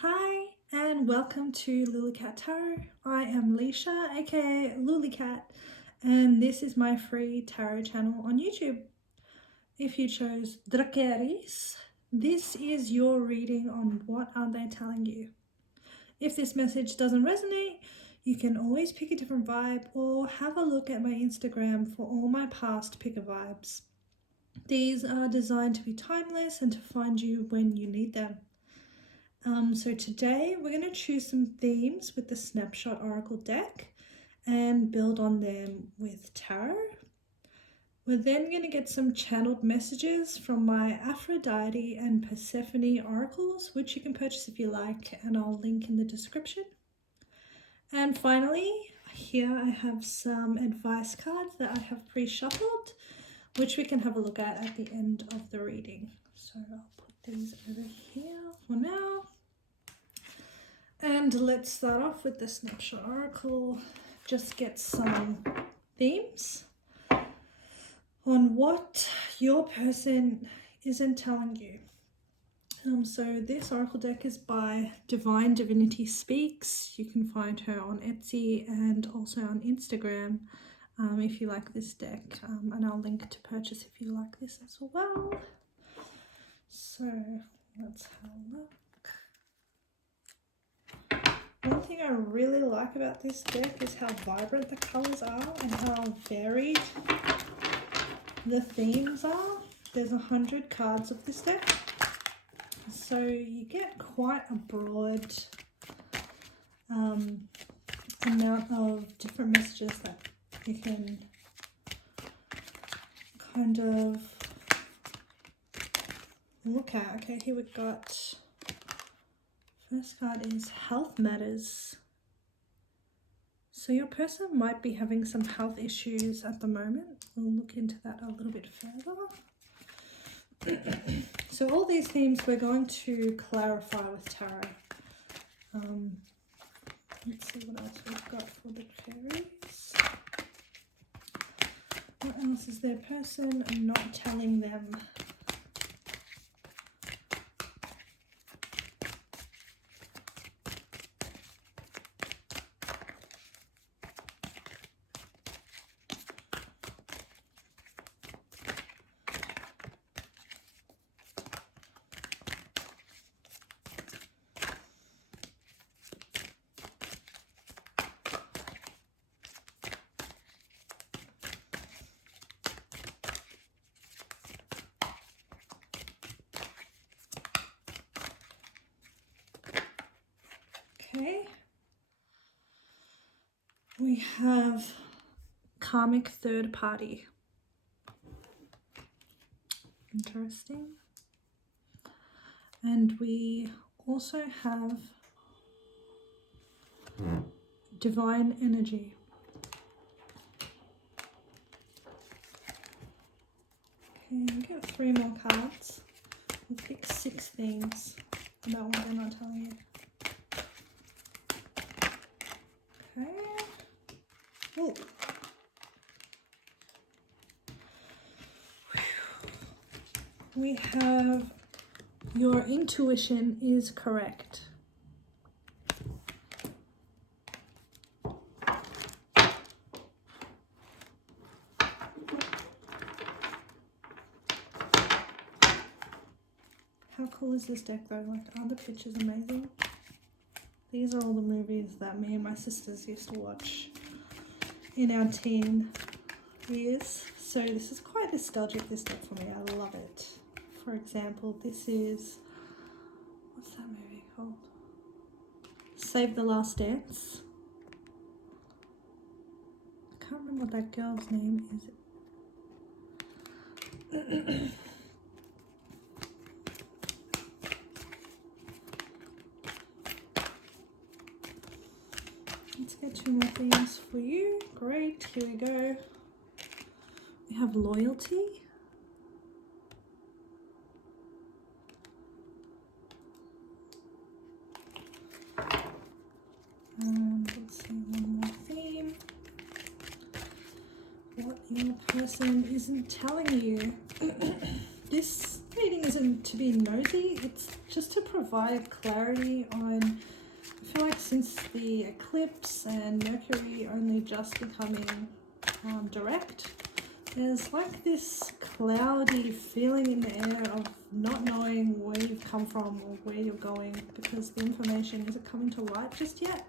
Hi and welcome to lulicat.tarot. I am Leisha, aka Lulicat, and this is my free tarot channel on YouTube. If you chose dracarys, this is your reading on what are they telling you. If this message doesn't resonate, you can always pick a different vibe or have a look at my Instagram for all my past picker vibes. These are designed to be timeless and to find you when you need them. So today we're going to choose some themes with the Snapshot Oracle deck and build on them with tarot. We're then going to get some channeled messages from my Aphrodite and Persephone oracles, which you can purchase if you like, and I'll link in the description. And finally, here I have some advice cards that I have pre-shuffled, which we can have a look at the end of the reading. So I'll put these over here for now. And let's start off with the Snapshot Oracle. Just get some themes on what your person isn't telling you. So this Oracle deck is by Divine Divinity Speaks. You can find her on Etsy and also on Instagram if you like this deck. And I'll link to purchase if you like this as well. So let's have a look. One thing I really like about this deck is how vibrant the colours are and how varied the themes are. There's 100 cards of this deck, so you get quite a broad amount of different messages that you can kind of look at. Okay, here we've got, first card is Health Matters. So your person might be having some health issues at the moment. We'll look into that a little bit further. So all these themes we're going to clarify with tarot. Let's see what else we've got for the fairies. What else is their person not telling them? Okay, we have karmic third party. Interesting. And we also have divine energy. Okay, we get 3 more cards. We'll pick 6 themes about what they're not telling you. Okay. Oh. We have your intuition is correct. How cool is this deck though? Like, are the pictures amazing? These are all the movies that me and my sisters used to watch in our teen years. So this is quite nostalgic, this deck for me. I love it. For example, this is, what's that movie called? Save the Last Dance. I can't remember what that girl's name is. Let's get 2 more themes for you. Great, here we go. We have loyalty. Let's see, one more theme. What your person isn't telling you. this reading isn't to be nosy, it's just to provide clarity on, I feel like since the eclipse and Mercury only just becoming direct, there's like this cloudy feeling in the air of not knowing where you've come from or where you're going, because the information isn't coming to light just yet.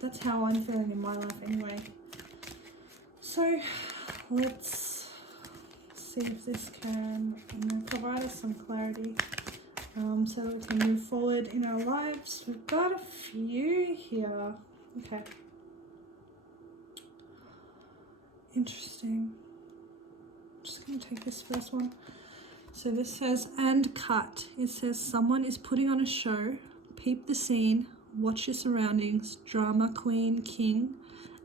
That's how I'm feeling in my life anyway. So let's see if this can provide us some clarity so we can move forward in our lives. We've got a few here. Okay. Interesting. I'm just going to take this first one. So this says, and cut. It says, someone is putting on a show. Peep the scene. Watch your surroundings. Drama queen, king,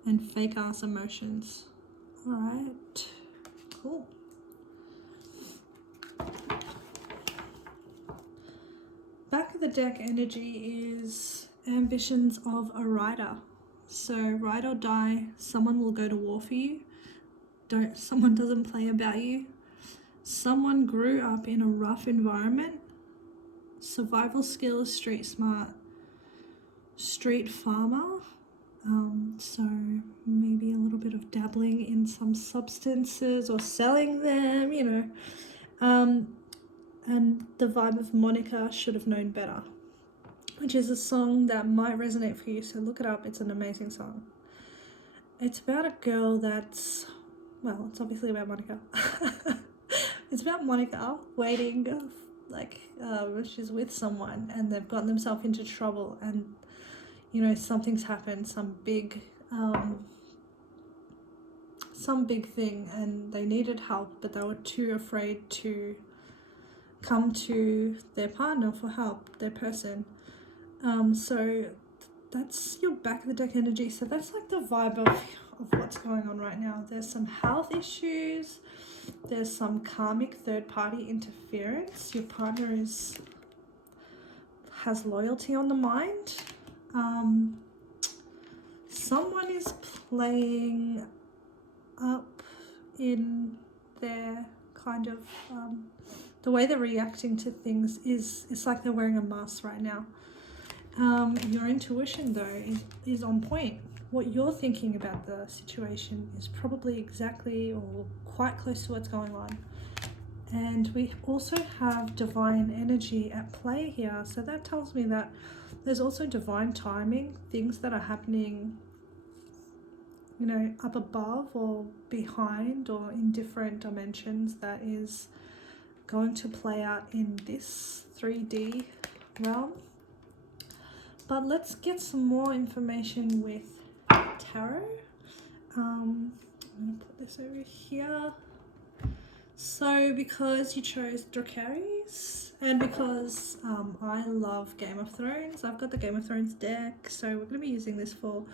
and fake ass emotions. All right. Cool. Back of the deck energy is ambitions of a rider. So ride or die, someone will go to war for you. Someone doesn't play about you. Someone grew up in a rough environment. Survival skills, street smart, street farmer. So maybe a little bit of dabbling in some substances or selling them, you know. And the vibe of Monica, should have known better, which is a song that might resonate for you. So look it up. It's an amazing song. It's about a girl that's, well, it's obviously about Monica. It's about Monica waiting, like she's with someone and they've gotten themselves into trouble, and you know, something's happened, some big thing, and they needed help, but they were too afraid to come to their partner for help, their person. So that's your back of the deck energy. So that's like the vibe of what's going on right now. There's some health issues. There's some karmic third party interference. Your partner has loyalty on the mind. Someone is playing up in their kind of the way they're reacting to things it's like they're wearing a mask right now. Your intuition though is on point. What you're thinking about the situation is probably exactly or quite close to what's going on. And we also have divine energy at play here. So that tells me that there's also divine timing, things that are happening, you know, up above or behind or in different dimensions that is going to play out in this 3D realm. But let's get some more information with tarot. I'm going to put this over here. So because you chose dracarys and because I love Game of Thrones, I've got the Game of Thrones deck, so we're going to be using this for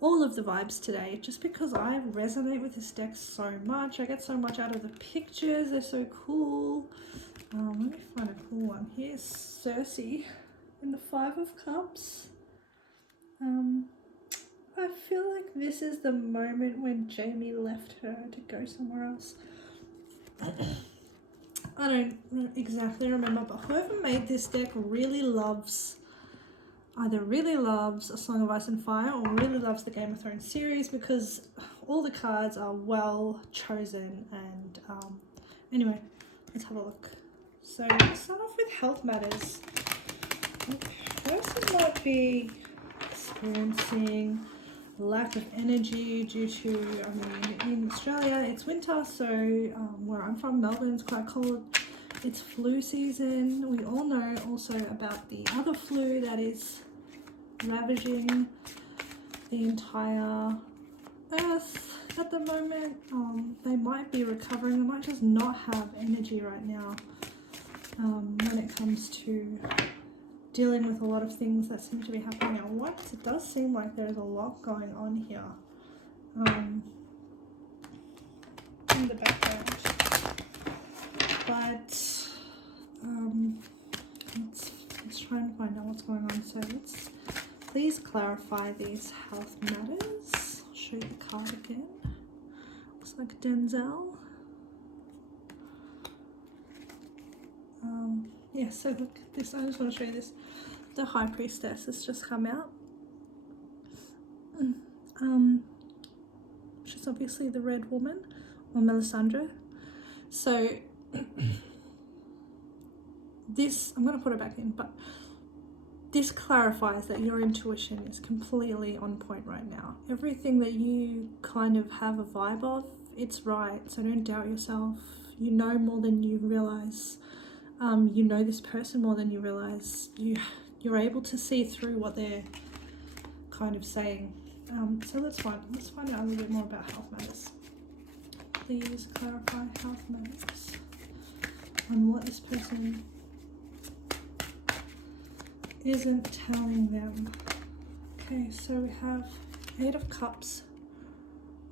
all of the vibes today, just because I resonate with this deck so much. I get so much out of the pictures, they're so cool. Let me find a cool one. Here's Cersei in the 5 of Cups. I feel like this is the moment when Jamie left her to go somewhere else. I don't exactly remember, but whoever made this deck either really loves A Song of Ice and Fire or really loves the Game of Thrones series, because all the cards are well chosen. And anyway, let's have a look. So let's start off with health matters. The person might be experiencing lack of energy due to, in Australia it's winter, so where I'm from, Melbourne, it's quite cold. It's flu season. We all know also about the other flu that is ravaging the entire earth at the moment. They might be recovering, they might just not have energy right now when it comes to dealing with a lot of things that seem to be happening at once. It does seem like there's a lot going on here in the background. But let's try and find out what's going on. So let's please clarify these health matters. I'll show you the card again. Looks like Denzel. Yeah, so look, this, I just want to show you this. The High Priestess has just come out. She's obviously the Red Woman, or Melisandre. So this, I'm going to put it back in, but this clarifies that your intuition is completely on point right now. Everything that you kind of have a vibe of, it's right. So don't doubt yourself. You know more than you realize. You know this person more than you realize. You're able to see through what they're kind of saying. So let's find out a little bit more about health matters. Please clarify health matters on what this person isn't telling them. Okay, so we have 8 of Cups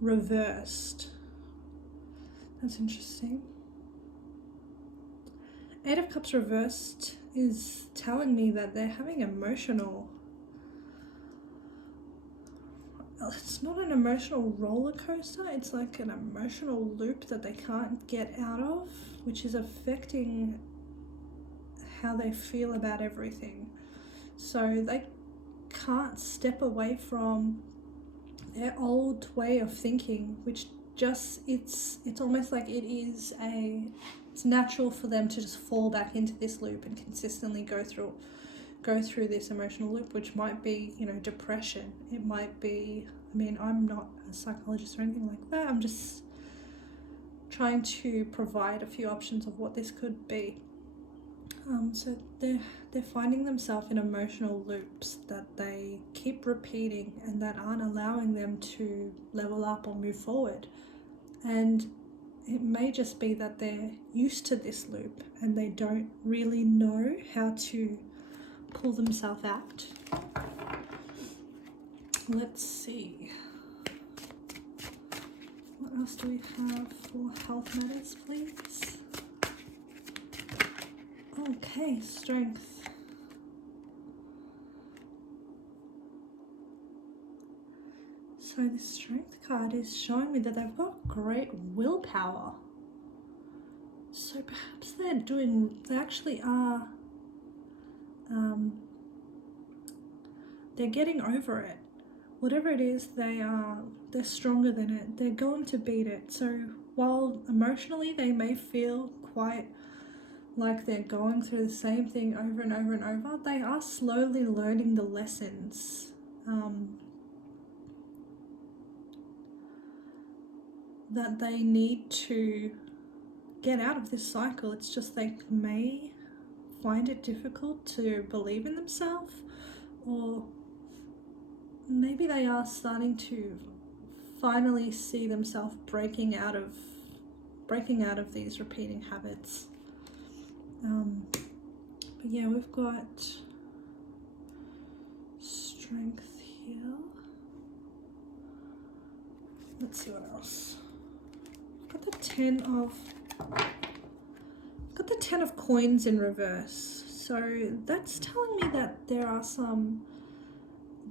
reversed. That's interesting. 8 of Cups reversed is telling me that they're having emotional, it's not an emotional roller coaster, it's like an emotional loop that they can't get out of, which is affecting how they feel about everything. So they can't step away from their old way of thinking, which just, it's almost like it's natural for them to just fall back into this loop and consistently go through this emotional loop, which might be, you know, depression. It might be, I mean, I'm not a psychologist or anything like that. I'm just trying to provide a few options of what this could be. So they're finding themselves in emotional loops that they keep repeating and that aren't allowing them to level up or move forward. And it may just be that they're used to this loop and they don't really know how to pull themselves out. Let's see. What else do we have for health matters, please? Okay, strength. So this strength card is showing me that they've got great willpower. So perhaps they actually are, they're getting over it. Whatever it is, they're stronger than it. They're going to beat it. So while emotionally they may feel quite like they're going through the same thing over and over and over, they are slowly learning the lessons that they need to get out of this cycle. It's just they may find it difficult to believe in themselves, or maybe they are starting to finally see themselves breaking out of these repeating habits. But yeah, we've got strength here. Let's see what else. Got the 10 of coins in reverse. So that's telling me that there are some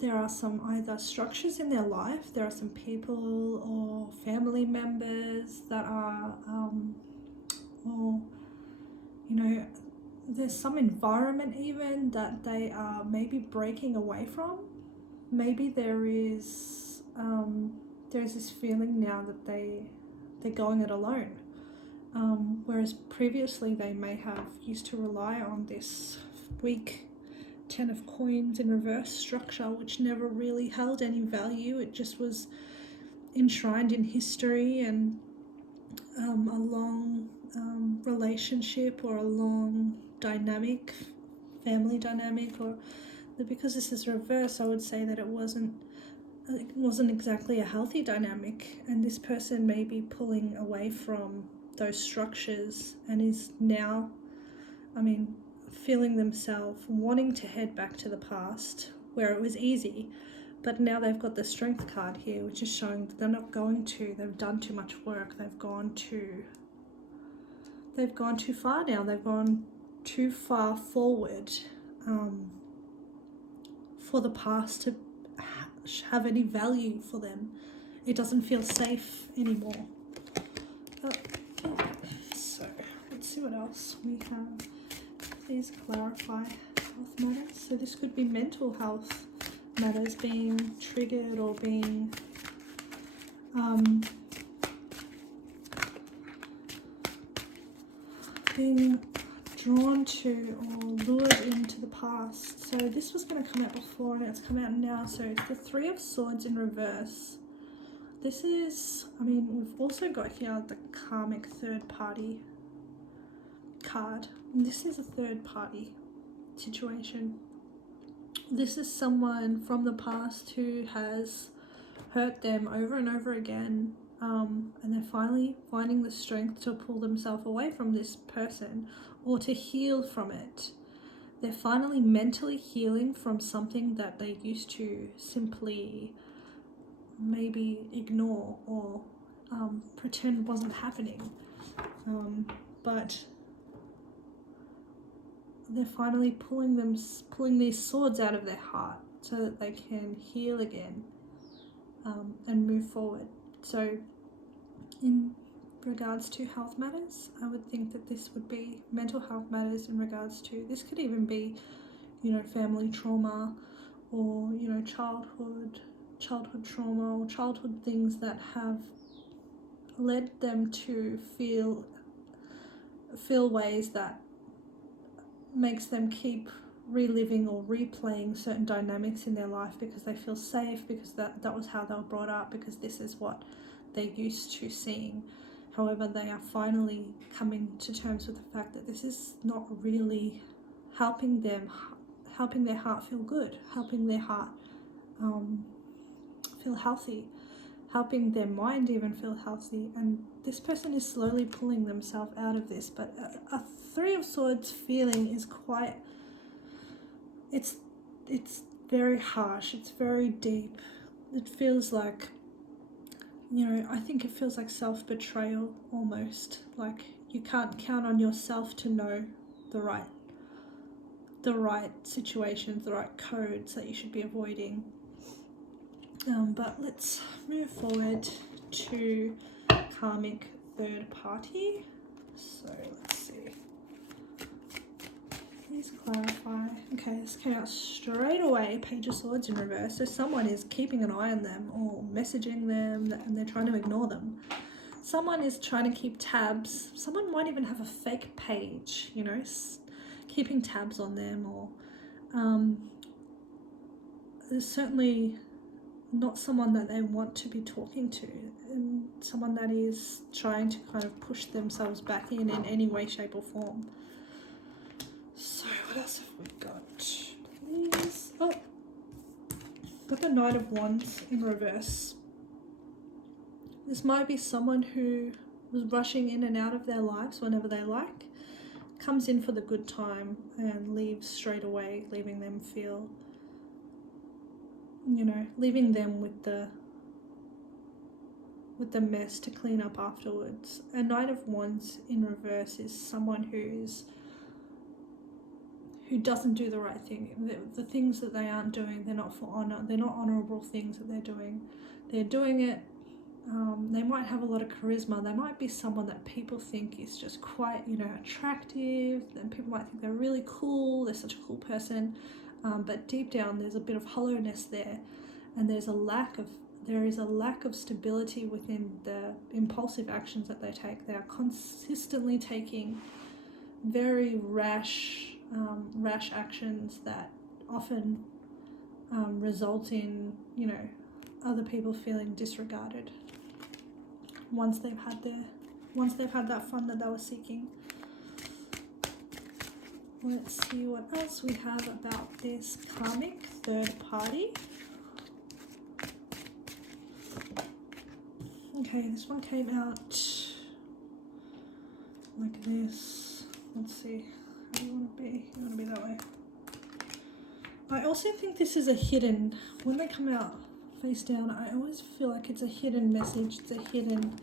either structures in their life, there are some people or family members that are, or, you know, there's some environment even that they are maybe breaking away from. Maybe there's this feeling now that they're going it alone. Whereas previously they may have used to rely on this weak 10 of coins in reverse structure, which never really held any value. It just was enshrined in history and a long relationship or a long dynamic, family dynamic, or because this is reverse, I would say that it wasn't exactly a healthy dynamic, and this person may be pulling away from those structures and is now, feeling themselves wanting to head back to the past where it was easy, but now they've got the strength card here, which is showing that they're not going to. They've done too much work. They've gone too far now. They've gone too far forward for the past to have any value for them. It doesn't feel safe anymore. So let's see what else we have. Please clarify health matters. So this could be mental health matters being triggered or being drawn to or lured into the past. So this was going to come out before and it's come out now. So it's the Three of Swords in reverse. This is, I mean, we've also got here the karmic third party card. And this is a third party situation. This is someone from the past who has hurt them over and over again, and they're finally finding the strength to pull themselves away from this person or to heal from it. They're finally mentally healing from something that they used to simply maybe ignore or pretend wasn't happening, but they're finally pulling these swords out of their heart so that they can heal again and move forward. So in regards to health matters, I would think that this would be mental health matters in regards to, this could even be, you know, family trauma or, you know, childhood trauma or childhood things that have led them to feel ways that makes them keep reliving or replaying certain dynamics in their life because they feel safe, because that was how they were brought up, because this is what they're used to seeing. However, they are finally coming to terms with the fact that this is not really helping their heart feel good, helping their heart feel healthy, helping their mind even feel healthy. And this person is slowly pulling themselves out of this. But a Three of Swords feeling is quite, it's very harsh, it's very deep. It feels like, you know, I think it feels like self-betrayal almost. Like you can't count on yourself to know the right situations, the right codes that you should be avoiding. But let's move forward to karmic third party. So let's see. Please clarify. Okay, this came out straight away. Page of Swords in reverse. So someone is keeping an eye on them or messaging them and they're trying to ignore them. Someone is trying to keep tabs. Someone might even have a fake page, you know, keeping tabs on them, or there's certainly not someone that they want to be talking to, and someone that is trying to kind of push themselves back in any way, shape or form. So what else have we got? Please. Oh, got the Knight of Wands in reverse. This might be someone who was rushing in and out of their lives whenever they like, comes in for the good time and leaves straight away, leaving them feel, you know, leaving them with the mess to clean up afterwards. A Knight of Wands in reverse is someone who doesn't do the right thing. The things that they aren't doing, they're not for honor. They're not honorable things that they're doing. They're doing it. They might have a lot of charisma. They might be someone that people think is just quite, you know, attractive. And people might think they're really cool. They're such a cool person. But deep down, there's a bit of hollowness there, and there is a lack of stability within the impulsive actions that they take. They are consistently taking very rash actions that often result in, you know, other people feeling disregarded once they've had that fun that they were seeking. Let's see what else we have about this karmic third party. Okay, this one came out like this. Let's see. How do you want to be? You want to be that way. I also think this is a hidden, when they come out face down, I always feel like it's a hidden message. It's a hidden,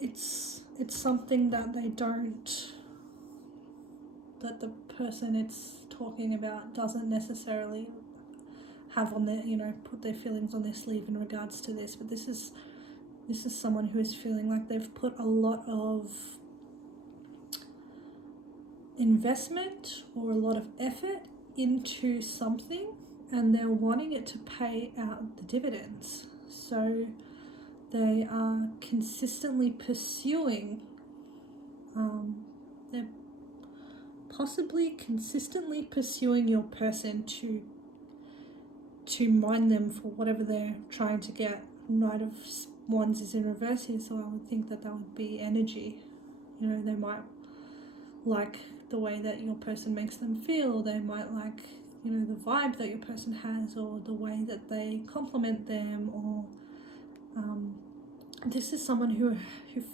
it's something that they don't, that the person it's talking about doesn't necessarily have on their, you know, put their feelings on their sleeve in regards to this. But this is someone who is feeling like they've put a lot of investment or a lot of effort into something, and they're wanting it to pay out the dividends. So they are consistently pursuing, they're possibly consistently pursuing your person to mine them for whatever they're trying to get. Knight of Wands is in reverse here, so I would think that would be energy. You know, they might like the way that your person makes them feel. They might like, you know, the vibe that your person has, or the way that they compliment them, or this is someone who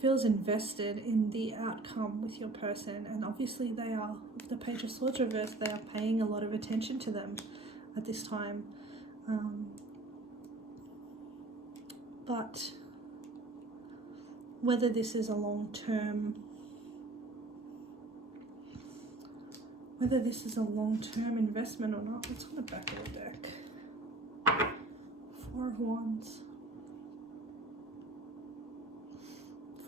feels invested in the outcome with your person, and obviously they are, with the Page of Swords reverse, they are paying a lot of attention to them at this time. But whether this is a long-term investment or not, it's on the back of the deck. Four of Wands.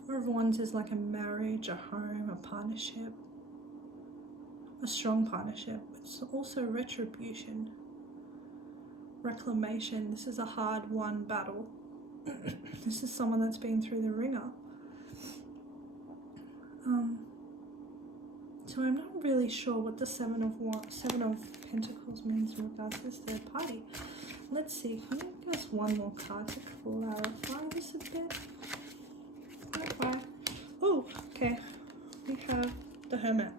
Four of Wands is like a marriage, a home, a partnership, a strong partnership. It's also retribution, reclamation. This is a hard-won battle. This is someone that's been through the ringer. So I'm not really sure what the Seven of Pentacles means in regards to this third party. Let's see. Can you give us one more card to clarify this a bit? Clarify. Oh, okay. We have the Hermit.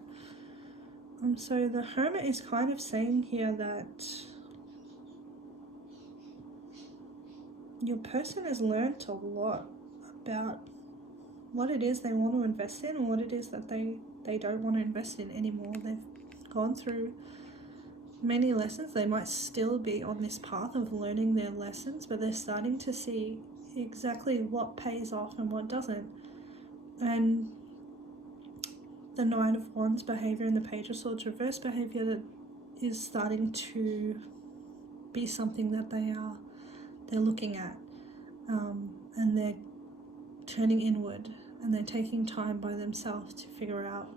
So the Hermit is kind of saying here that your person has learned a lot about what it is they want to invest in and what it is that they don't want to invest in anymore. They've gone through many lessons. They might still be on this path of learning their lessons, but they're starting to see exactly what pays off and what doesn't. And the Nine of Wands behavior and the Page of Swords reverse behavior that is starting to be something that they're looking at, and they're turning inward, and they're taking time by themselves to figure out.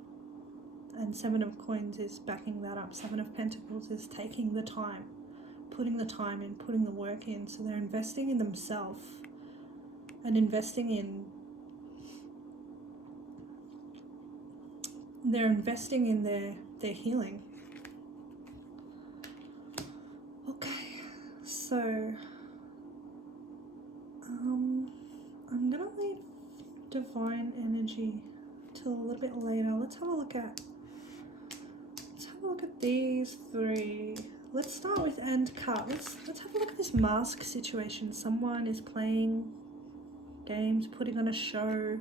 And Seven of Coins is backing that up. Seven of Pentacles is taking the time, putting the time in, putting the work in. So they're investing in themselves and investing in their healing. Okay, so I'm gonna leave Divine Energy till a little bit later. Let's have a look at these three. Let's start with End Card. Let's have a look at this mask situation. Someone is playing games, putting on a show.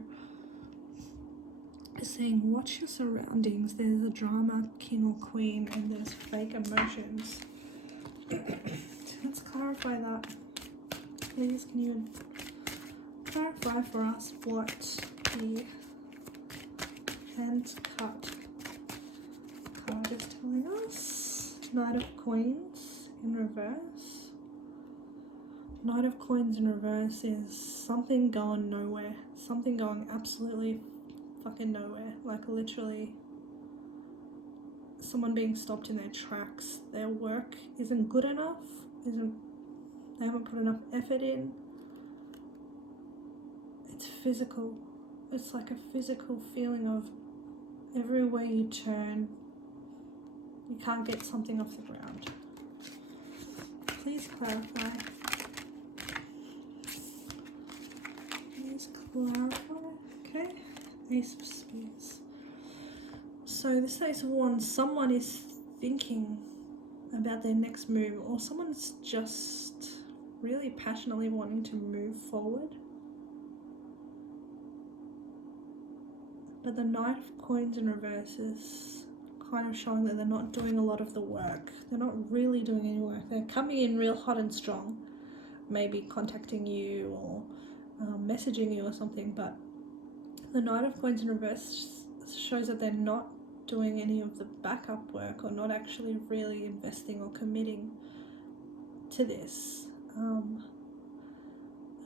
It's saying watch your surroundings. There's a drama, king or queen, and there's fake emotions. Let's clarify that. Please, can you clarify for us what the End Card is telling us? Knight of Coins in reverse. Knight of Coins in reverse is something going nowhere. Something going absolutely fucking nowhere. Like literally someone being stopped in their tracks. Their work isn't good enough. They haven't put enough effort in. It's physical. It's like a physical feeling of everywhere you turn, you can't get something off the ground. Please clarify. Please clarify. Okay. Ace of Spears. So this Ace of Wands, someone is thinking about their next move, or someone's just really passionately wanting to move forward. But the Knight of Coins in reverse is kind of showing that they're not doing a lot of the work. They're not really doing any work. They're coming in real hot and strong, maybe contacting you or messaging you or something, but the Knight of Coins in reverse shows that they're not doing any of the backup work, or not actually really investing or committing to this. The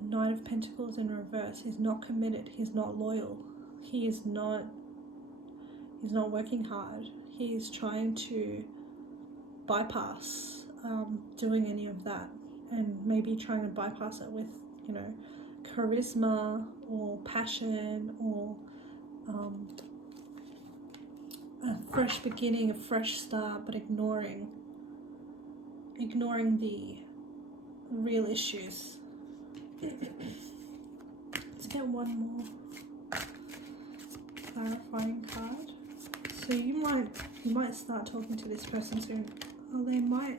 Knight of Pentacles in reverse is not committed. He's not loyal. He is not He's not working hard. He's trying to bypass doing any of that, and maybe trying to bypass it with, you know, charisma or passion or a fresh beginning, a fresh start, but ignoring the real issues. Let's get one more clarifying card. So you might start talking to this person soon, or they might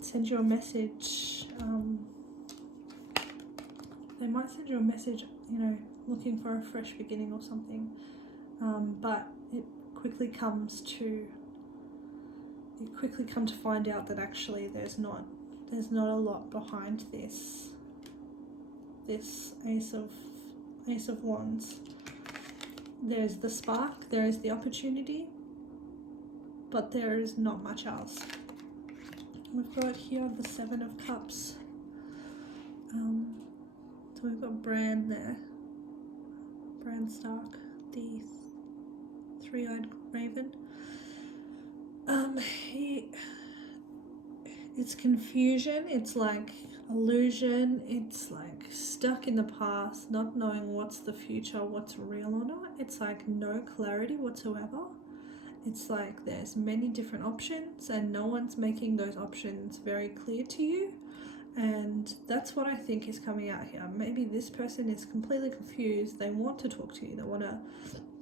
send you a message. They might send you a message, you know, looking for a fresh beginning or something. But it quickly come to find out that actually there's not a lot behind this Ace of Wands. There's the spark, there is the opportunity, but there is not much else. We've got here the Seven of Cups. So we've got Bran there, Bran Stark, the three-eyed raven. It's confusion, it's like illusion, it's like stuck in the past, not knowing what's the future, what's real or not. It's like no clarity whatsoever. It's like there's many different options and no one's making those options very clear to you. And that's what I think is coming out here. Maybe this person is completely confused. They want to talk to you, they want to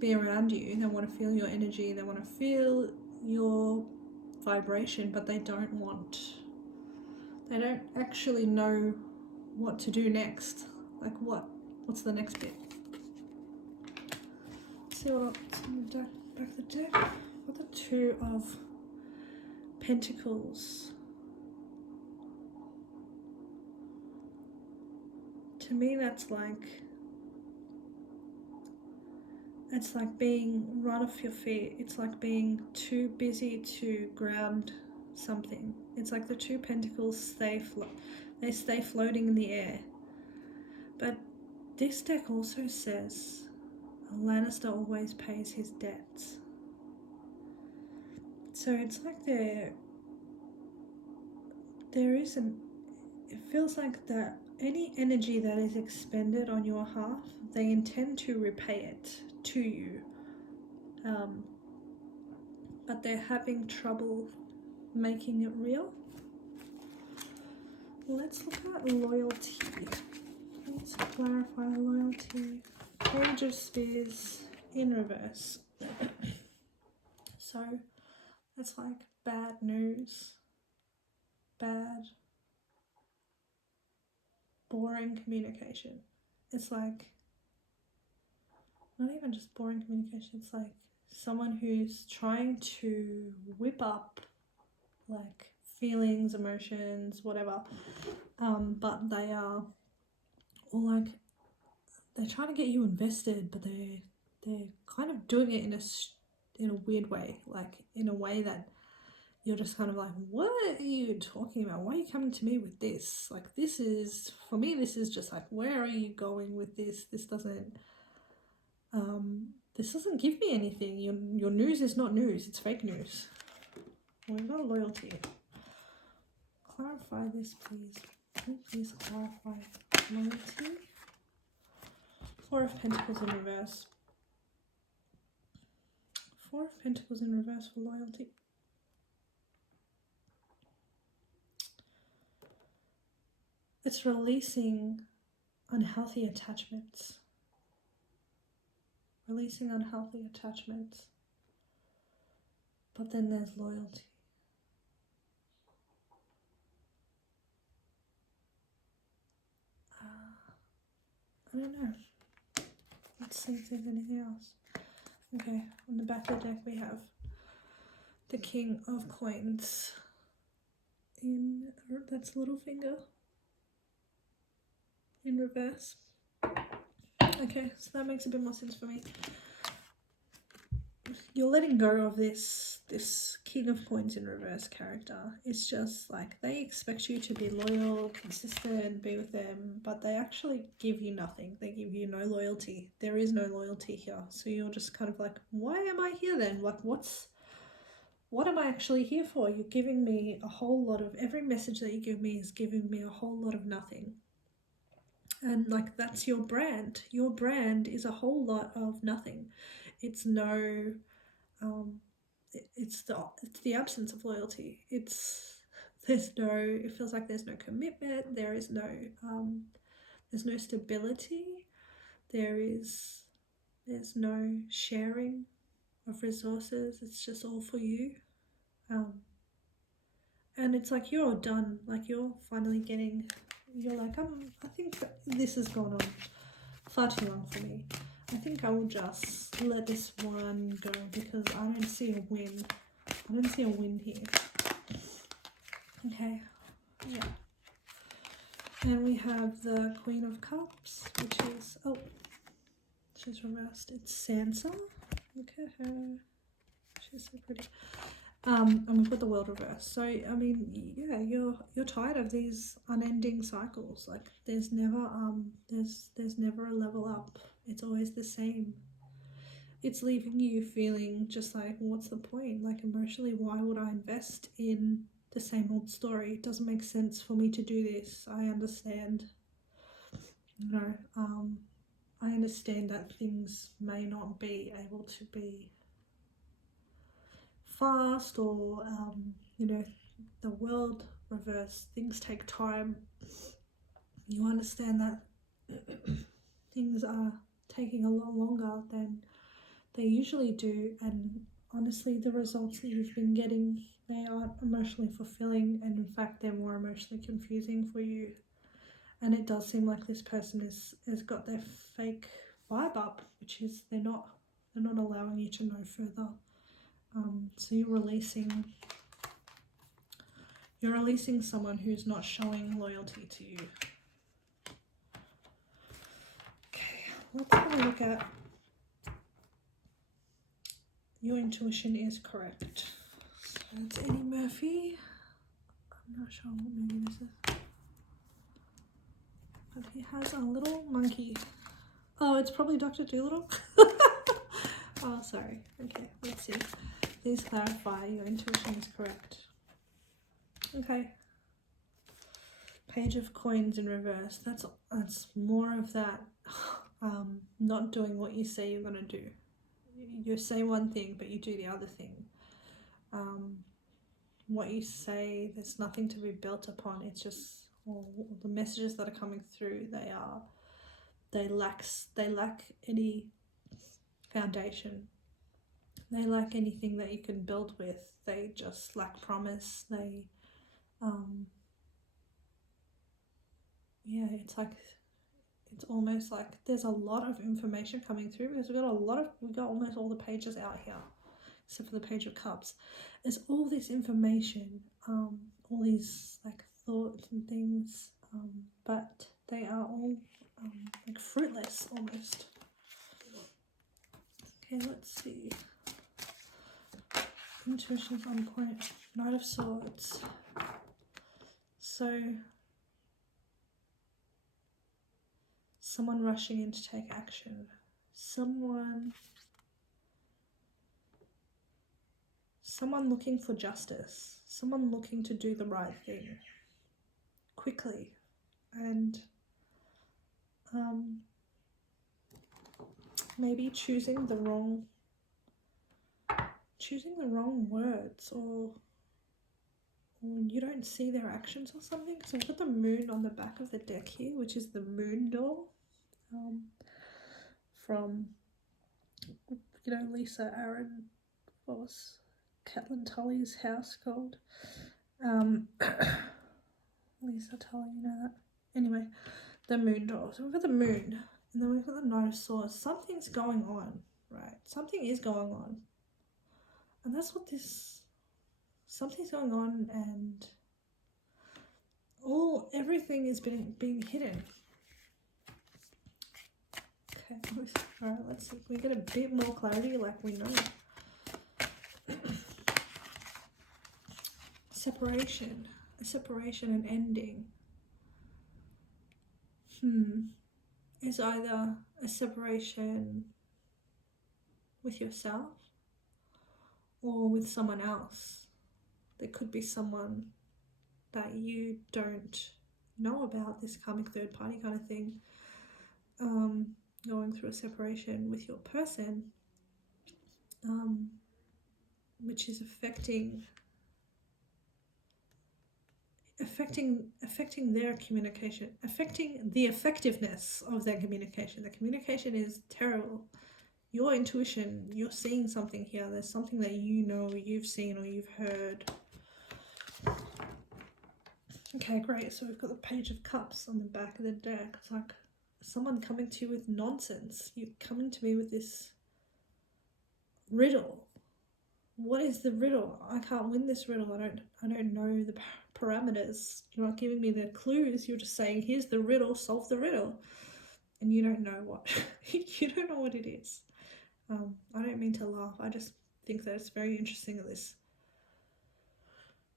be around you, they want to feel your energy, they want to feel your vibration, but they don't actually know what to do next. Like what's the next bit? Let's see what's in the back of the deck. Got the Two of Pentacles. To me, it's like being run off your feet. It's like being too busy to ground something. It's like the Two Pentacles stay floating in the air. But this deck also says a Lannister always pays his debts. So it's like there isn't. It feels like that any energy that is expended on your half, they intend to repay it to you, but they're having trouble making it real. Let's look at loyalty. Let's clarify loyalty. Page of Spears in reverse. So that's like bad news, bad, boring communication. It's like not even just boring communication, it's like someone who's trying to whip up like feelings, emotions, whatever, but they are all like, they're trying to get you invested, but they're kind of doing it in a weird way, like in a way that you're just kind of like, what are you talking about? Why are you coming to me with this? Like, this is, for me, this is just like, where are you going with this? This doesn't give me anything. Your news is not news, it's fake news. We've got loyalty. Clarify this, please. Please clarify loyalty. Four of Pentacles in reverse. Four of Pentacles in reverse for loyalty. It's releasing unhealthy attachments. Releasing unhealthy attachments. But then there's loyalty. I don't know. Let's see if there's anything else. Okay, on the back of the deck we have the King of Coins. That's little finger. In reverse. Okay, so that makes a bit more sense for me. you're letting go of this King of Coins in reverse character. It's just like they expect you to be loyal, consistent, be with them, but they actually give you nothing. They give you no loyalty. There is no loyalty here. So you're just kind of like, why am I here then? Like, what am I actually here for? You're giving me a whole lot of, every message that you give me is giving me a whole lot of nothing. And like, that's your brand. Your brand is a whole lot of nothing. It's no, it's the absence of loyalty. It feels like there's no commitment. There's no stability. There's no sharing of resources. It's just all for you. And it's like you're done. Like you're finally you're like, I think this has gone on far too long for me. I think I will just let this one go because I don't see a win. I don't see a win here. Okay, yeah. And we have the Queen of Cups, which is, oh, she's reversed. It's Sansa. Look at her. She's so pretty. And we've got the World reversed. So I mean, yeah, you're tired of these unending cycles. Like there's never a level up. It's always the same. It's leaving you feeling just like, what's the point? Like emotionally, why would I invest in the same old story? It doesn't make sense for me to do this. I understand. I understand that things may not be able to be fast or the world reverse. Things take time. You understand that things are taking a lot longer than they usually do, and honestly the results that you've been getting, they aren't emotionally fulfilling, and in fact they're more emotionally confusing for you. And it does seem like this person has got their fake vibe up, which is they're not allowing you to know further. So you're releasing someone who's not showing loyalty to you. Okay, let's have a look at your intuition is correct. So it's Eddie Murphy. I'm not sure what movie this is. But he has a little monkey. Oh, it's probably Dr. Dolittle. Oh, sorry. Okay, let's see. Please clarify your intuition is correct. Okay. Page of Coins in reverse. That's more of that. Not doing what you say you're gonna do. You say one thing, but you do the other thing. What you say, there's nothing to be built upon. It's just the messages that are coming through. They lack any foundation. They lack anything that you can build with. They just lack promise. It's almost like there's a lot of information coming through because we've got almost all the pages out here, except for the Page of Cups. There's all this information, all these like thoughts and things, but they are all like fruitless almost. Okay, let's see. Intuition's on point. Knight of Swords. So someone rushing in to take action. Someone looking for justice. Someone looking to do the right thing quickly. And maybe choosing the wrong words, or you don't see their actions or something. So we've got the moon on the back of the deck here, which is the moon door from Lisa Aaron, what was Catelyn Tully's house called? Lisa Tully, you know that. Anyway, the moon door. So we've got the moon, and then we've got the Knight of Swords. Something's going on, right? Something is going on. And that's what something's going on, and everything is being hidden. Okay, alright, let's see if we get a bit more clarity, like we know. separation, an ending. Is either a separation with yourself or with someone else. There could be someone that you don't know about, this karmic third party kind of thing, going through a separation with your person, which is affecting their communication, affecting the effectiveness of their communication. The communication is terrible. Your intuition, you're seeing something here. There's something that you know, you've seen or you've heard. Okay, great. So we've got the Page of Cups on the back of the deck. It's like someone coming to you with nonsense. You're coming to me with this riddle. What is the riddle? I can't win this riddle. I don't know the parameters. You're not giving me the clues. You're just saying, here's the riddle, solve the riddle. And you don't know what you don't know what it is. I don't mean to laugh. I just think that it's very interesting that this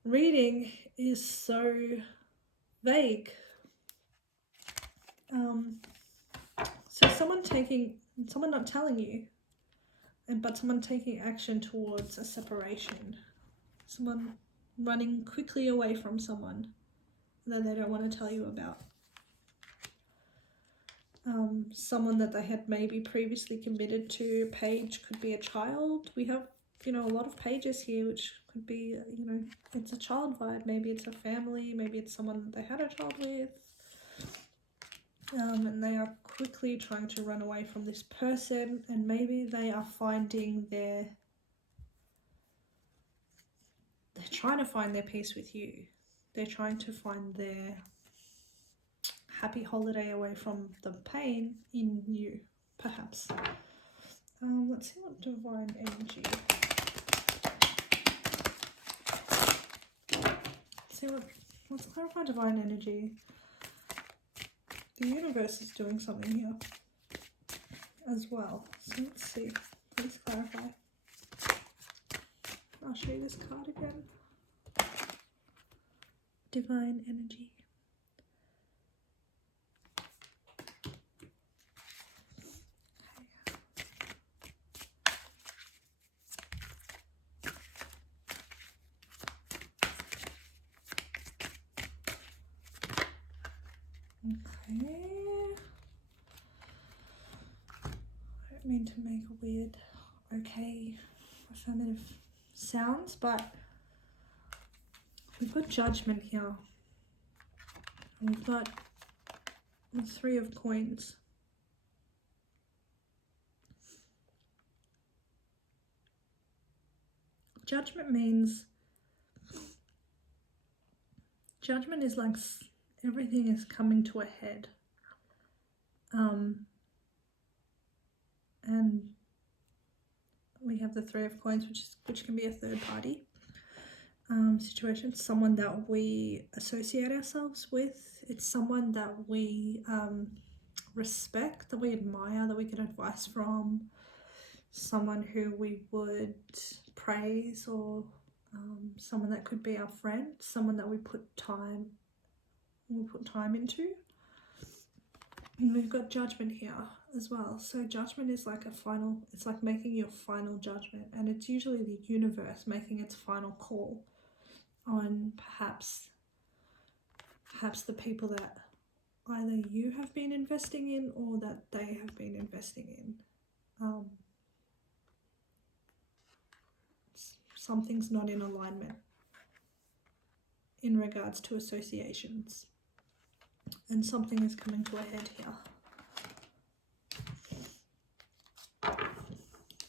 reading is so vague. So someone not telling you, but someone taking action towards a separation. Someone running quickly away from someone that they don't want to tell you about. Someone that they had maybe previously committed to. Page could be a child. We have, a lot of pages here, which could be, it's a child vibe. Maybe it's a family. Maybe it's someone that they had a child with. And they are quickly trying to run away from this person, and maybe they are finding they're trying to find their peace with you. They're trying to find their happy holiday away from the pain in you, perhaps. Let's see what divine energy. Let's clarify divine energy. The universe is doing something here as well. So let's see. Please clarify. I'll show you this card again. Divine energy. Okay. I don't mean to make a weird affirmative sounds, but we've got Judgment here. And we've got the Three of Coins. Judgment is like everything is coming to a head. And we have the Three of Coins, which can be a third party situation, someone that we associate ourselves with. It's someone that we respect, that we admire, that we get advice from, someone who we would praise, or someone that could be our friend, someone that we put time into. And we've got Judgment here as well. So Judgment is like it's like making your final judgment, and it's usually the universe making its final call on perhaps the people that either you have been investing in or that they have been investing in. Something's not in alignment in regards to associations, and something is coming to a head here.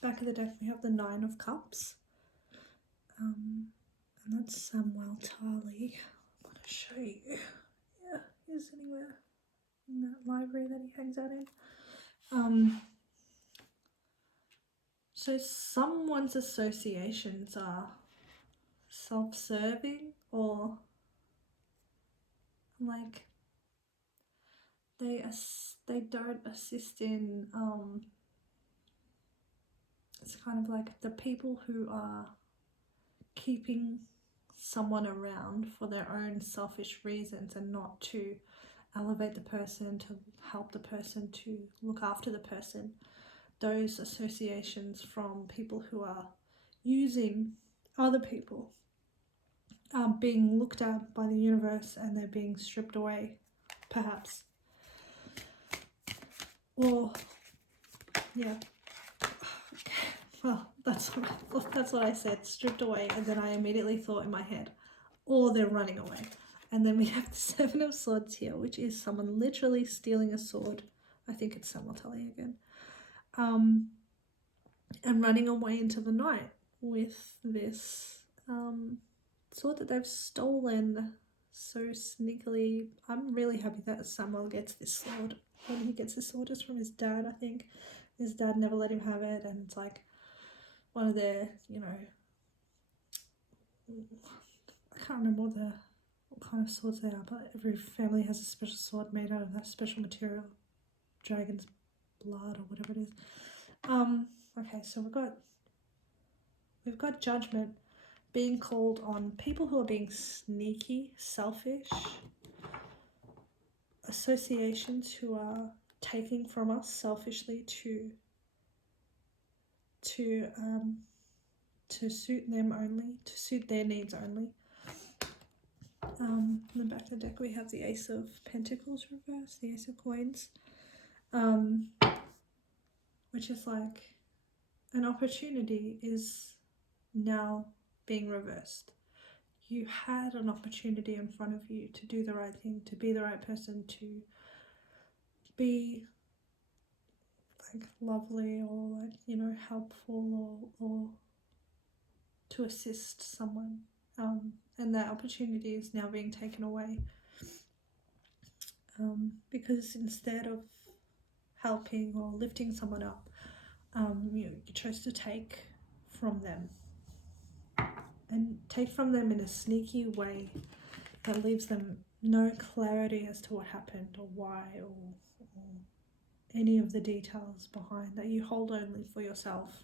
Back of the deck we have the Nine of Cups, and that's Samuel Tarly. I want to show you. Yeah, he's anywhere in that library that he hangs out in. So someone's associations are self-serving, or like they don't assist in it's kind of like the people who are keeping someone around for their own selfish reasons and not to elevate the person, to help the person, to look after the person. Those associations from people who are using other people are being looked at by the universe, and they're being stripped away, perhaps. Or, yeah. Well, that's what I said, stripped away, and then I immediately thought in my head, or they're running away. And then we have the Seven of Swords here, which is someone literally stealing a sword. I think it's simultaneous again. And running away into the night with this sword that they've stolen so sneakily. I'm really happy that Samuel gets this sword. When he gets this sword, it's from his dad, I think. His dad never let him have it, and it's like one of their, you know, I can't remember what kind of swords they are, but every family has a special sword made out of that special material, dragon's blood or whatever it is. Okay, so we've got judgment being called on people who are being sneaky, selfish, associations who are taking from us selfishly to suit them only, to suit their needs only. In the back of the deck we have the Ace of Pentacles reversed, the Ace of Coins, which is like an opportunity is now being reversed. You had an opportunity in front of you to do the right thing, to be the right person, to be like lovely or like, you know, helpful or to assist someone, and that opportunity is now being taken away, because instead of helping or lifting someone up, you chose to take from them, and take from them in a sneaky way that leaves them no clarity as to what happened or why or any of the details behind that you hold only for yourself.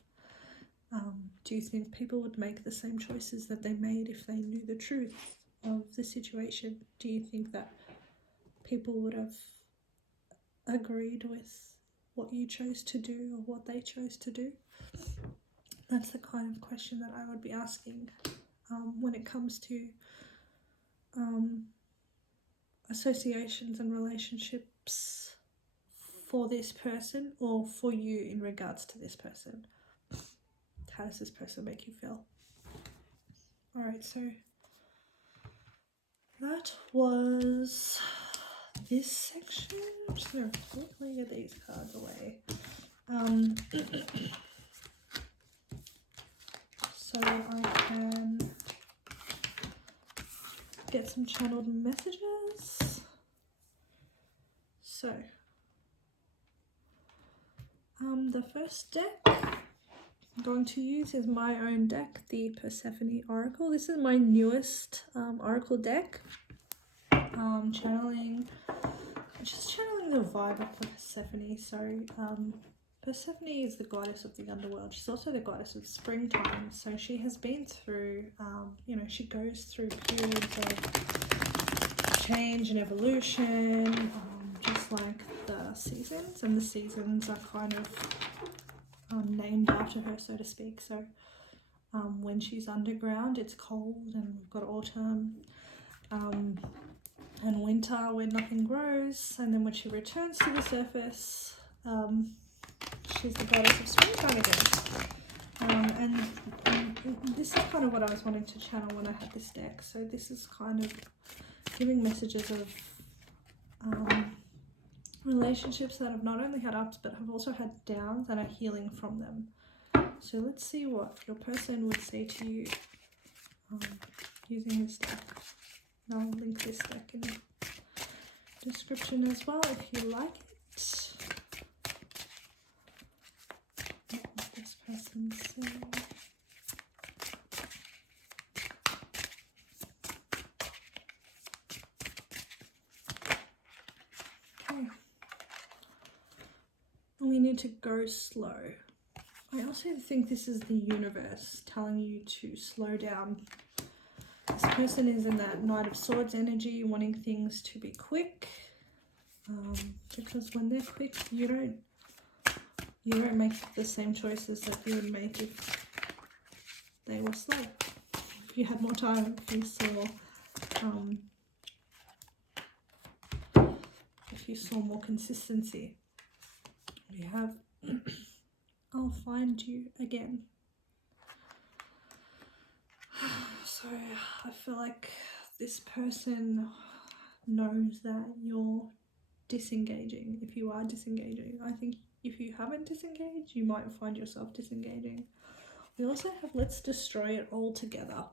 Do you think people would make the same choices that they made if they knew the truth of the situation? Do you think that people would have agreed with what you chose to do or what they chose to do? That's the kind of question that I would be asking when it comes to associations and relationships for this person or for you in regards to this person. How does this person make you feel? Alright, so that was this section. I'm just going to quickly get these cards away. So I can get some channeled messages. So, the first deck I'm going to use is my own deck, the Persephone Oracle. This is my newest Oracle deck. Just channeling the vibe of Persephone. So, Persephone is the goddess of the underworld. She's also the goddess of springtime. So she has been through, you know, she goes through periods of change and evolution, just like the seasons. And the seasons are kind of named after her, so to speak. So when she's underground, it's cold, and we've got autumn and winter where nothing grows. And then when she returns to the surface, she's the goddess of springtime again. And this is kind of what I was wanting to channel when I had this deck. So this is kind of giving messages of relationships that have not only had ups but have also had downs and are healing from them. So let's see what your person would say to you using this deck. And I'll link this deck in the description as well if you like it. What this person saying? Okay. We need to go slow. I also think this is the universe telling you to slow down This person is in that Knight of Swords energy, wanting things to be quick, because when they're quick, you don't make the same choices that you would make if they were slow. If you had more time, if you saw more consistency. We have I'll find you again. So I feel like this person knows that you're disengaging. If you are disengaging, I think if you haven't disengaged, you might find yourself disengaging. We also have let's destroy it all together.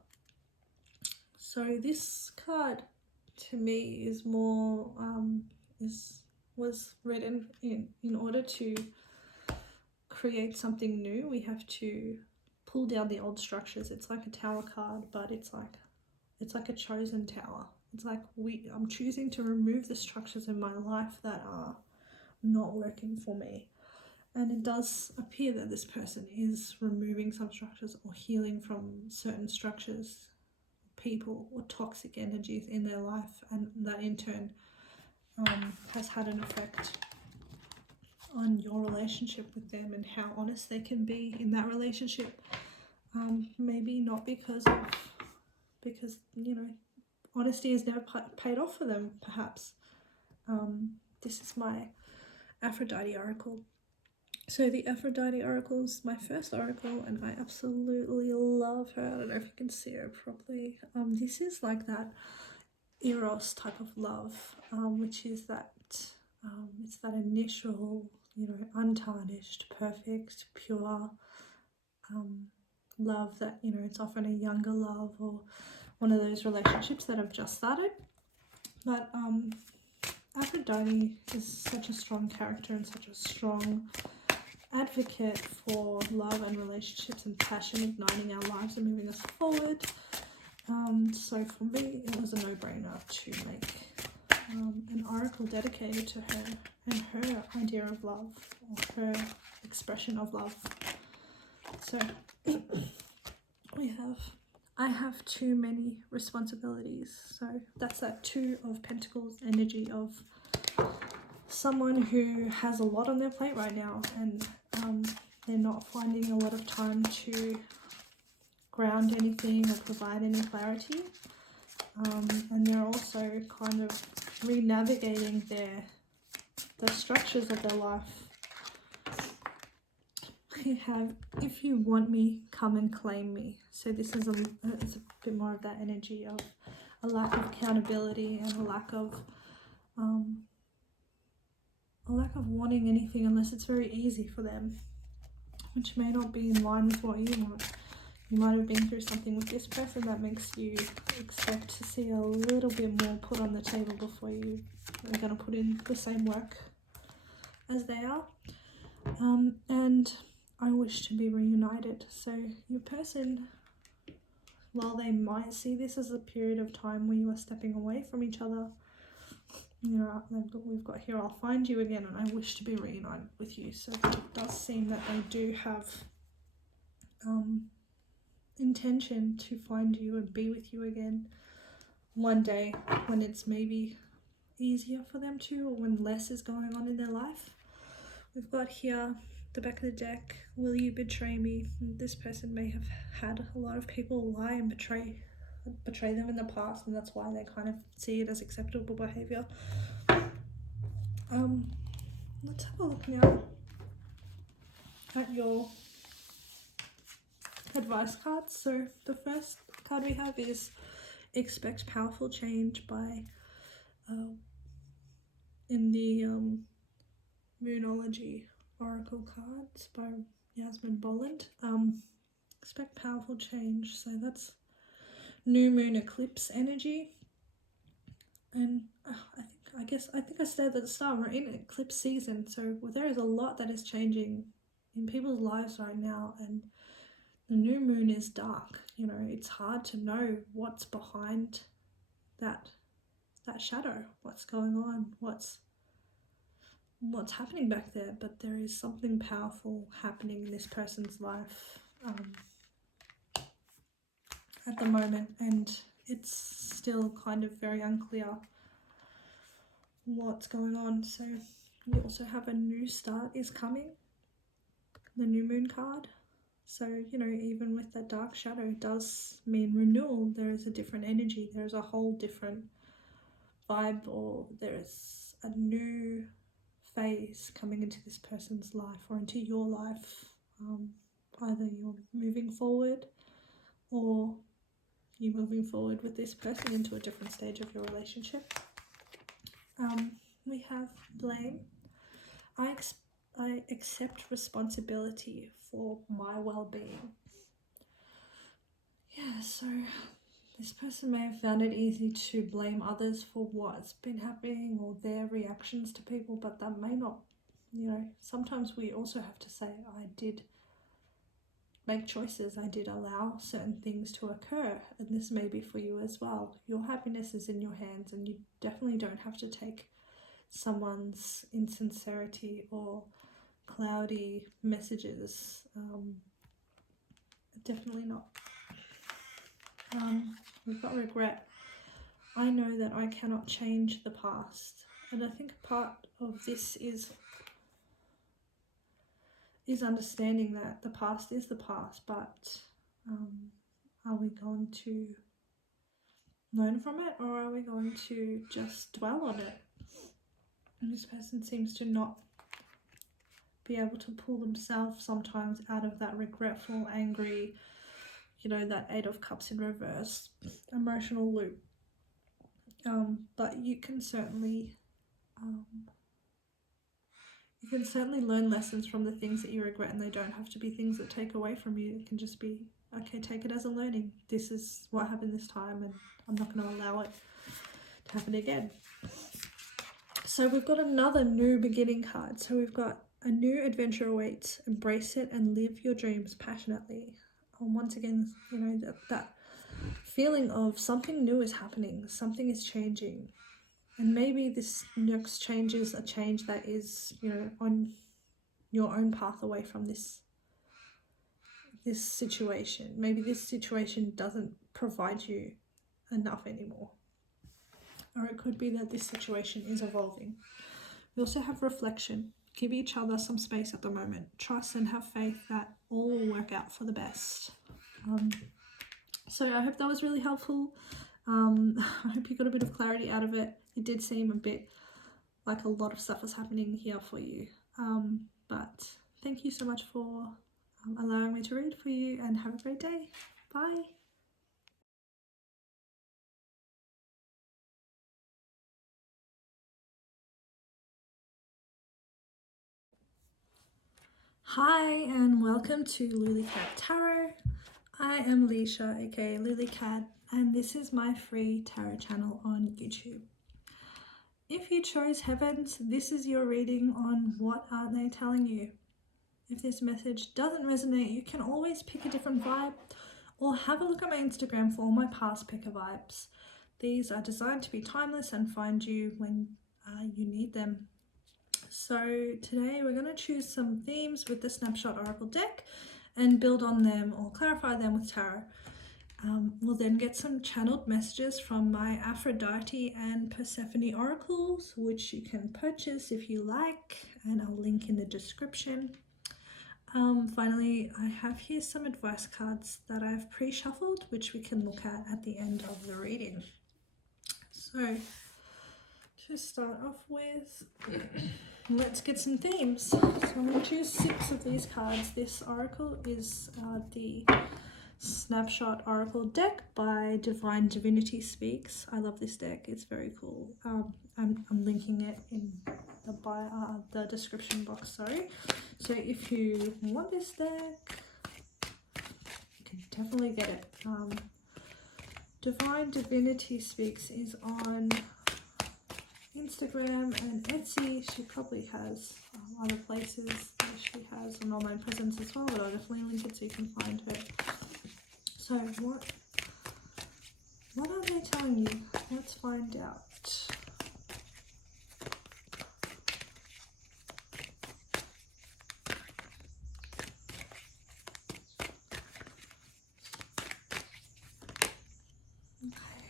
So this card to me is more was written in order to create something new. We have to pull down the old structures. It's like a tower card, but it's like a chosen tower. It's like I'm choosing to remove the structures in my life that are not working for me. And it does appear that this person is removing some structures or healing from certain structures, people, or toxic energies in their life, and that in turn has had an effect on your relationship with them and how honest they can be in that relationship. Maybe not because you know, honesty has never paid off for them, perhaps. This is my Aphrodite oracle. So the Aphrodite oracle is my first oracle, and I absolutely love her. I don't know if you can see her properly. This is like that Eros type of love, which is that it's that initial, you know, untarnished, perfect, pure love that, you know, it's often a younger love or one of those relationships that have just started. But Aphrodite is such a strong character and such a strong advocate for love and relationships and passion, igniting our lives and moving us forward. So for me, it was a no-brainer to make an oracle dedicated to her and her idea of love, or her expression of love. So I have too many responsibilities. So that's that Two of Pentacles energy of someone who has a lot on their plate right now, and they're not finding a lot of time to ground anything or provide any clarity. And they're also kind of re-navigating the structures of their life. We have, if you want me, come and claim me. So this is it's a bit more of that energy of a lack of accountability and a lack of wanting anything unless it's very easy for them, which may not be in line with what you want. You might have been through something with this person that makes you expect to see a little bit more put on the table before you are going to put in the same work as they are. And I wish to be reunited. So your person, while they might see this as a period of time where you are stepping away from each other, you know, we've got here, I'll find you again and I wish to be reunited with you. So it does seem that they do have intention to find you and be with you again one day when it's maybe easier for them to, or when less is going on in their life. We've got here the back of the deck, will you betray me? This person may have had a lot of people lie and betray them in the past, and that's why they kind of see it as acceptable behavior. Let's have a look now at your advice cards. So the first card we have is expect powerful change by in the Moonology oracle cards by Yasmin Bolland. Expect powerful change, so that's new moon eclipse energy. And I think I said at the start, we're in eclipse season, so there is a lot that is changing in people's lives right now, and the new moon is dark. You know, it's hard to know what's behind that shadow, what's going on, what's happening back there, but there is something powerful happening in this person's life at the moment, and it's still kind of very unclear what's going on. So we also have a new start is coming, the new moon card. So, you know, even with that dark shadow, it does mean renewal. There is a different energy. There's a whole different vibe, or there's a new phase coming into this person's life or into your life. Either you're moving forward or you're moving forward with this person into a different stage of your relationship. We have blame. I accept responsibility for my well-being. Yeah, so this person may have found it easy to blame others for what's been happening or their reactions to people, but that may not, you know, sometimes we also have to say, I did make choices, I did allow certain things to occur, and this may be for you as well. Your happiness is in your hands, and you definitely don't have to take someone's insincerity or cloudy messages. Definitely not. We've got regret. I know that I cannot change the past, and I think part of this is understanding that the past is the past, but are we going to learn from it, or are we going to just dwell on it? And this person seems to not be able to pull themselves sometimes out of that regretful, angry, you know, that 8 of Cups in reverse emotional loop. But you can certainly learn lessons from the things that you regret, and they don't have to be things that take away from you. It can just be, okay, take it as a learning. This is what happened this time, and I'm not going to allow it to happen again. So we've got another new beginning card. So we've got a new adventure awaits. Embrace it and live your dreams passionately. And once again, you know, that feeling of something new is happening, something is changing. And maybe this next change is a change that is, you know, on your own path away from this situation. Maybe this situation doesn't provide you enough anymore. Or it could be that this situation is evolving. We also have reflection. Give each other some space at the moment. Trust and have faith that all will work out for the best. So I hope that was really helpful. I hope you got a bit of clarity out of it. It did seem a bit like a lot of stuff was happening here for you. But thank you so much for allowing me to read for you, and have a great day. Bye. Hi, and welcome to lulicat.tarot. I am Leisha, aka Lulicat, and this is my free tarot channel on YouTube. If you chose Heavens, this is your reading on what are they telling you. If this message doesn't resonate, you can always pick a different vibe, or have a look at my Instagram for all my past picker vibes. These are designed to be timeless and find you when you need them. So today we're going to choose some themes with the Snapshot Oracle deck and build on them or clarify them with tarot. We'll then get some channeled messages from my Aphrodite and Persephone oracles, which you can purchase if you like, and I'll link in the description. Finally, I have here some advice cards that I've pre-shuffled, which we can look at the end of the reading. So to start off with, let's get some themes. So I'm going to choose 6 of these cards. This oracle is the Snapshot Oracle deck by Divine Divinity Speaks. I love this deck. It's very cool. I'm linking it in the description box, sorry. So if you want this deck, you can definitely get it. Divine Divinity Speaks is on Instagram and Etsy. She probably has other places that she has an online presence as well, but I'll definitely link it so you can find her. So what are they telling you? Let's find out. Okay.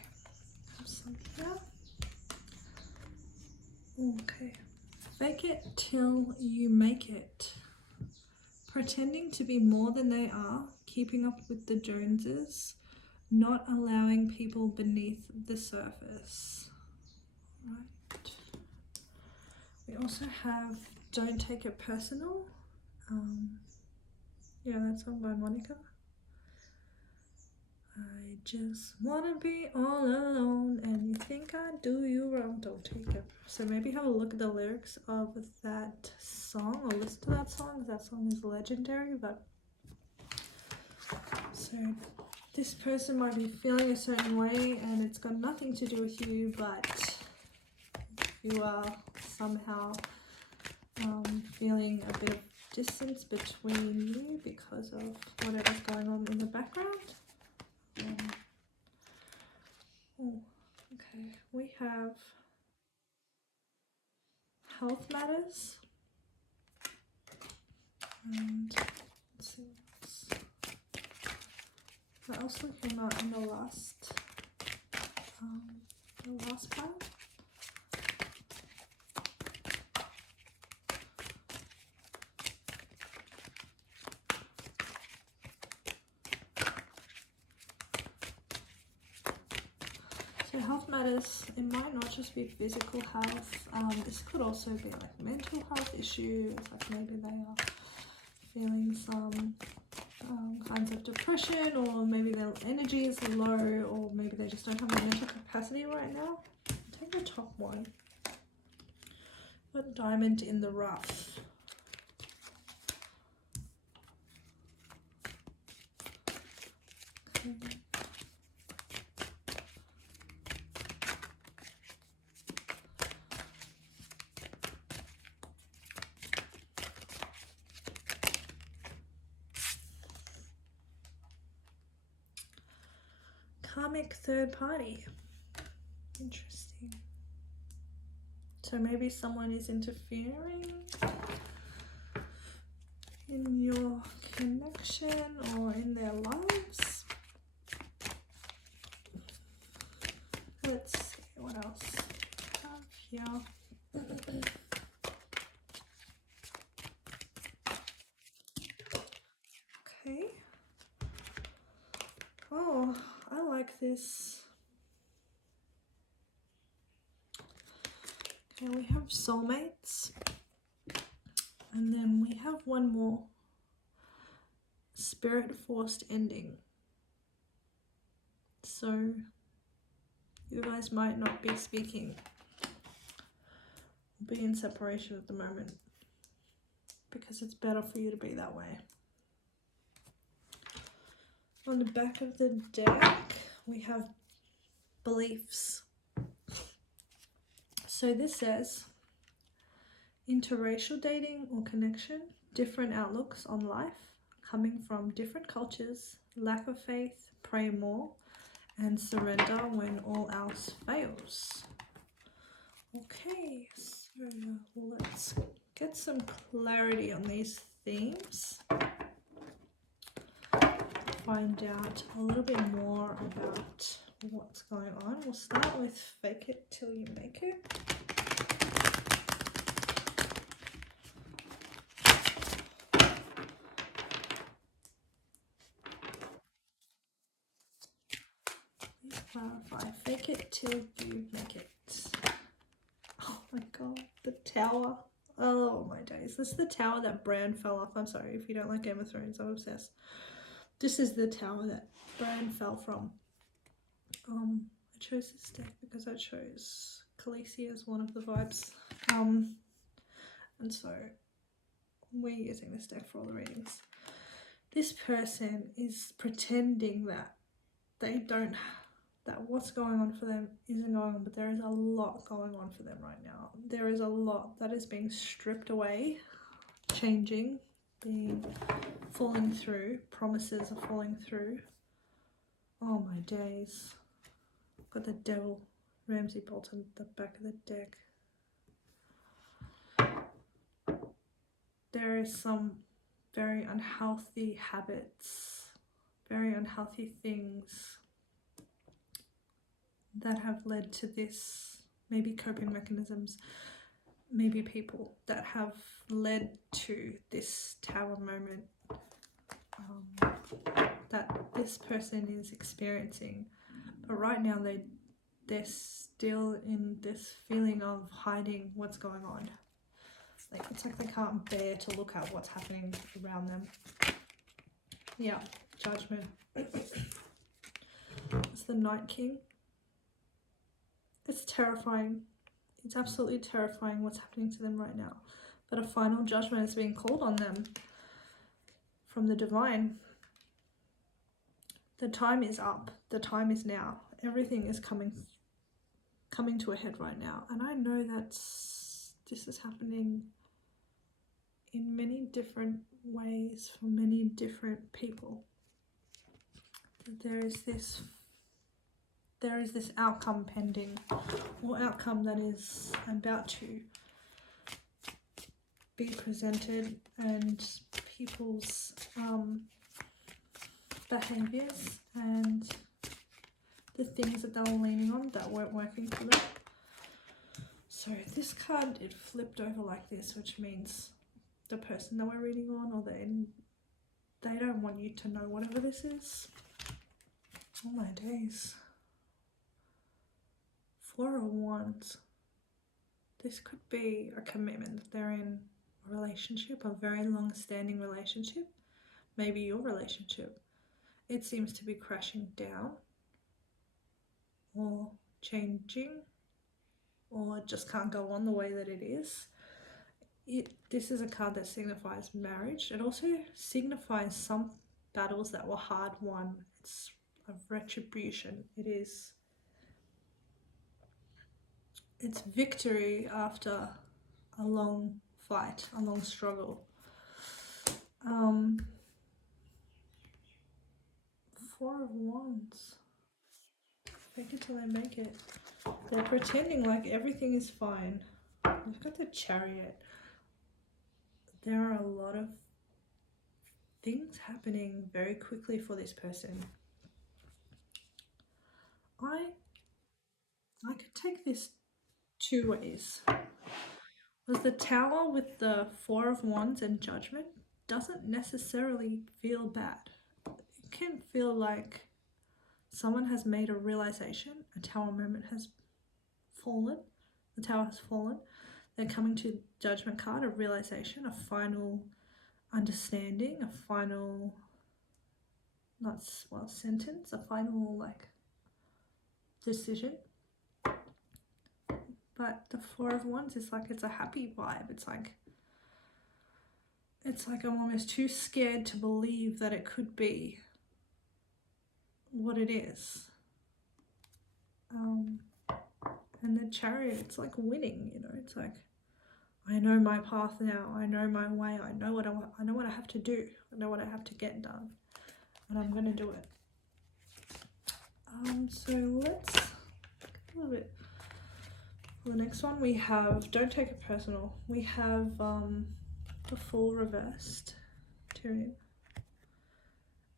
Okay. Fake it till you make it. Pretending to be more than they are, keeping up with the Joneses, not allowing people beneath the surface. Right. We also have Don't Take It Personal. Yeah, that song by Monica. I just wanna be all alone, and you think I do you wrong, don't take it. So maybe have a look at the lyrics of that song, or listen to that song. That song is legendary. But so this person might be feeling a certain way, and it's got nothing to do with you, but you are somehow feeling a bit of distance between you because of whatever's going on in the background. Oh, okay, we have health matters, and let's see that also came out in the last part. So health matters, it might not just be physical health, this could also be like mental health issues, like maybe they are feeling some kinds of depression, or maybe their energy is low, or maybe they just don't have the mental capacity right now. Take the top one. Put diamond in the rough. Okay. Karmic third party. Interesting. So maybe someone is interfering in your connection or in their lives. Let's see what else I have here. Okay. Oh, I like this. Okay, we have soulmates. And then we have one more. Spirit forced ending. So you guys might not be speaking, be in separation at the moment, because it's better for you to be that way. On the back of the deck, we have beliefs. So this says, interracial dating or connection, different outlooks on life, coming from different cultures, lack of faith, pray more, and surrender when all else fails. Okay, so let's get some clarity on these themes. Find out a little bit more about what's going on. We'll start with fake it till you make it. Please clarify. Fake it till you make it. Oh my god, the tower. Oh my days. This is the tower that Bran fell off. I'm sorry if you don't like Game of Thrones, I'm obsessed. This is the tower that Bran fell from. I chose this deck because I chose Khaleesi as one of the vibes. And so we're using this deck for all the readings. This person is pretending that they don't, that what's going on for them isn't going on, but there is a lot going on for them right now. There is a lot that is being stripped away, changing, falling through. Promises are falling through. Oh my days. Got the devil, Ramsay Bolton, at the back of the deck. There is some very unhealthy habits, very unhealthy things that have led to this, maybe coping mechanisms. maybe people that have led to this tower moment that this person is experiencing, but right now they're still in this feeling of hiding what's going on. Like, it's like they can't bear to look at what's happening around them. Yeah, Judgment. It's the Night King. It's terrifying. It's absolutely terrifying what's happening to them right now. But a final judgment is being called on them from the divine. The time is up. The time is now. Everything is coming to a head right now. And I know that this is happening in many different ways for many different people. There is this outcome pending, or outcome that is about to be presented, and people's behaviors and the things that they were leaning on that weren't working for them. So this card, it flipped over like this, which means the person that we're reading on, or they don't want you to know whatever this is. Oh my days. Four of Wands. This could be a commitment that they're in a relationship, a very long-standing relationship. Maybe your relationship. It seems to be crashing down, or changing, or just can't go on the way that it is. This is a card that signifies marriage. It also signifies some battles that were hard won. It's a retribution. It's victory after a long fight, a long struggle. Four of Wands. Fake it till they make it. They're pretending like everything is fine. We've got the Chariot. There are a lot of things happening very quickly for this person. I could take this two ways. Was the Tower with the Four of Wands and Judgment doesn't necessarily feel bad. It can feel like someone has made a realization, a Tower moment has fallen, the Tower has fallen. They're coming to Judgment card, a realization, a final understanding, a final, sentence, a final decision. But the Four of Wands is like, it's a happy vibe. It's like I'm almost too scared to believe that it could be what it is. And the Chariot, it's like winning, it's like, I know my path now. I know my way. I know what I have to do. I know what I have to get done, and I'm gonna do it. So let's get a little bit. For the next one, we have, don't take it personal. We have the Fool reversed, Tyrion,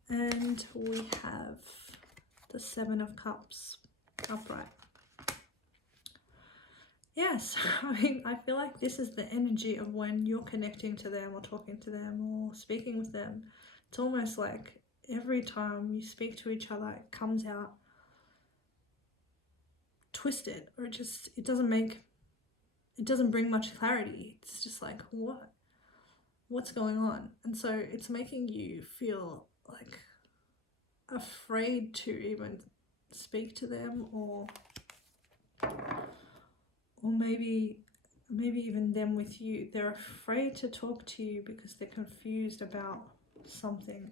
and we have the Seven of Cups upright. Yes, I feel like this is the energy of when you're connecting to them or talking to them or speaking with them. It's almost like every time you speak to each other, it comes out twisted, or it doesn't bring much clarity. It's just like, what's going on? And so it's making you feel like afraid to even speak to them, or maybe even them with you. They're afraid to talk to you because they're confused about something.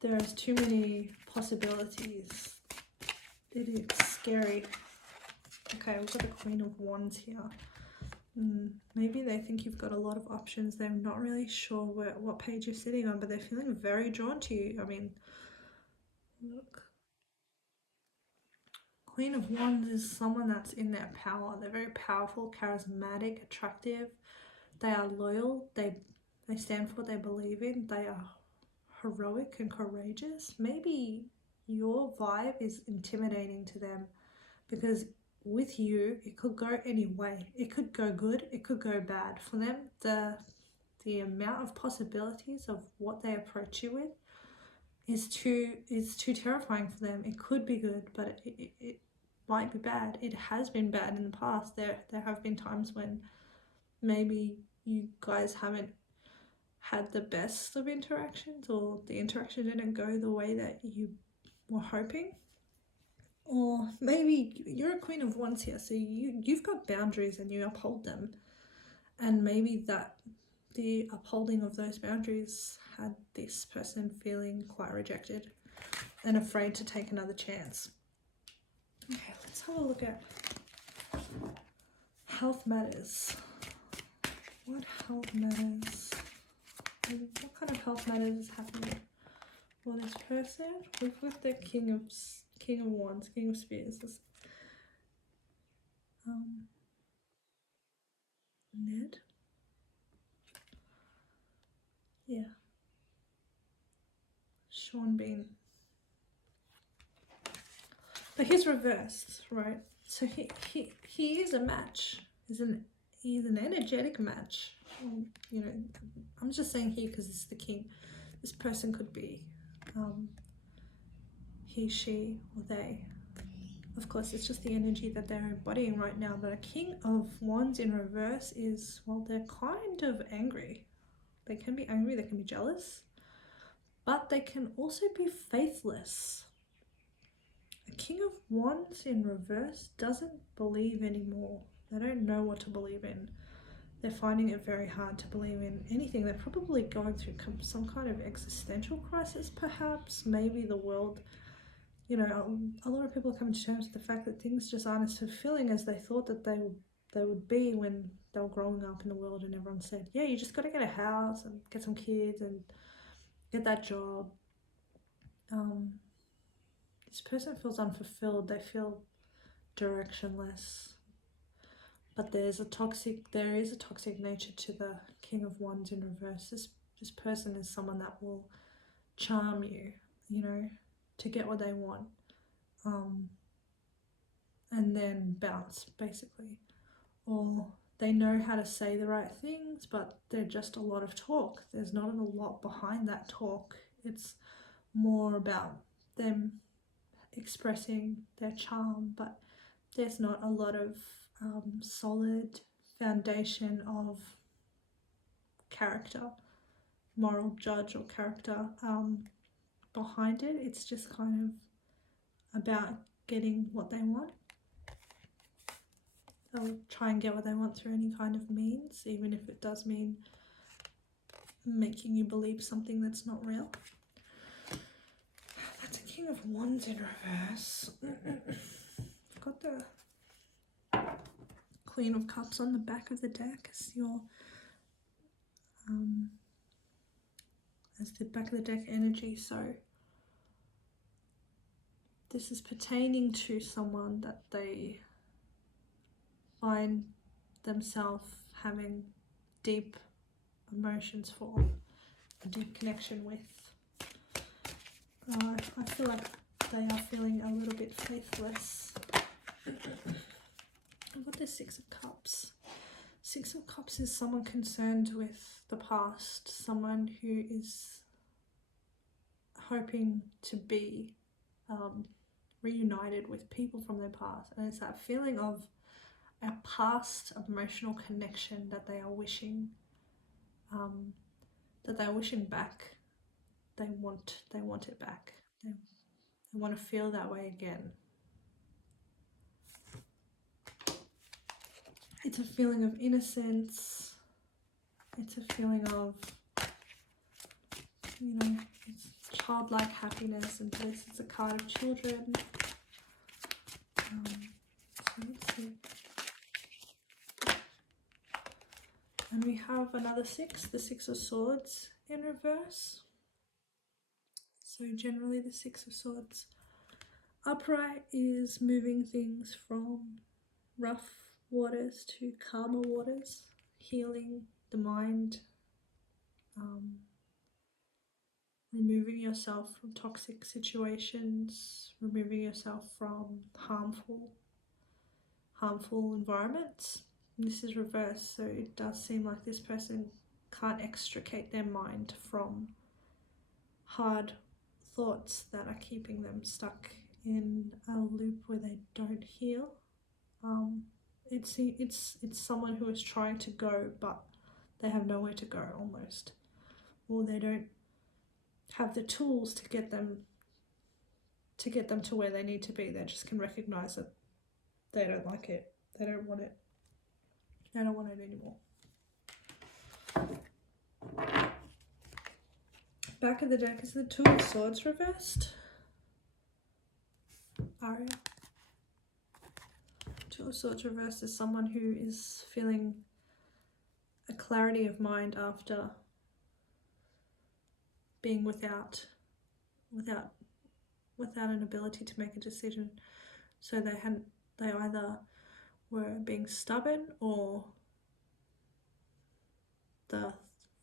There's too many possibilities. It is scary. Okay, we've got the Queen of Wands here. Maybe they think you've got a lot of options. They're not really sure what page you're sitting on, but they're feeling very drawn to you. I mean, look. Queen of Wands is someone that's in their power. They're very powerful, charismatic, attractive. They are loyal. They stand for what they believe in. They are heroic and courageous. Maybe your vibe is intimidating to them because with you, it could go any way. It could go good, it could go bad. For them, the amount of possibilities of what they approach you with is too terrifying for them. It could be good, but it might be bad. It has been bad in the past. There have been times when maybe you guys haven't had the best of interactions, or the interaction didn't go the way that you were hoping. Or maybe you're a Queen of Wands here, so you've got boundaries and you uphold them, and maybe that the upholding of those boundaries had this person feeling quite rejected and afraid to take another chance. Okay, let's have a look at health matters. What health matters? What kind of health matters is happening for this person? We've got the King of Wands, King of Spears. Ned. Yeah. Sean Bean. But he's reversed, right? So he is a match. He's an energetic match. You know, I'm just saying here because it's the king. This person could be he, she, or they. Of course, it's just the energy that they're embodying right now. But a King of Wands in reverse is, well, they're kind of angry. They can be angry, they can be jealous, but they can also be faithless. A King of Wands in reverse doesn't believe anymore. They don't know what to believe in. They're finding it very hard to believe in anything. They're probably going through some kind of existential crisis, perhaps. Maybe the world, you know, a lot of people are coming to terms with the fact that things just aren't as fulfilling as they thought that they would be when they were growing up in the world, and everyone said, yeah, you just got to get a house and get some kids and get that job. This person feels unfulfilled. They feel directionless. But there is a toxic nature to the King of Wands in reverse. This person is someone that will charm you, you know, to get what they want, and then bounce, basically. Or they know how to say the right things, but they're just a lot of talk. There's not a lot behind that talk. It's more about them expressing their charm, but there's not a lot of solid foundation of character, moral judge or character behind it. It's just kind of about getting what they want. They'll try and get what they want through any kind of means, even if it does mean making you believe something that's not real. That's a King of Wands in reverse. I've got the Queen of Cups on the back of the deck as your as the back of the deck energy. So this is pertaining to someone that they find themselves having deep emotions for, a deep connection with. I feel like they are feeling a little bit faithless. I've got the Six of Cups. Six of Cups is someone concerned with the past, someone who is hoping to be reunited with people from their past, and it's that feeling of a past emotional connection that they are wishing back. They want it back. They want to feel that way again. It's a feeling of innocence. It's a feeling of, you know, it's childlike happiness and bliss. It's a card of children. So let's see. And we have another six, the Six of Swords in reverse. So generally the Six of Swords upright is moving things from rough waters to calmer waters, healing the mind, removing yourself from toxic situations, removing yourself from harmful harmful environments. And this is reversed, so it does seem like this person can't extricate their mind from hard thoughts that are keeping them stuck in a loop where they don't heal. It's someone who is trying to go, but they have nowhere to go almost, or they don't have the tools to get them to where they need to be. They just can recognize that they don't like it, they don't want it, they don't want it anymore. Back of the deck is the Two of Swords reversed. Aria. Two of Swords reversed is someone who is feeling a clarity of mind after being without an ability to make a decision. So they either were being stubborn, or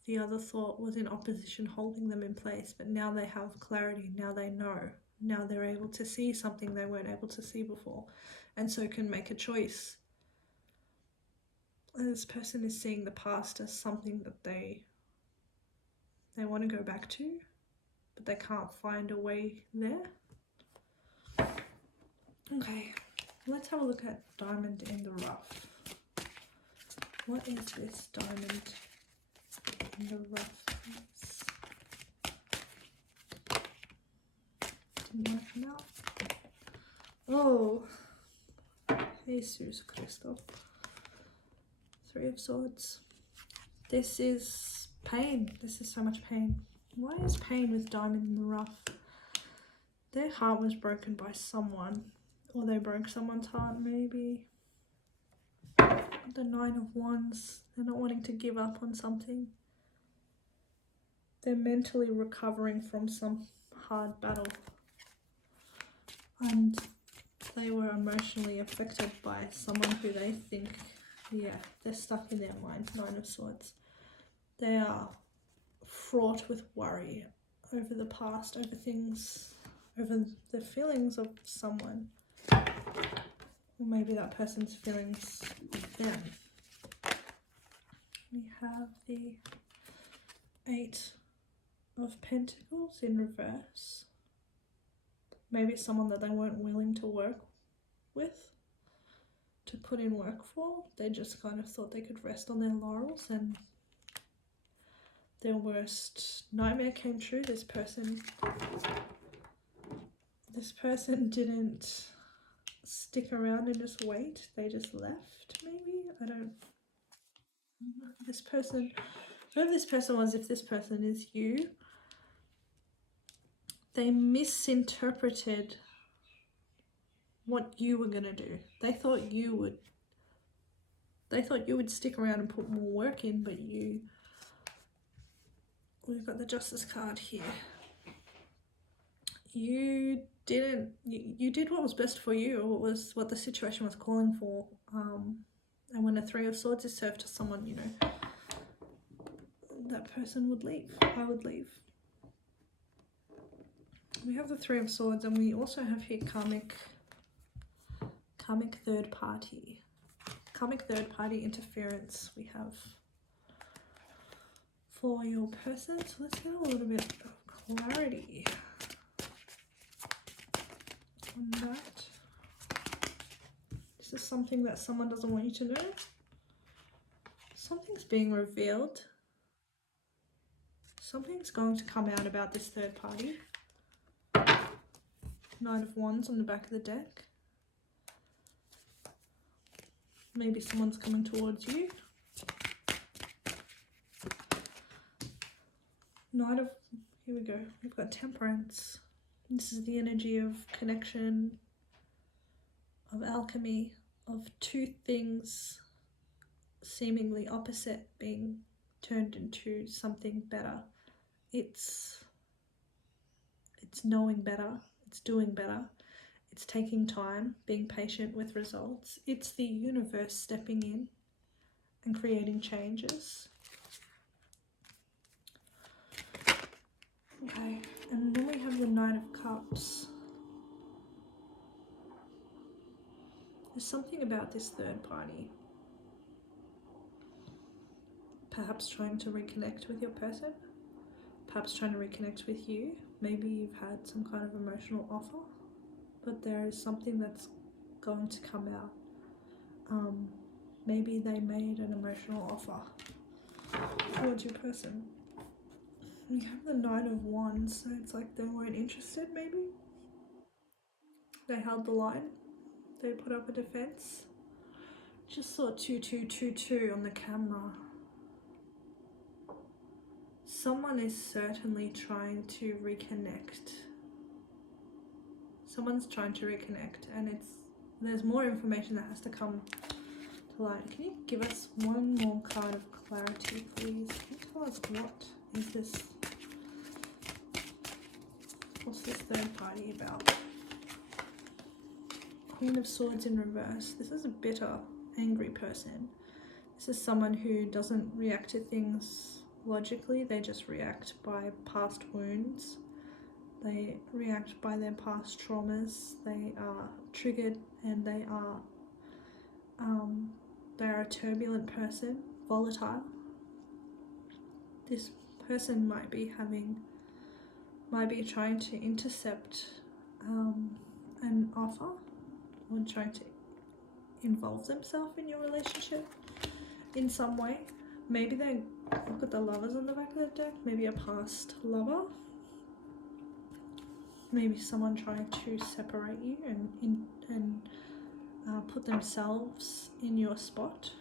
the other thought was in opposition, holding them in place. But now they have clarity. Now they know. Now they're able to see something they weren't able to see before, and so can make a choice. And this person is seeing the past as something that they want to go back to, but they can't find a way there. Okay, let's have a look at Diamond in the Rough. What is this Diamond in the Rough? Didn't want to come out. Oh, Jesus Cristo. Three of Swords. This is pain. This is so much pain. Why is pain with Diamond in the Rough? Their heart was broken by someone, or they broke someone's heart maybe. The Nine of Wands. They're not wanting to give up on something. They're mentally recovering from some hard battle, and they were emotionally affected by someone who they think, yeah, they're stuck in their mind. Nine of Swords. They are fraught with worry over the past, over things, over the feelings of someone, or maybe that person's feelings of them. We have the Eight of Pentacles in reverse. Maybe someone that they weren't willing to work with, to put in work for. They just kind of thought they could rest on their laurels, and their worst nightmare came true. This person didn't stick around and just wait. They just left, maybe? I don't... This person, whoever this person was, if this person is you, they misinterpreted what you were going to do. They thought you would stick around and put more work in, but we've got the Justice card here. You didn't. You did what was best for you, or what the situation was calling for. And when a Three of Swords is served to someone, you know, that person would leave. I would leave. We have the Three of Swords, and we also have here karmic third party. Karmic third party interference we have for your person. So let's get a little bit of clarity on that. This is something that someone doesn't want you to know. Something's being revealed. Something's going to come out about this third party. Nine of Wands on the back of the deck. Maybe someone's coming towards you. Here we go. We've got Temperance. This is the energy of connection, of alchemy, of two things seemingly opposite being turned into something better. It's knowing better, it's doing better, it's taking time, being patient with results. It's the universe stepping in and creating changes. Okay, and then we have the Knight of Cups. There's something about this third party. Perhaps trying to reconnect with your person. Perhaps trying to reconnect with you. Maybe you've had some kind of emotional offer, but there is something that's going to come out. Maybe they made an emotional offer towards your person. We have the Knight of Wands, so it's like they weren't interested maybe. They held the line. They put up a defense. Just saw 2222 on the camera. Someone is certainly trying to reconnect. Someone's trying to reconnect, and there's more information that has to come to light. Can you give us one more card of clarity, please? Can you tell us what is this? What's this third party about? Queen of Swords in reverse. This is a bitter, angry person. This is someone who doesn't react to things logically. They just react by past wounds. They react by their past traumas. They are triggered, and they are a turbulent person, volatile. This person might be trying to intercept an offer, or trying to involve themselves in your relationship in some way. Maybe they look at the Lovers on the back of the deck. Maybe a past lover. Maybe someone trying to separate you and put themselves in your spot.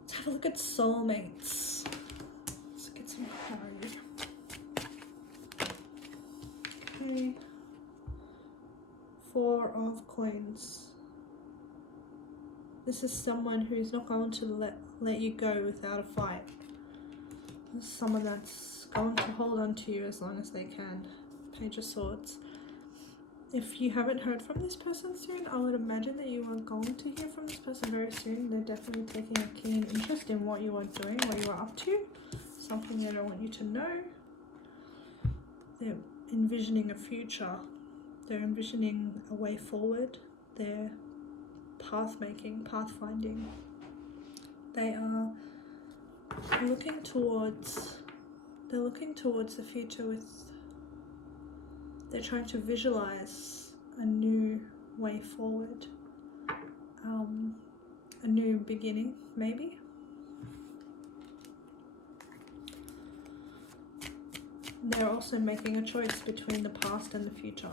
Let's have a look at soulmates. Let's get some clarity. Okay. Four of Coins. This is someone who's not going to let you go without a fight. This is someone that's going to hold on to you as long as they can. Page of Swords. If you haven't heard from this person soon, I would imagine that you are going to hear from this person very soon. They're definitely taking a keen interest in what you are doing, what you are up to. Something they don't want you to know. They're envisioning a future. They're envisioning a way forward. They're pathfinding. They are looking towards the future they're trying to visualize a new way forward, a new beginning, maybe. They're also making a choice between the past and the future.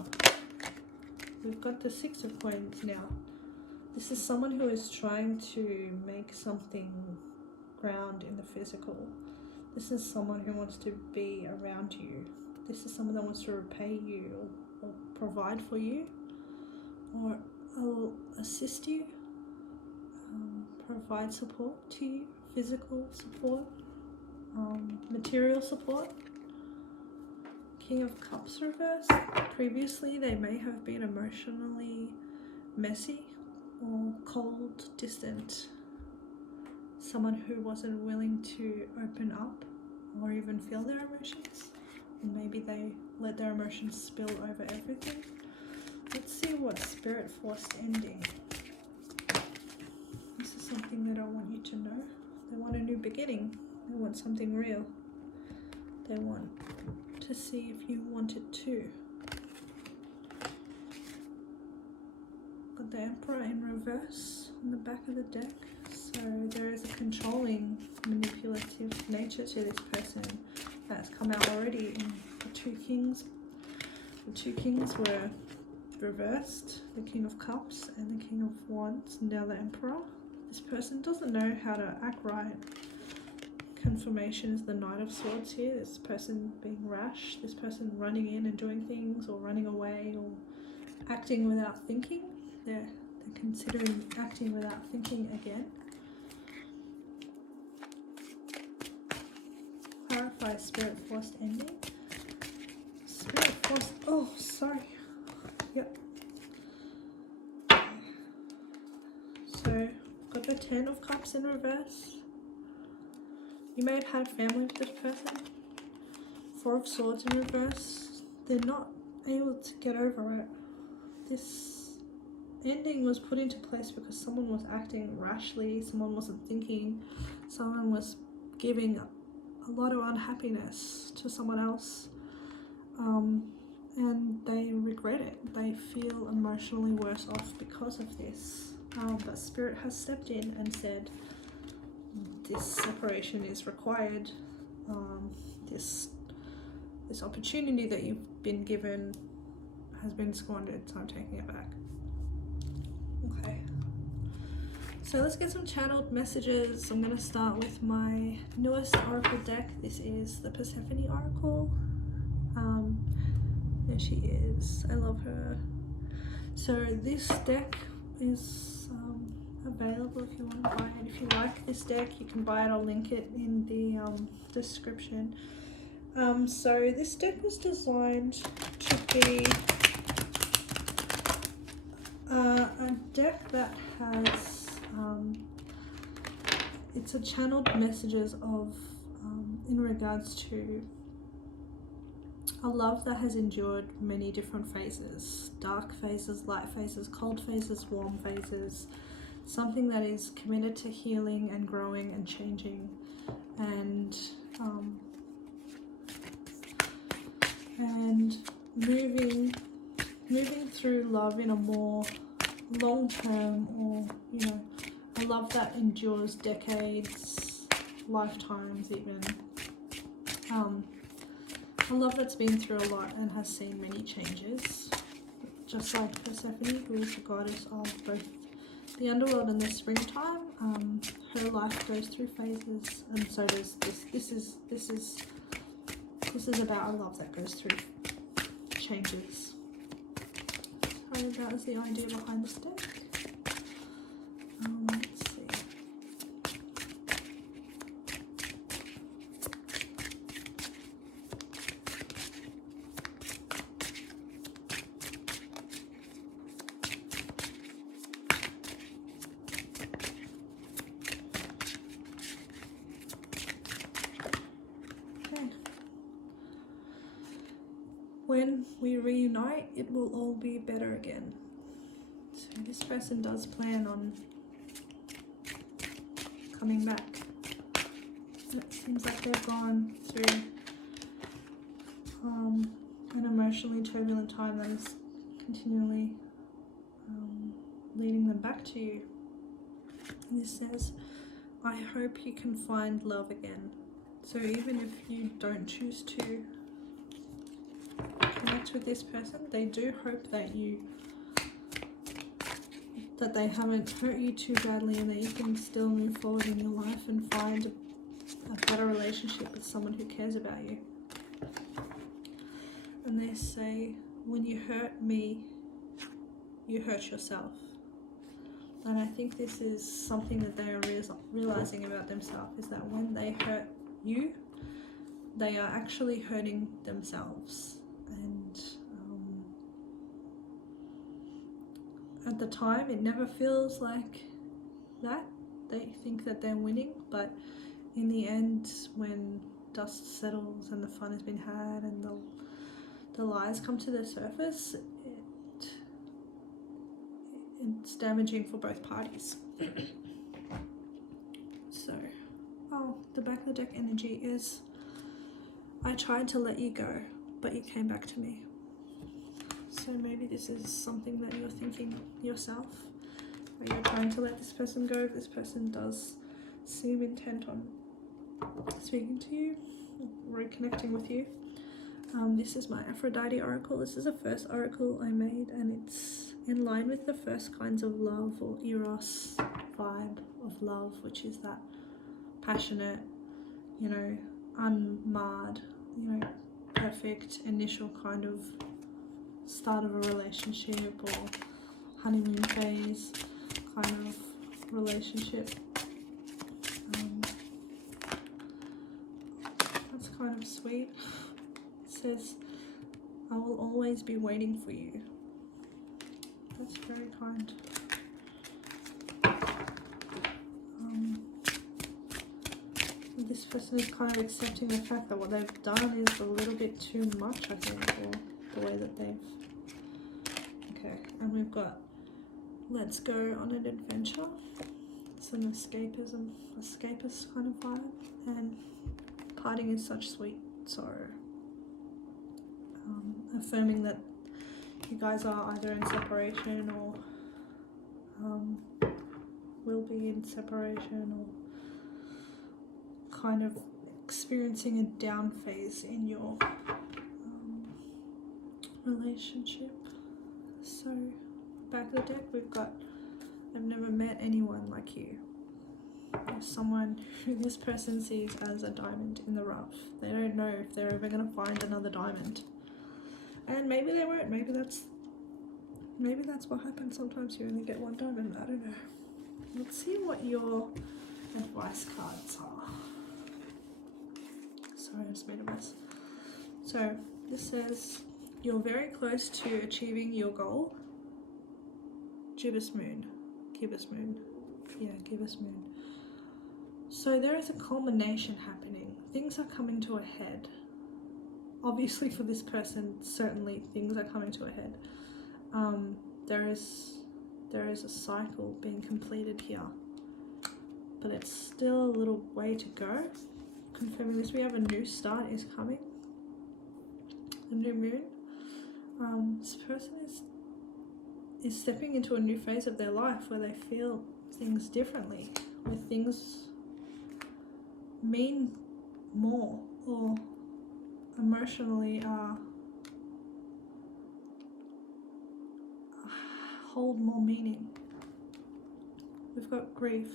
We've got the Six of Coins now. This is someone who is trying to make something ground in the physical. This is someone who wants to be around you. This is someone that wants to repay you or provide for you, or assist you, provide support to you, physical support, material support. King of Cups reverse. Previously, they may have been emotionally messy or cold, distant. Someone who wasn't willing to open up or even feel their emotions. And maybe they let their emotions spill over everything. Let's see what Spirit forced ending. This is something that I want you to know. They want a new beginning. They want something real. They want to see if you want it too. Got the Emperor in reverse on the back of the deck. So there is a controlling, manipulative nature to this person that's come out already in the Two Kings. The Two Kings were reversed, the King of Cups and the King of Wands, now the Emperor. This person doesn't know how to act right. Confirmation is the Knight of Swords here. This person being rash, this person running in and doing things, or running away, or acting without thinking. They're considering acting without thinking again. Clarify Spirit forced ending. Spirit forced, oh sorry. Yep. So got the Ten of Cups in reverse. You may have had family with this person. Four of Swords in reverse. They're not able to get over it. This ending was put into place because someone was acting rashly, someone wasn't thinking, someone was giving a lot of unhappiness to someone else, and they regret it. They feel emotionally worse off because of this. But Spirit has stepped in and said, this separation is required. This opportunity that you've been given has been squandered, so I'm taking it back. Okay. So let's get some channeled messages. I'm going to start with my newest oracle deck. This is the Persephone Oracle. There she is. I love her. So this deck is available if you want to buy it. If you like this deck, you can buy it. I'll link it in the description. So this deck was designed to be a deck that has it's a channeled messages of in regards to a love that has endured many different phases, dark phases, light phases, cold phases, warm phases, something that is committed to healing and growing and changing, and moving through love in a more long-term, or a love that endures decades, lifetimes even. A love that's been through a lot and has seen many changes, just like Persephone, who is the goddess of both the underworld and the springtime. Her life goes through phases, and so does this. This is about a love that goes through changes. So that is the idea behind this deck. Let's see. When we reunite, it will all be better again. So this person does plan on coming back. It seems like they've gone through an emotionally turbulent time that is continually leading them back to you. And this says, I hope you can find love again. So even if you don't choose to connect with this person, they do hope that they haven't hurt you too badly, and that you can still move forward in your life and find a better relationship with someone who cares about you. And they say, when you hurt me, you hurt yourself. And I think this is something that they are realizing about themselves, is that when they hurt you, they are actually hurting themselves. And at the time, it never feels like that. They think that they're winning, but in the end, when dust settles and the fun has been had and the lies come to the surface, it's damaging for both parties. So, the back of the deck energy is, I tried to let you go, but you came back to me. So maybe this is something that you're thinking yourself, that you're trying to let this person go. This person does seem intent on speaking to you, reconnecting with you. This is my Aphrodite oracle. This is the first oracle I made, and it's in line with the first kinds of love, or eros vibe of love, which is that passionate, unmarred, perfect initial kind of start of a relationship, or honeymoon phase kind of relationship. That's kind of sweet. It says, I will always be waiting for you. That's very kind. This person is kind of accepting the fact that what they've done is a little bit too much, I think, or the way that they've... Okay, and we've got let's go on an adventure, some escapism, escapist kind of vibe, and parting is such sweet sorrow. Affirming that you guys are either in separation or will be in separation, or kind of experiencing a down phase in your relationship. So back of the deck we've got, I've never met anyone like you. Someone who this person sees as a diamond in the rough. They don't know if they're ever going to find another diamond, and maybe they won't. Maybe that's what happens. Sometimes you only get one diamond. I don't know. Let's see what your advice cards are. Sorry, I just made a mess. So this says you're very close to achieving your goal. Gibbous moon. Gibbous moon. Yeah, gibbous moon. So there is a culmination happening. Things are coming to a head. Obviously for this person, certainly things are coming to a head. There is a cycle being completed here, but it's still a little way to go. Confirming this, we have a new start is coming. The new moon. This person is stepping into a new phase of their life where they feel things differently, where things mean more, or emotionally hold more meaning. We've got grief.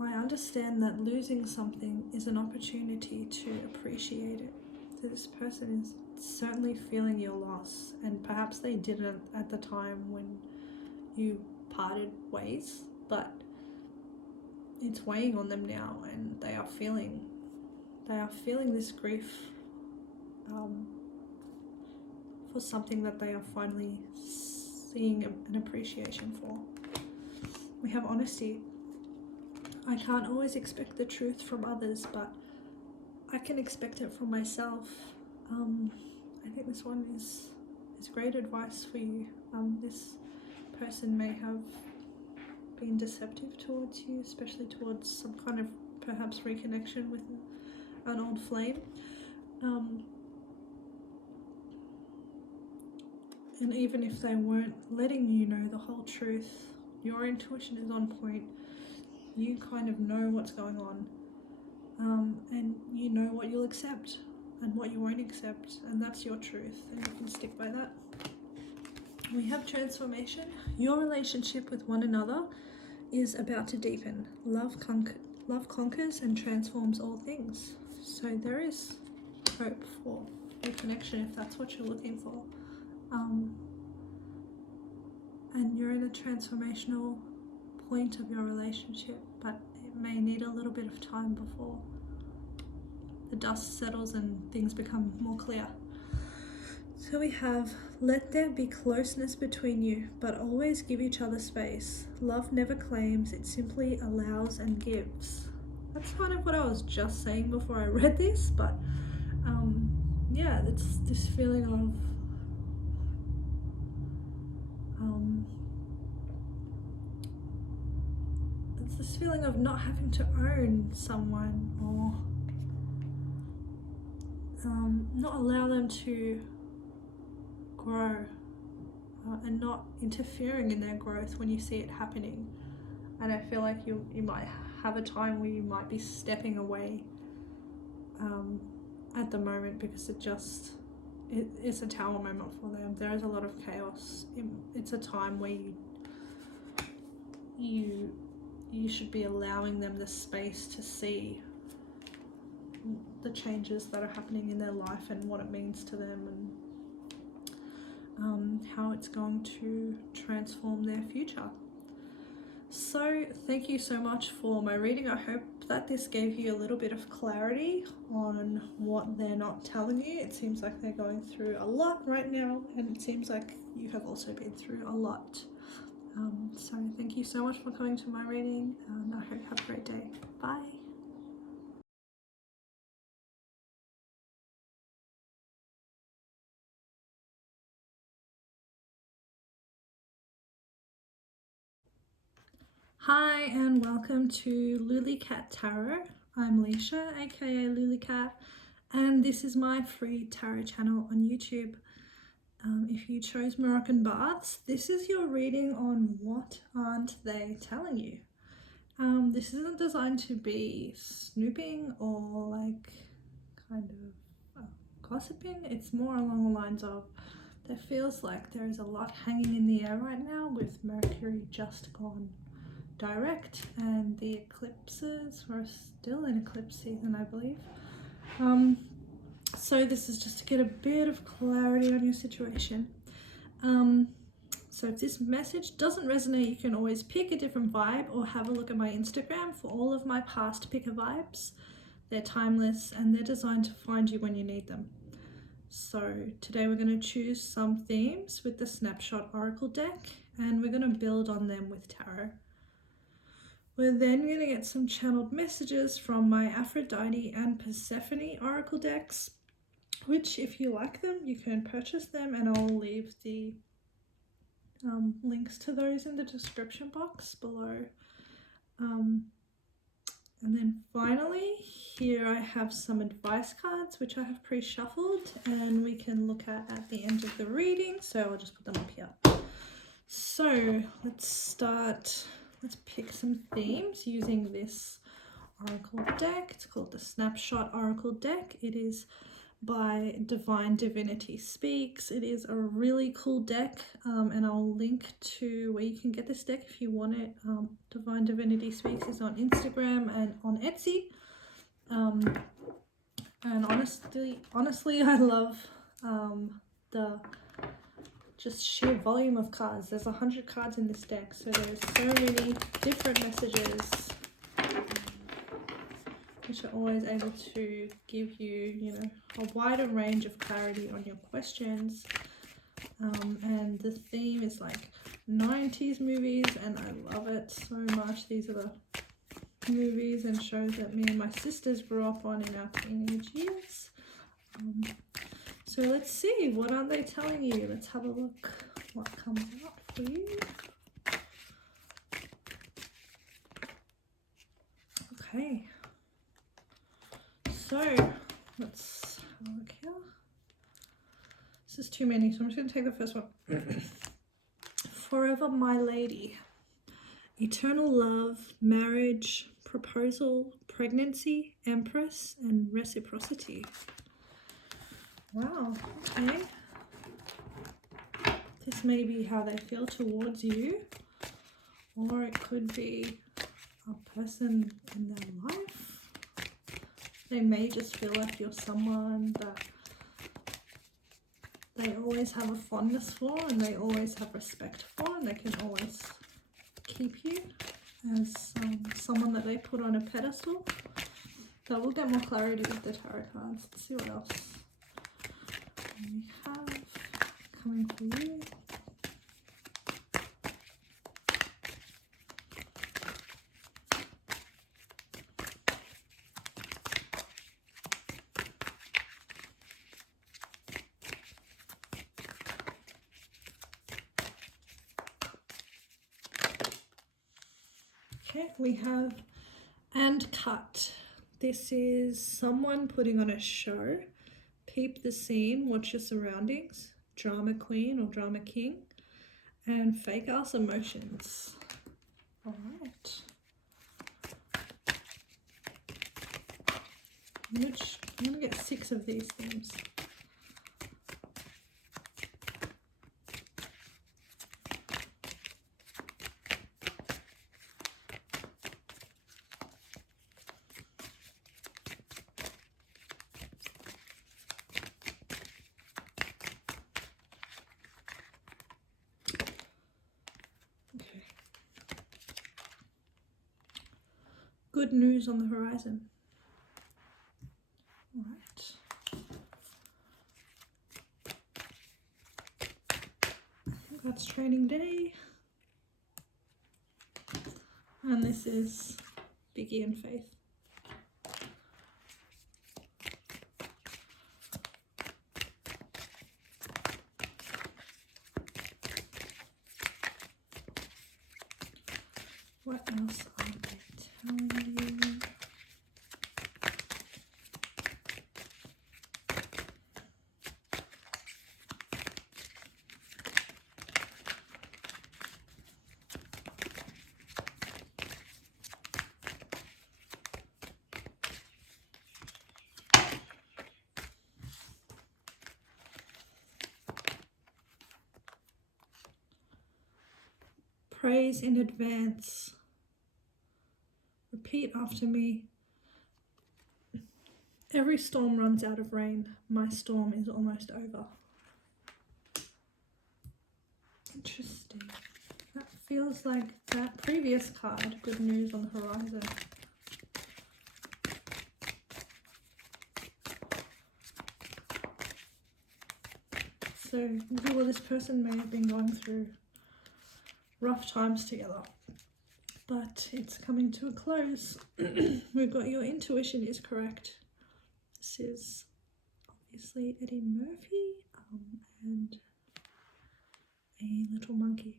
I understand that losing something is an opportunity to appreciate it. So this person is certainly feeling your loss, and perhaps they didn't at the time when you parted ways, but it's weighing on them now, and they are feeling this grief for something that they are finally seeing an appreciation for. We have honesty. I can't always expect the truth from others, but I can expect it from myself. I think this one is great advice for you. This person may have been deceptive towards you, especially towards some kind of perhaps reconnection with an old flame. And even if they weren't letting you know the whole truth, your intuition is on point. You kind of know what's going on, and you know what you'll accept and what you won't accept, and that's your truth, and you can stick by that. We have transformation. Your relationship with one another is about to deepen. Love conquers and transforms all things. So there is hope for reconnection if that's what you're looking for. And you're in a transformational point of your relationship, but it may need a little bit of time before the dust settles and things become more clear. So we have, let there be closeness between you, but always give each other space. Love never claims, it simply allows and gives. That's kind of what I was just saying before I read this, but yeah, it's this feeling of it's this feeling of not having to own someone, or not allow them to grow, and not interfering in their growth when you see it happening. And I feel like you might have a time where you might be stepping away at the moment, because it's a tower moment for them. There is a lot of chaos. It's a time where you should be allowing them the space to see the changes that are happening in their life and what it means to them, and how it's going to transform their future. So thank you so much for my reading. I hope that this gave you a little bit of clarity on what they're not telling you. It seems like they're going through a lot right now, and it seems like you have also been through a lot. So thank you so much for coming to my reading, and I hope you have a great day. Bye. Hi and welcome to lulicat.tarot. I'm Leisha, aka lulicat, and this is my free tarot channel on YouTube. If you chose Moroccan baths, this is your reading on what aren't they telling you. This isn't designed to be snooping or like kind of gossiping. It's more along the lines of there feels like there is a lot hanging in the air right now with Mercury just gone direct and the eclipses. We're still in eclipse season, I believe. So this is just to get a bit of clarity on your situation. So if this message doesn't resonate, you can always pick a different vibe or have a look at my Instagram for all of my past picker vibes. They're timeless and they're designed to find you when you need them. So today we're going to choose some themes with the Snapshot Oracle deck, and we're going to build on them with tarot. We're then going to get some channeled messages from my Aphrodite and Persephone Oracle decks, which if you like them, you can purchase them, and I'll leave the links to those in the description box below. And then finally, here I have some advice cards, which I have pre-shuffled and we can look at the end of the reading. So I'll just put them up here. So let's start. Let's pick some themes using this oracle deck. It's called the Snapshot Oracle deck. It is by Divine Divinity Speaks. It is a really cool deck, and I'll link to where you can get this deck if you want it. Divine Divinity Speaks is on Instagram and on Etsy. And honestly, I love the just sheer volume of cards. There's 100 cards in this deck, so there's so many different messages, which are always able to give you, a wider range of clarity on your questions. And the theme is like 90s movies, and I love it so much. These are the movies and shows that me and my sisters grew up on in our teenage years. So let's see, what are they telling you? Let's have a look what comes out for you. Okay. So let's have a look here. This is too many, so I'm just going to take the first one. Forever my lady. Eternal love, marriage, proposal, pregnancy, empress, and reciprocity. Wow, okay. This may be how they feel towards you, or it could be a person in their life. They may just feel like you're someone that they always have a fondness for and they always have respect for, and they can always keep you as someone that they put on a pedestal. So we'll get more clarity with the tarot cards. Let's see what else we have coming for you. Okay, we have and cut. This is someone putting on a show. Peep the scene, watch your surroundings. Drama queen or drama king. And fake ass emotions. All right. I'm going to get 6 of these themes. Good news on the horizon. All right. I think that's training day. And this is Biggie and Faith. What What else are they telling you? Praise in advance. Repeat after me. Every storm runs out of rain. My storm is almost over. Interesting. That feels like that previous card, good news on the horizon. So you or this person may have been going through rough times together, but it's coming to a close. We've got your intuition is correct. This is obviously Eddie Murphy and a little monkey.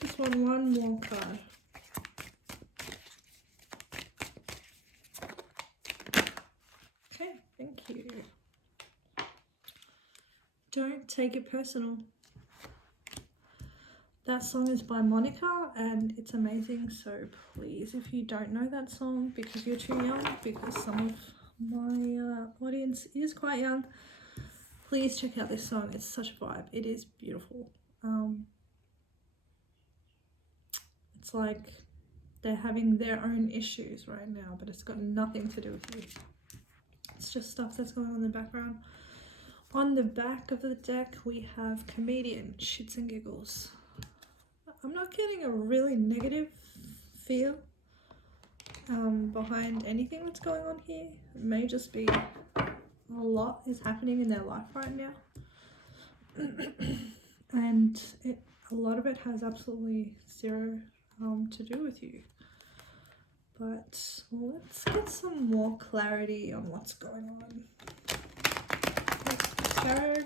Just want one more card. Okay, thank you. Don't take it personal. That song is by Monica and it's amazing, so please, if you don't know that song because you're too young, because some of my audience is quite young, please check out this song. It's such a vibe. It is beautiful. It's like they're having their own issues right now, but it's got nothing to do with you. It's just stuff that's going on in the background. On the back of the deck, we have comedian, shits and giggles. I'm not getting a really negative feel behind anything that's going on here. It may just be a lot is happening in their life right now. And a lot of it has absolutely zero to do with you. But let's get some more clarity on what's going on. Tarot.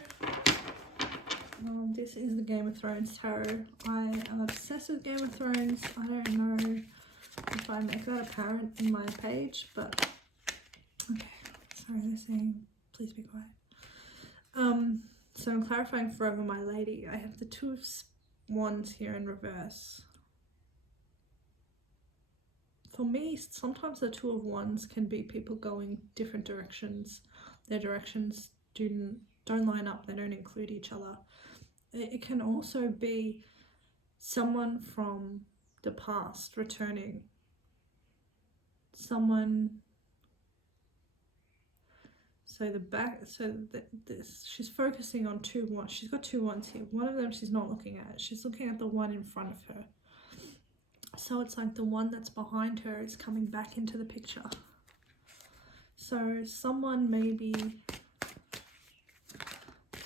This is the Game of Thrones tarot. I am obsessed with Game of Thrones. I don't know if I make that apparent in my page, but okay. Sorry, they're saying please be quiet. So I'm clarifying Forever My Lady. I have the Two of Wands here in reverse. For me, sometimes the Two of Wands can be people going different directions. Their directions don't line up, they don't include each other. It can also be someone from the past returning. Someone. So she's focusing on two wands. She's got two wands here. One of them she's not looking at. She's looking at the one in front of her. So it's like the one that's behind her is coming back into the picture. So someone may be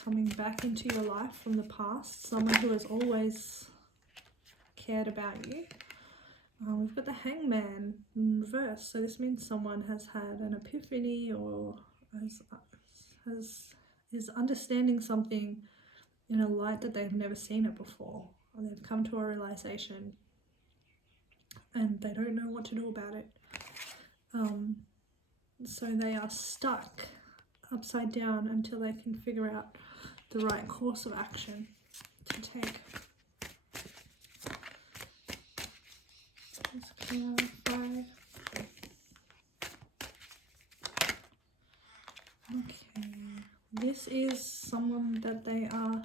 coming back into your life from the past, someone who has always cared about you. We've got the Hangman in reverse, so this means someone has had an epiphany or is understanding something in a light that they've never seen it before, or they've come to a realization and they don't know what to do about it. So they are stuck upside down until they can figure out the right course of action to take. Let's clarify. Okay, this is someone that they are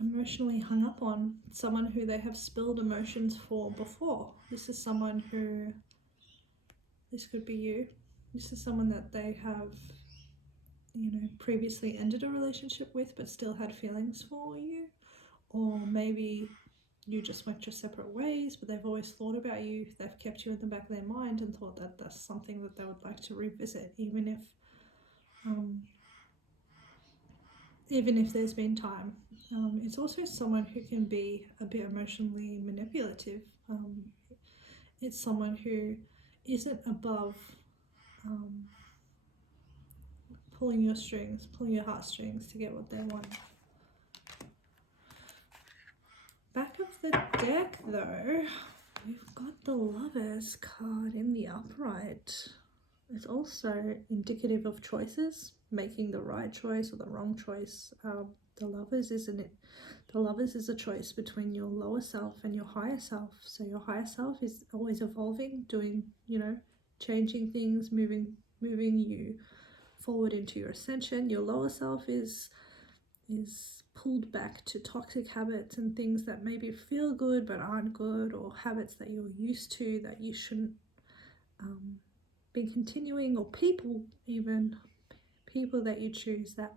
emotionally hung up on, someone who they have spilled emotions for before. This is someone who, this could be you, this is someone that they have, you know, previously ended a relationship with but still had feelings for you, or maybe you just went your separate ways but they've always thought about you. They've kept you in the back of their mind and thought that that's something that they would like to revisit, even if there's been time. It's also someone who can be a bit emotionally manipulative. It's someone who isn't above pulling your strings, pulling your heartstrings to get what they want. Back of the deck though, we've got the Lovers card in the upright. It's also indicative of choices, making the right choice or the wrong choice. The Lovers, isn't it? The Lovers is a choice between your lower self and your higher self. So your higher self is always evolving, doing, changing things, moving you forward into your ascension. Your lower self is pulled back to toxic habits and things that maybe feel good but aren't good, or habits that you're used to that you shouldn't be continuing, or people that you choose that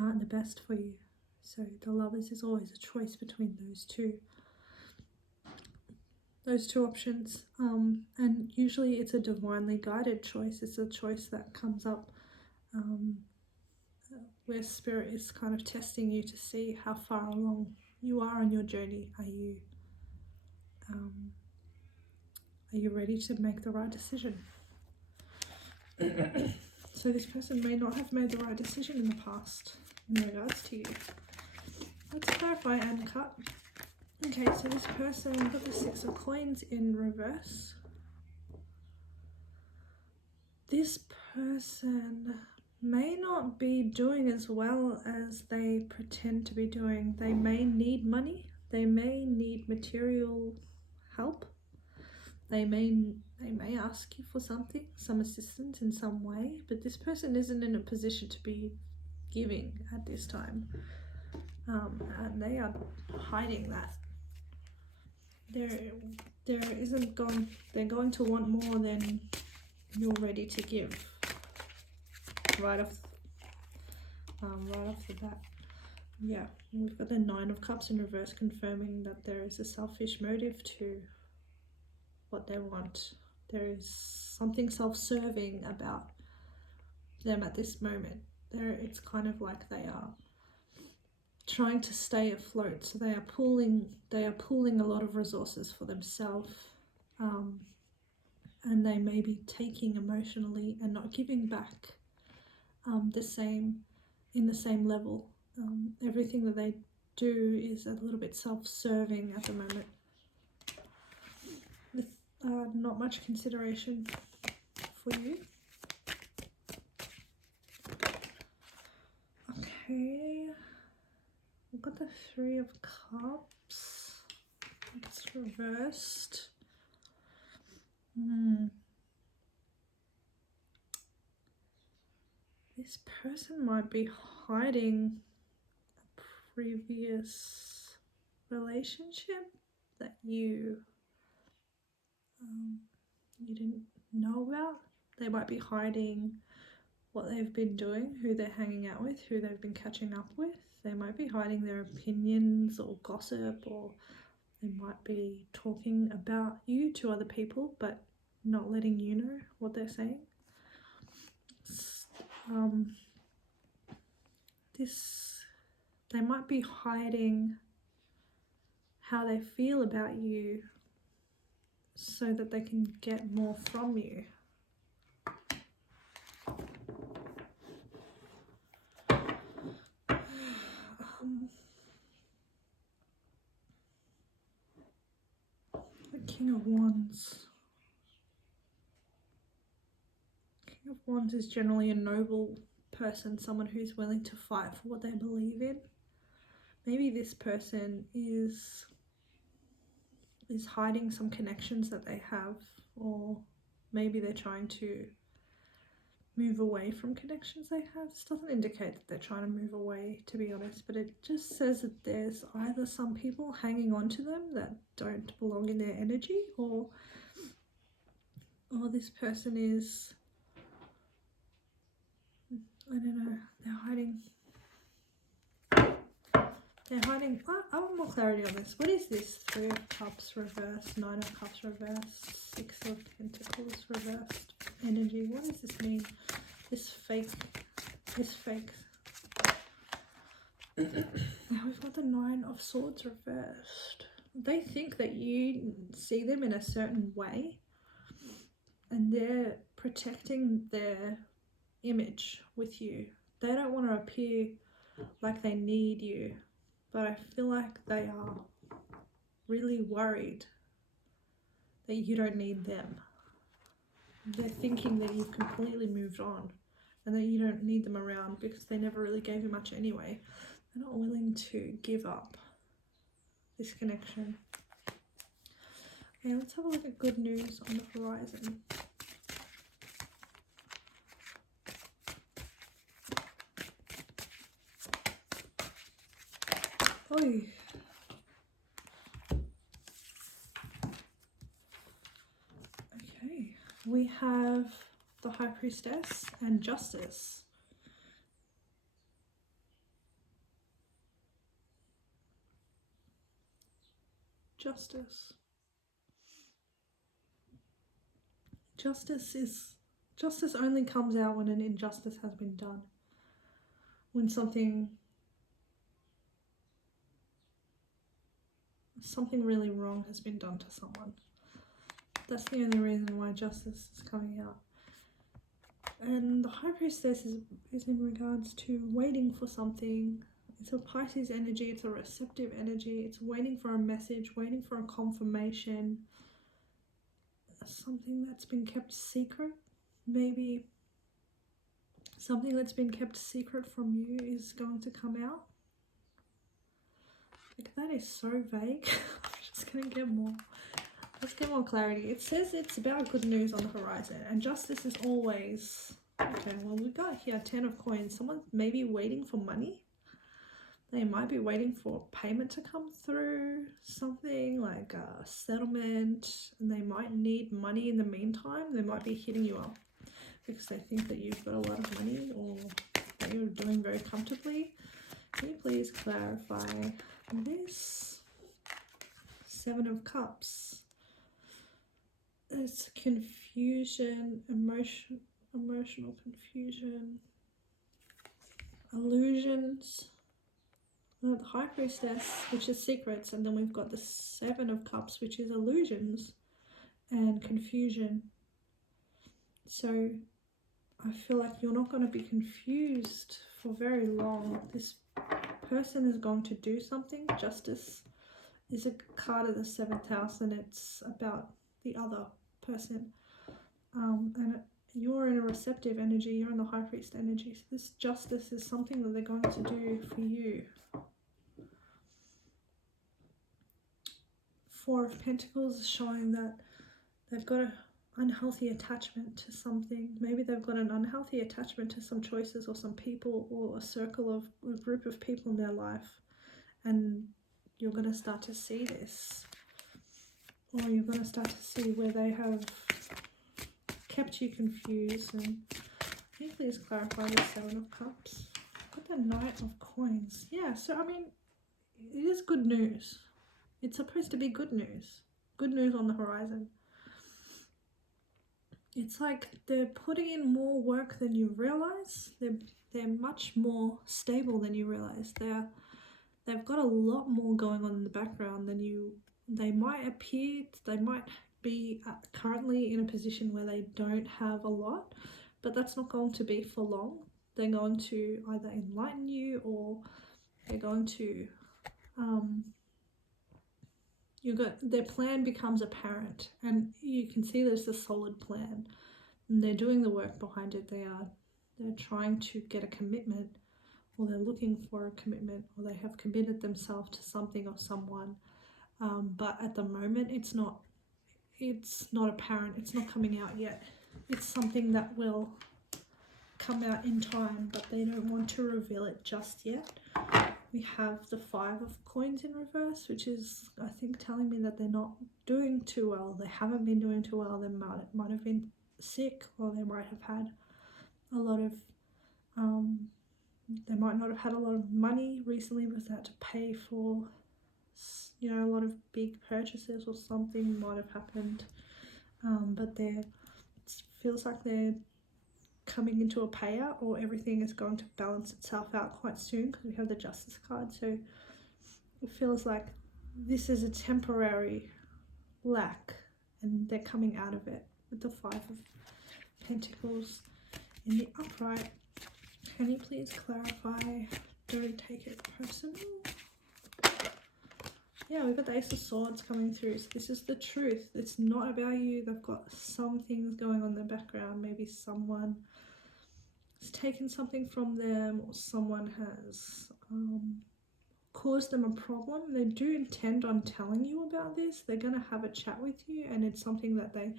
aren't the best for you. So the Lovers is always a choice between those two options, and usually it's a divinely guided choice. It's a choice that comes up where spirit is kind of testing you to see how far along you are on your journey. Are you ready to make the right decision? So this person may not have made the right decision in the past in regards to you. Let's clarify and cut. Okay, so this person got the 6 of Coins in reverse. This person may not be doing as well as they pretend to be doing. They may need money. They may need material help. They may ask you for something, some assistance in some way, but this person isn't in a position to be giving at this time. And they are hiding that. They're going to want more than you're ready to give right off the bat. Yeah, we've got the 9 of Cups in reverse, confirming that there is a selfish motive to what they want. There is something self-serving about them at this moment. It's kind of like they are trying to stay afloat, so they are pooling a lot of resources for themselves, and they may be taking emotionally and not giving back the same level. Everything that they do is a little bit self-serving at the moment, with not much consideration for you. Okay, we've got the 3 of Cups. It's reversed. This person might be hiding a previous relationship that you didn't know about. They might be hiding what they've been doing, who they're hanging out with, who they've been catching up with. They might be hiding their opinions or gossip, or they might be talking about you to other people but not letting you know what they're saying. They might be hiding how they feel about you so that they can get more from you. The King of Wands. King of Wands is generally a noble person, someone who's willing to fight for what they believe in. Maybe this person is hiding some connections that they have, or maybe they're trying to move away from connections they have. This doesn't indicate that they're trying to move away, to be honest, but it just says that there's either some people hanging on to them that don't belong in their energy, or this person is, I don't know, they're hiding. I want more clarity on this. What is this? 3 of Cups reversed, 9 of Cups reversed, 6 of Pentacles reversed energy. What does this mean? This fake. Now we've got the 9 of Swords reversed. They think that you see them in a certain way, and they're protecting their image with you. They don't want to appear like they need you, but I feel like they are really worried that you don't need them. They're thinking that you've completely moved on and that you don't need them around because they never really gave you much anyway. They're not willing to give up this connection. Okay, let's have a look at good news on the horizon. Oh. Okay, we have the High Priestess and Justice. Justice. Justice only comes out when an injustice has been done. When something really wrong has been done to someone. That's the only reason why justice is coming out. And the High Priestess is in regards to waiting for something. It's a Pisces energy, it's a receptive energy, it's waiting for a message, waiting for a confirmation. Something that's been kept secret. Maybe something that's been kept secret from you is going to come out. Like, that is so vague. I'm just gonna get more. Let's get more clarity. It says it's about good news on the horizon, and justice is always okay. Well, we got here 10 of coins. Someone may be waiting for money. They might be waiting for payment to come through, something like a settlement, and they might need money in the meantime. They might be hitting you up because they think that you've got a lot of money or that you're doing very comfortably. Can you please clarify this? 7 of Cups. It's confusion, emotional confusion, illusions. The High Priestess, which is secrets, and then we've got the 7 of Cups, which is illusions and confusion. So I feel like you're not going to be confused for very long. This person is going to do something. Justice is a card of the 7th house, and it's about the other person. And you're in a receptive energy, you're in the High Priest energy. So this justice is something that they're going to do for you. 4 of Pentacles is showing that they've got an unhealthy attachment to something. Maybe they've got an unhealthy attachment to some choices or some people or a group of people in their life. And you're going to start to see this. Or you're going to start to see where they have kept you confused. And can you please clarify the 7 of Cups? Got the Knight of Coins. Yeah, so I mean, it is good news. It's supposed to be good news. Good news on the horizon. It's like they're putting in more work than you realize. They're much more stable than you realize. They've got a lot more going on in the background than they might appear. They might be currently in a position where they don't have a lot, but that's not going to be for long. They're going to either enlighten you, or they're going to their plan becomes apparent, and you can see there's a solid plan, and they're doing the work behind it. They're trying to get a commitment, or they're looking for a commitment, or they have committed themselves to something or someone, but at the moment it's not apparent. It's not coming out yet. It's something that will come out in time, but they don't want to reveal it just yet. We have the 5 of Coins in reverse, which is, I think, telling me that they're not doing too well. They haven't been doing too well. They might have been sick, or they might have had a lot of, they might not have had a lot of money recently because they had to pay for, a lot of big purchases, or something might have happened. But it feels like they're coming into a payout, or everything is going to balance itself out quite soon, because we have the Justice card. So it feels like this is a temporary lack, and they're coming out of it with the 5 of Pentacles In the upright, can you please clarify? Don't take it personal. Yeah, we've got the Ace of Swords coming through. So this is the truth. It's not about you. They've got some things going on in the background. Maybe someone has taken something from them, or someone has caused them a problem. They do intend on telling you about this. They're going to have a chat with you, and it's something that they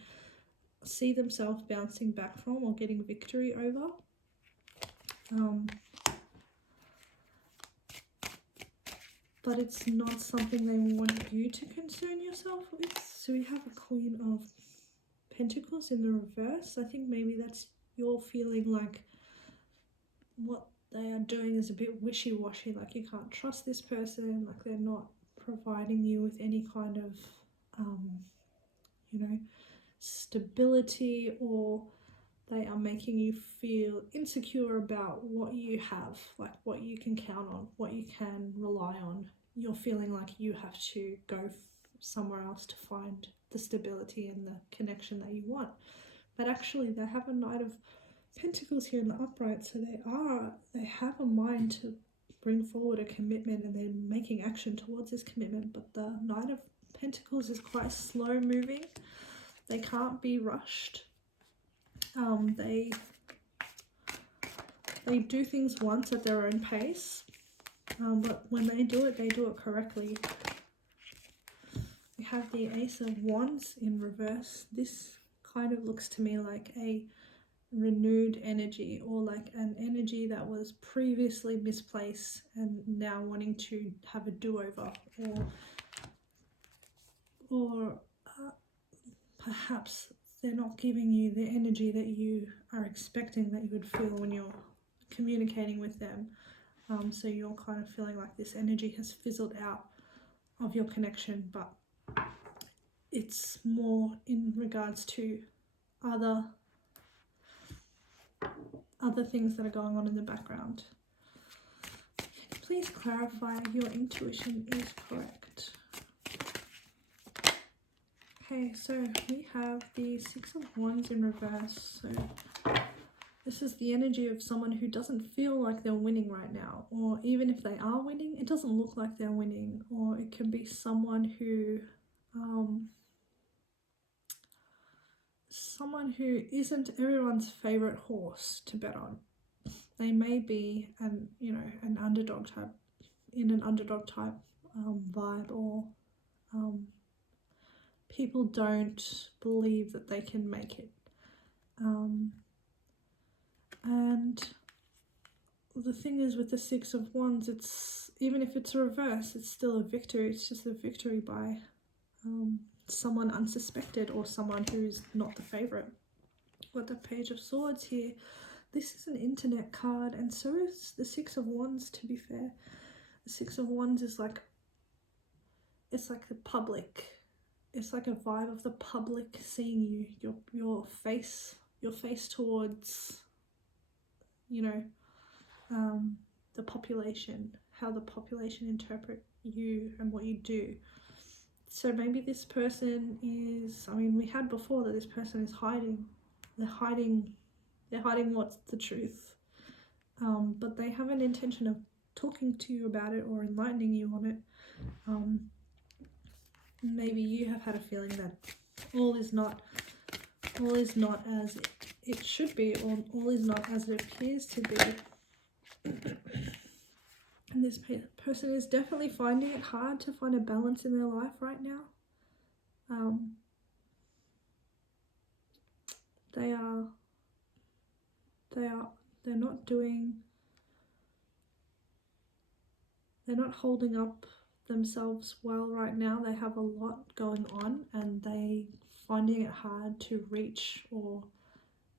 see themselves bouncing back from or getting victory over. But it's not something they want you to concern yourself with. So we have a Queen of Pentacles in the reverse. I think maybe that's you're feeling like what they are doing is a bit wishy-washy, like you can't trust this person, like they're not providing you with any kind of you know, stability, or they are making you feel insecure about what you have, like what you can count on, what you can rely on. You're feeling like you have to go somewhere else to find the stability and the connection that you want. But actually they have a Knight of Pentacles here in the upright, so they have a mind to bring forward a commitment, and they're making action towards this commitment. But the Knight of Pentacles is quite slow moving. They can't be rushed. They do things once at their own pace, but when they do it correctly. We have the Ace of Wands in reverse. This kind of looks to me like a renewed energy, or like an energy that was previously misplaced and now wanting to have a do-over, or perhaps they're not giving you the energy that you are expecting that you would feel when you're communicating with them. So you're kind of feeling like this energy has fizzled out of your connection, but it's more in regards to other things that are going on in the background. Please clarify your intuition is correct. Okay, so we have the Six of Wands in reverse. So this is the energy of someone who doesn't feel like they're winning right now, or even if they are winning, it doesn't look like they're winning. Or it can be someone who isn't everyone's favorite horse to bet on. They may be an underdog type, in an underdog type vibe, or people don't believe that they can make it. And the thing is with the Six of Wands, it's even if it's a reverse, it's still a victory. It's just a victory by someone unsuspected, or someone who's not the favorite. Got the Page of Swords here. This is an internet card, and so is the Six of Wands, to be fair. The Six of Wands is like, it's like the public. It's like a vibe of the public seeing you, your face towards, the population, how the population interpret you and what you do. So maybe this person is, we had before that this person is hiding. They're hiding what's the truth. But they have an intention of talking to you about it or enlightening you on it. Maybe you have had a feeling that all is not as it should be, or all is not as it appears to be. And this person is definitely finding it hard to find a balance in their life right now. They're not holding up themselves well right now. They have a lot going on, and they finding it hard to reach or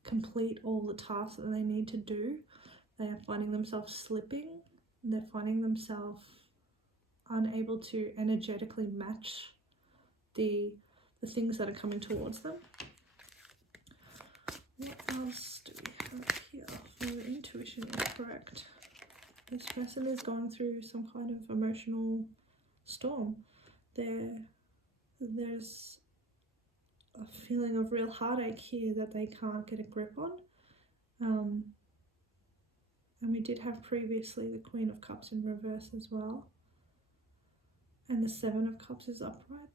complete all the tasks that they need to do. They are finding themselves slipping. They're finding themselves unable to energetically match the things that are coming towards them. What else do we have here? Your intuition is correct. This person is going through some kind of emotional storm. There's a feeling of real heartache here that they can't get a grip on. And we did have previously the Queen of Cups in reverse as well. And the Seven of Cups is upright.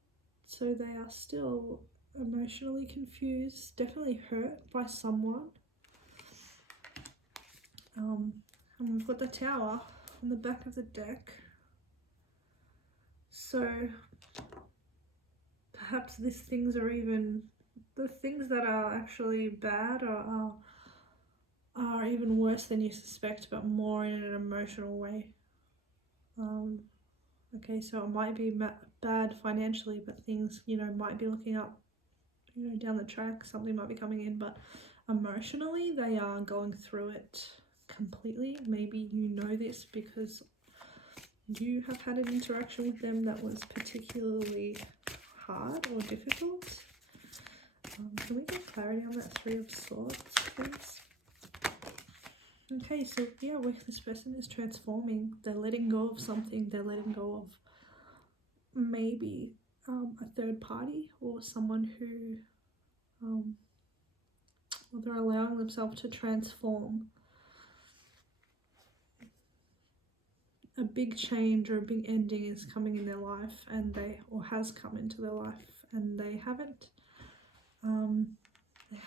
So they are still emotionally confused, definitely hurt by someone. And we've got the Tower on the back of the deck. So perhaps these things are even, the things that are actually bad are even worse than you suspect, but more in an emotional way. Okay, so it might be bad financially, but things, you know, might be looking up, you know, down the track, something might be coming in, but emotionally they are going through it completely. Maybe you know this because you have had an interaction with them that was particularly hard or difficult. Can we get clarity on that Three of Swords, please? Okay, so yeah, this person is transforming. They're letting go of something. They're letting go of maybe a third party or someone who, or they're allowing themselves to transform. A big change or a big ending is coming in their life, and or has come into their life, and they haven't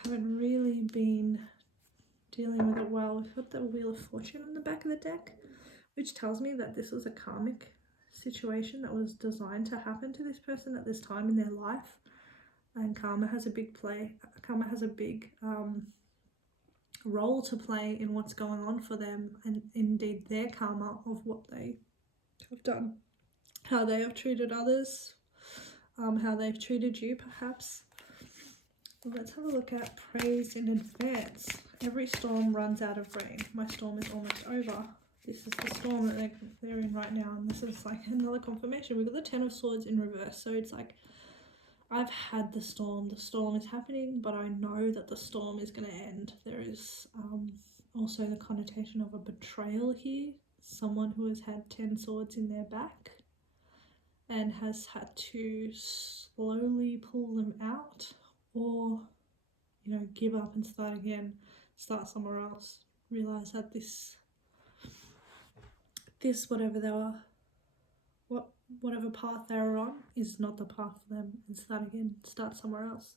really been dealing with it well. We've got the Wheel of Fortune on the back of the deck, which tells me that this was a karmic situation that was designed to happen to this person at this time in their life, and karma has a big role to play in what's going on for them, and indeed their karma of what they have done, how they have treated others, how they've treated you perhaps. Let's have a look at praise in advance. Every storm runs out of rain. My storm is almost over. This is the storm that they're in right now, and this is like another confirmation. We've got the Ten of Swords in reverse, so it's like, I've had the storm is happening, but I know that the storm is going to end. There is also the connotation of a betrayal here, someone who has had 10 swords in their back and has had to slowly pull them out, or, you know, give up and start again, start somewhere else, realize that this whatever path they were on is not the path for them, and start again, start somewhere else.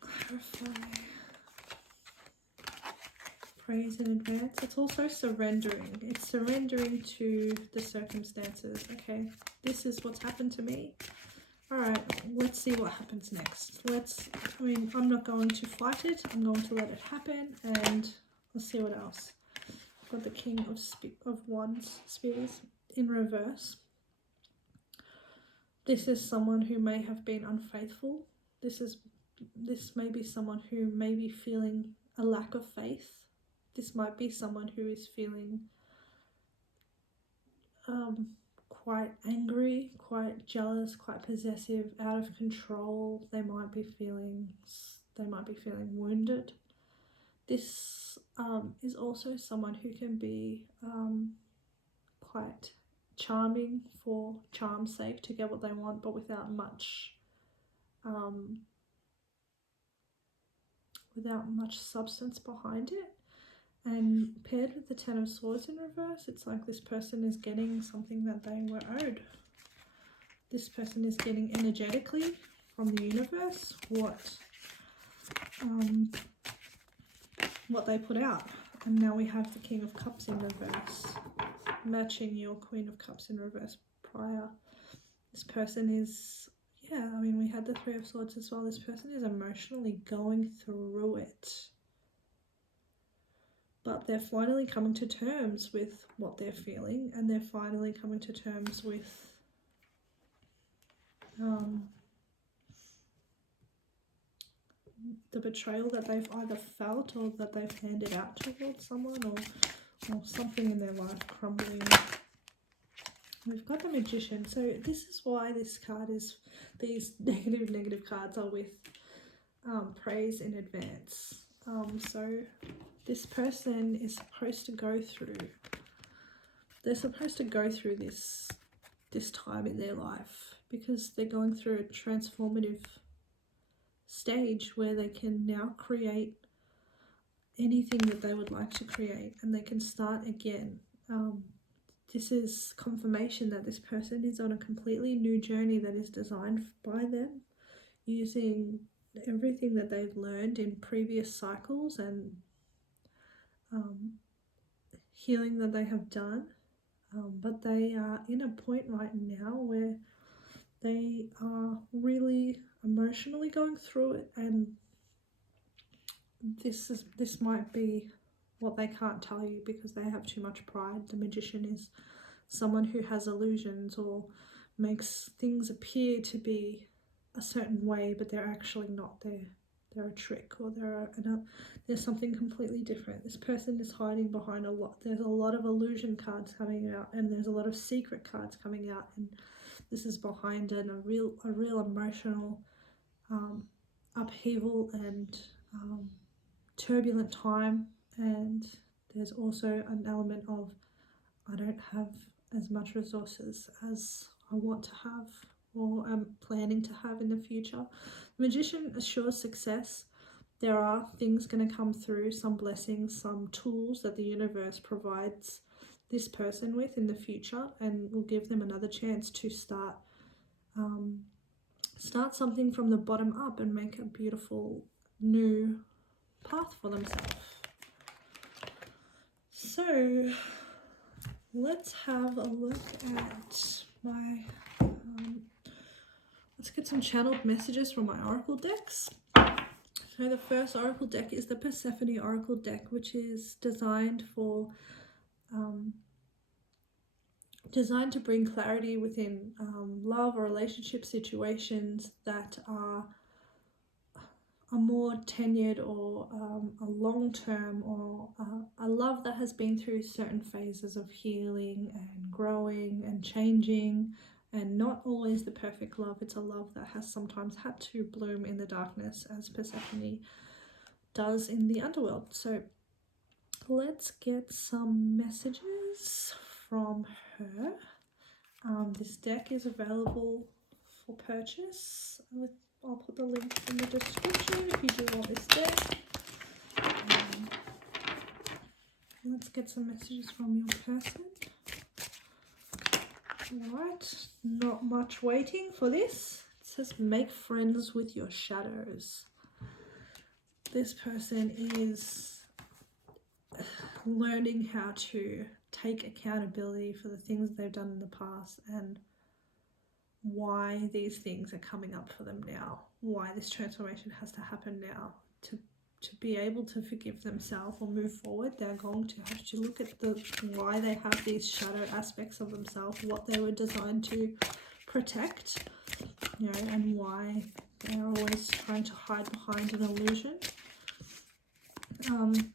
Clarify. Praise in advance. It's also surrendering. It's surrendering to the circumstances. Okay, this is what's happened to me. Alright, let's see what happens next. I'm not going to fight it. I'm going to let it happen, and let's see what else. I've got the King of Wands, Spears, in reverse. This is someone who may have been unfaithful. This may be someone who may be feeling a lack of faith. This might be someone who is feeling quite angry, quite jealous, quite possessive, out of control. They might be feeling wounded. This is also someone who can be quite charming for charm's sake, to get what they want, but without much substance behind it. And paired with the Ten of Swords in reverse, it's like this person is getting something that they were owed. This person is getting energetically from the universe what they put out. And now we have the King of Cups in reverse, matching your Queen of Cups in reverse prior. This person is, we had the Three of Swords as well. This person is emotionally going through it, but they're finally coming to terms with what they're feeling, and they're finally coming to terms with the betrayal that they've either felt or that they've handed out towards someone, or something in their life crumbling. We've got the Magician. So this is why this card is, these negative cards are with praise in advance. So this person is supposed to go through, this time in their life, because they're going through a transformative stage where they can now create anything that they would like to create, and they can start again. This is confirmation that this person is on a completely new journey that is designed by them, using everything that they've learned in previous cycles and healing that they have done. But they are in a point right now where they are really emotionally going through it, and this might be what they can't tell you because they have too much pride. The magician is someone who has illusions or makes things appear to be a certain way, but they're actually not. They're a trick, or there's something completely different. This person is hiding behind a lot. There's a lot of illusion cards coming out, and there's a lot of secret cards coming out, and this is behind a real emotional upheaval and turbulent time. And there's also an element of, I don't have as much resources as I want to have or am planning to have in the future. The magician assures success. There are things going to come through, some blessings, some tools that the universe provides this person with in the future, and will give them another chance to start something from the bottom up and make a beautiful new path for themselves. So let's have a look at my let's get some channeled messages from my oracle decks. So the first oracle deck is the Persephone oracle deck, which is designed to bring clarity within love or relationship situations that are more tenured, or a long-term, or a love that has been through certain phases of healing and growing and changing, and not always the perfect love. It's a love that has sometimes had to bloom in the darkness, as Persephone does in the underworld. So let's get some messages from her. This deck is available for purchase. I'll put the link in the description if you do want this deck. Let's get some messages from your person. Alright, not much waiting for this. It says, make friends with your shadows. This person is learning how to take accountability for the things they've done in the past, and why these things are coming up for them now, why this transformation has to happen now. To be able to forgive themselves or move forward, they're going to have to look at why they have these shadow aspects of themselves, what they were designed to protect, and why they're always trying to hide behind an illusion, and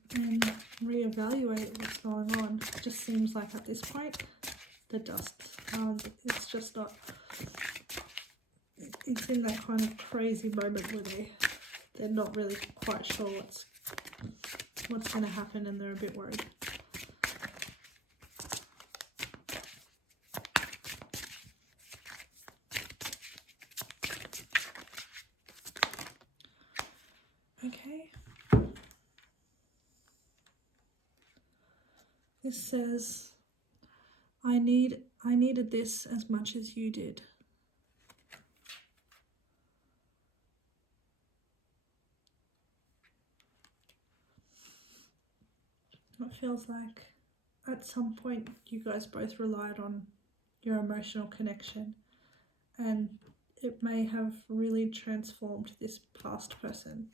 reevaluate what's going on. It just seems like at this point, the dust, it's just not, it's in that kind of crazy moment where they're not really quite sure what's going to happen, and they're a bit worried. Okay. This says, I needed this as much as you did. It feels like at some point you guys both relied on your emotional connection, and it may have really transformed this past person,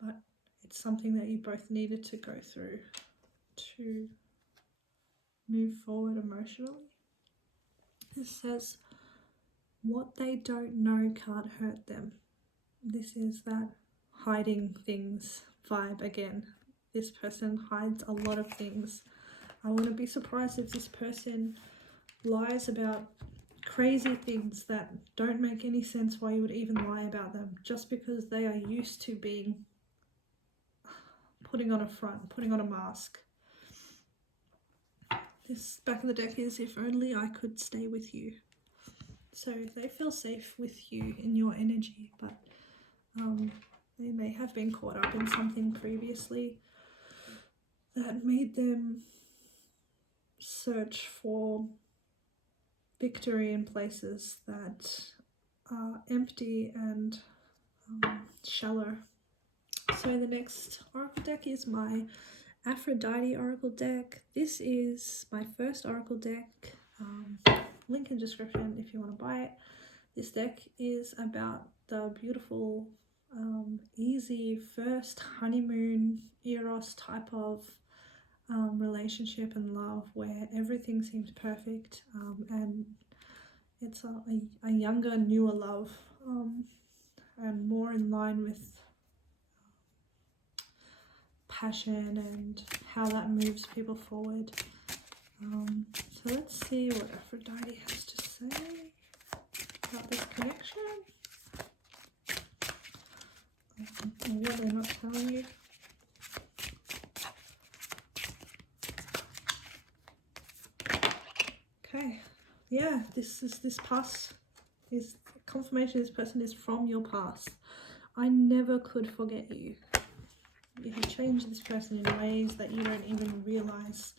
but it's something that you both needed to go through to move forward emotionally. This says, what they don't know can't hurt them. This is that hiding things vibe again. This person hides a lot of things. I wouldn't be surprised if this person lies about crazy things that don't make any sense why you would even lie about them, just because they are used to putting on a front, putting on a mask. This back of the deck is, if only I could stay with you. So they feel safe with you in your energy, but they may have been caught up in something previously that made them search for victory in places that are empty and shallow. So the next oracle deck is my Aphrodite oracle deck. This is my first oracle deck. Link in description if you want to buy it. This deck is about the beautiful, easy first honeymoon eros type of relationship and love where everything seems perfect, and it's a younger, newer love, and more in line with passion and how that moves people forward. So let's see what Aphrodite has to say about this connection, or what they're not telling you. Okay, yeah, this past is confirmation. This person is from your past. I never could forget you. You have changed this person in ways that you don't even realize.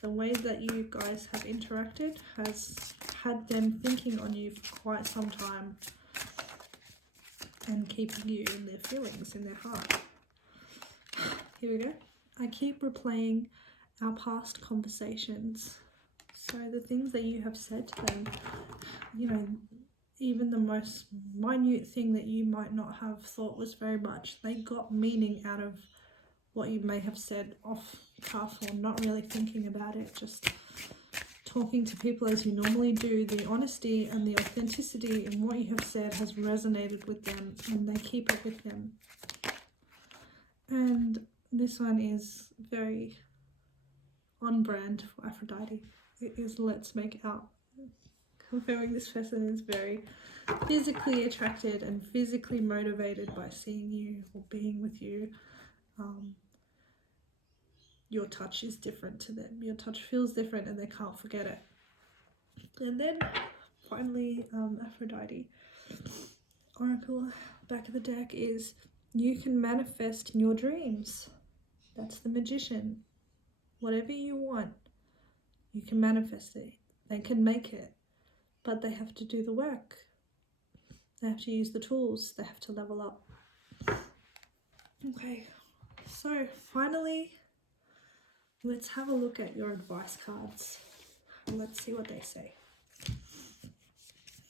The way that you guys have interacted has had them thinking on you for quite some time and keeping you in their feelings, in their heart. Here we go. I keep replaying our past conversations. So the things that you have said to them, you know, even the most minute thing that you might not have thought was very much, they got meaning out of what you may have said off cuff or not really thinking about it, just talking to people as you normally do. The honesty and the authenticity in what you have said has resonated with them, and they keep it with them. And this one is very on brand for Aphrodite. It is let's make out. Confirming this person is very physically attracted and physically motivated by seeing you or being with you. Your touch is different to them. Your touch feels different and they can't forget it. And then finally, Aphrodite oracle back of the deck is you can manifest in your dreams. That's the magician. Whatever you want, you can manifest it. They can make it, but they have to do the work. They have to use the tools. They have to level up. Okay, so finally, let's have a look at your advice cards. Let's see what they say.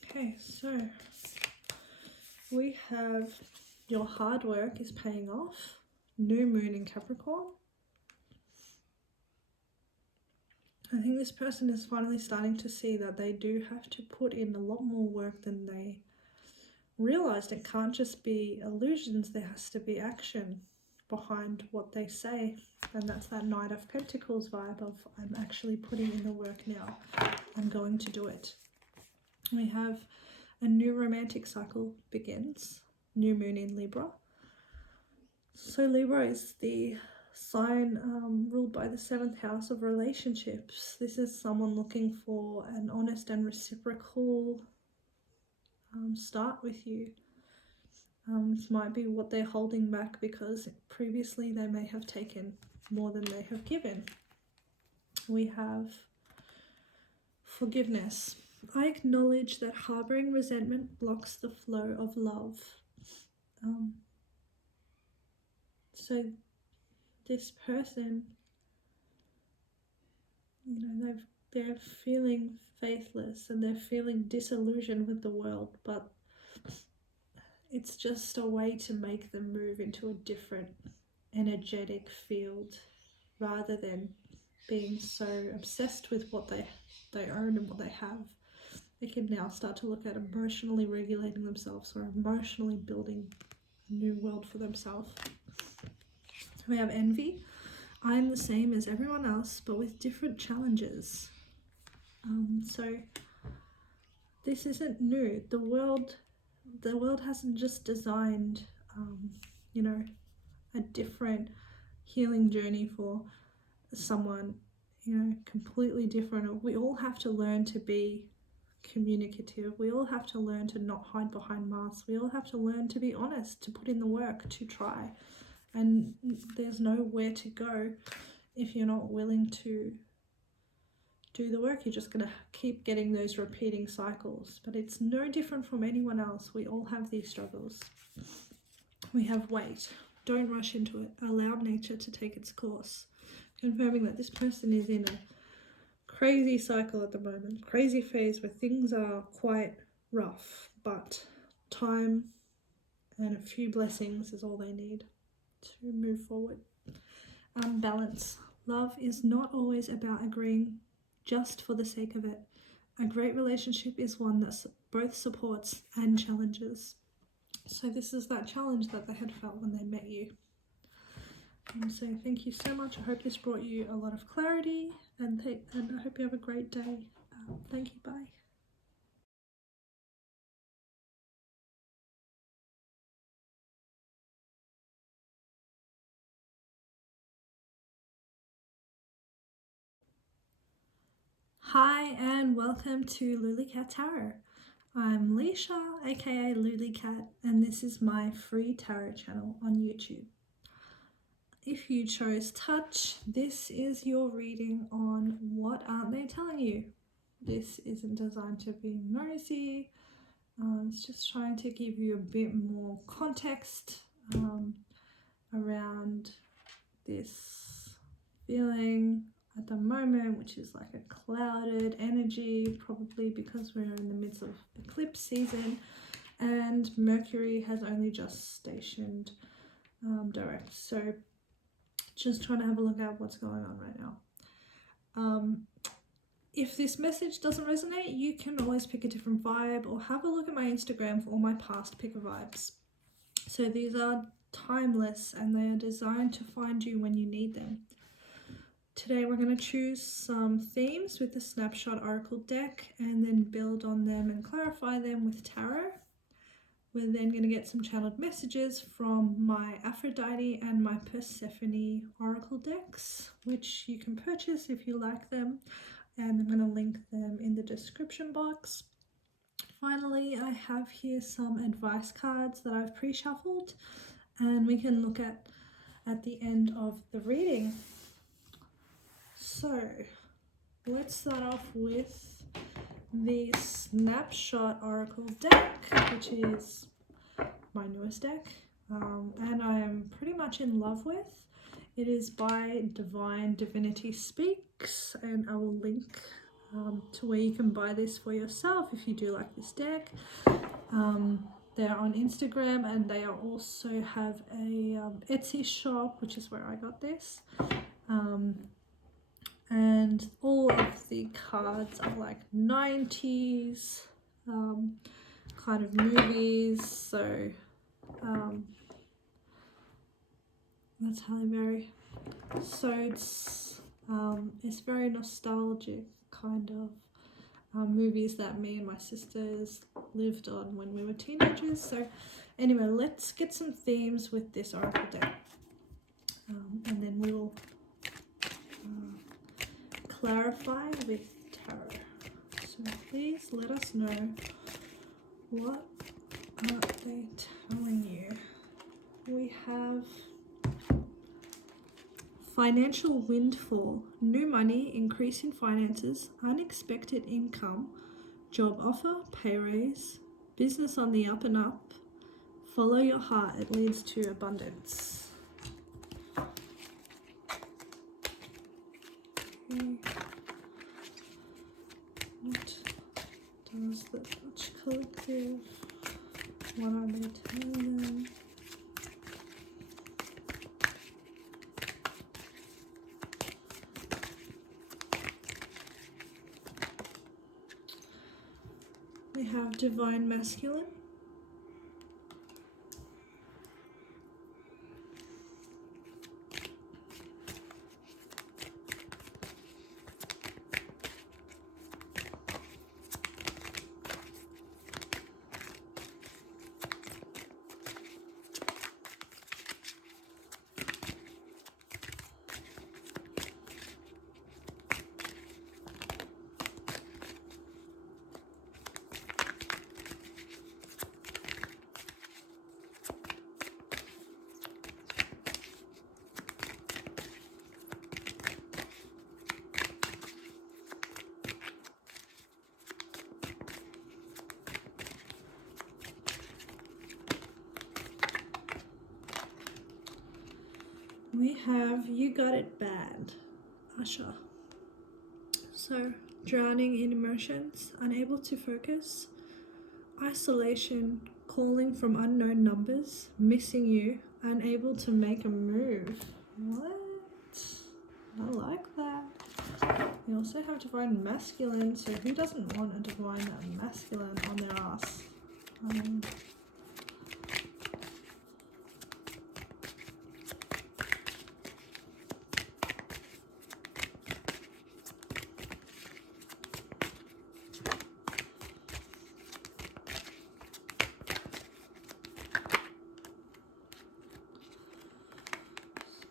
Okay, so we have your hard work is paying off. New moon in Capricorn. I think this person is finally starting to see that they do have to put in a lot more work than they realized. It can't just be illusions. There has to be action behind what they say, and that's that Knight of Pentacles vibe of I'm actually putting in the work now. I'm going to do it. We have a new romantic cycle begins. New moon in Libra. So Libra is the sign ruled by the 7th house of relationships. This is someone looking for an honest and reciprocal start with you. This might be what they're holding back because previously they may have taken more than they have given. We have forgiveness. I acknowledge that harboring resentment blocks the flow of love. So this person, you know, they're feeling faithless and they're feeling disillusioned with the world, but it's just a way to make them move into a different energetic field rather than being so obsessed with what they own and what they have. They can now start to look at emotionally regulating themselves or emotionally building a new world for themselves. We have envy. I'm the same as everyone else, but with different challenges. So this isn't new. The world hasn't just designed, you know, a different healing journey for someone, you know, completely different. We all have to learn to be communicative. We all have to learn to not hide behind masks. We all have to learn to be honest, to put in the work, to try. And there's nowhere to go if you're not willing to do the work. You're just going to keep getting those repeating cycles. But it's no different from anyone else. We all have these struggles. We have weight. Don't rush into it. Allow nature to take its course. Confirming that this person is in a crazy cycle at the moment, crazy phase where things are quite rough, but time and a few blessings is all they need to move forward. Balance. Love is not always about agreeing just for the sake of it. A great relationship is one that both supports and challenges. So this is that challenge that they had felt when they met you. So thank you so much. I hope this brought you a lot of clarity, and I hope you have a great day. Thank you. Bye. Hi and welcome to Lulicat Tarot. I'm Leisha, aka Lulicat, and this is my free tarot channel on YouTube. If you chose touch, this is your reading on what aren't they telling you. This isn't designed to be nosy. It's just trying to give you a bit more context around this feeling at the moment, which is like a clouded energy, probably because we're in the midst of eclipse season and Mercury has only just stationed direct. So just trying to have a look at what's going on right now. If this message doesn't resonate, you can always pick a different vibe or have a look at my Instagram for all my past picker vibes. So these are timeless and they are designed to find you when you need them. Today we're going to choose some themes with the Snapshot Oracle deck and then build on them and clarify them with tarot. We're then going to get some channeled messages from my Aphrodite and my Persephone Oracle decks, which you can purchase if you like them, and I'm going to link them in the description box. Finally, I have here some advice cards that I've pre-shuffled and we can look at the end of the reading. So let's start off with the Snapshot Oracle deck, which is my newest deck, and I am pretty much in love with. It is by Divine Divinity Speaks, and I will link to where you can buy this for yourself if you do like this deck. They're on Instagram and they also have a Etsy shop, which is where I got this. And all of the cards are like 90s kind of movies, so that's Halle Berry. So it's very nostalgic kind of movies that me and my sisters lived on when we were teenagers. So anyway, let's get some themes with this oracle deck, and then we will clarify with tarot. So please let us know, what are they telling you? We have financial windfall, new money, increase in finances, unexpected income, job offer, pay raise, business on the up and up, follow your heart, it leads to abundance. Okay. What does the Touch Collective, what are they telling them? We have Divine Masculine, You got it bad, Usher. So, drowning in emotions, unable to focus, isolation, calling from unknown numbers, missing you, unable to make a move. What? I like that. You also have divine masculine, so who doesn't want a divine masculine on their ass? I'm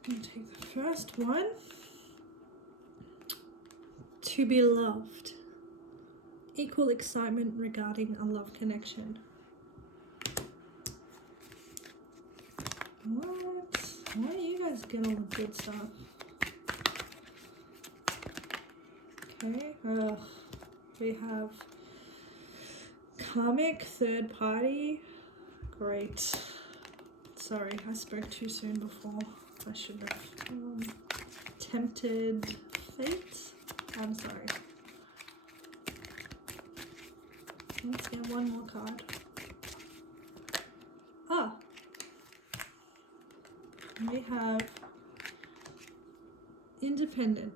going to take the first one. To be loved. Equal excitement regarding a love connection. What? Why do you guys get all the good stuff? Okay. We have karmic third party. Great. Sorry, I spoke too soon before. I should have. Tempted fate. I'm sorry. Let's get one more card. We have independent.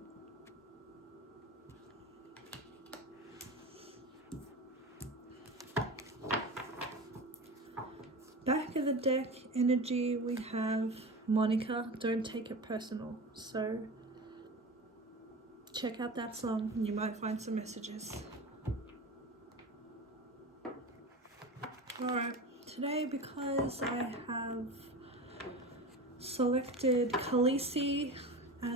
Back of the deck energy, we have Monica, don't take it personal. So check out that song and you might find some messages. Alright, today because I have selected Khaleesi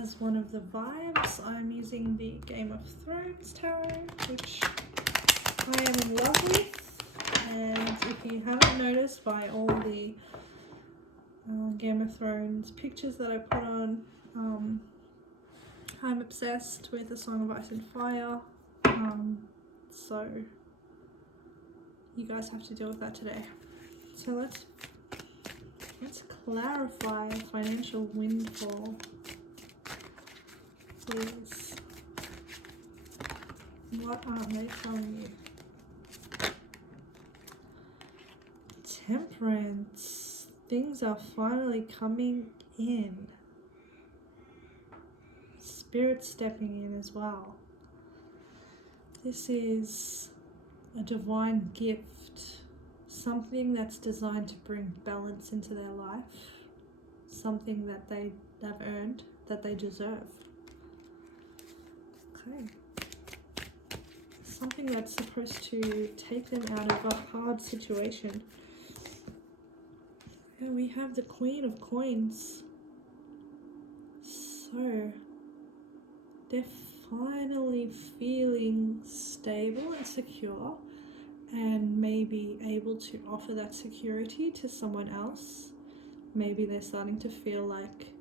as one of the vibes, I'm using the Game of Thrones tarot, which I am in love with. And if you haven't noticed by all the Game of Thrones pictures that I put on, I'm obsessed with A Song of Ice and Fire, so you guys have to deal with that today. So let's clarify financial windfall, please. What aren't they telling you? Temperance. Things are finally coming in. Spirit stepping in as well. This is a divine gift. Something that's designed to bring balance into their life. Something that they have earned, that they deserve. Okay. Something that's supposed to take them out of a hard situation. And we have the Queen of Coins. So, they're finally feeling stable and secure and maybe able to offer that security to someone else. Maybe they're starting to feel like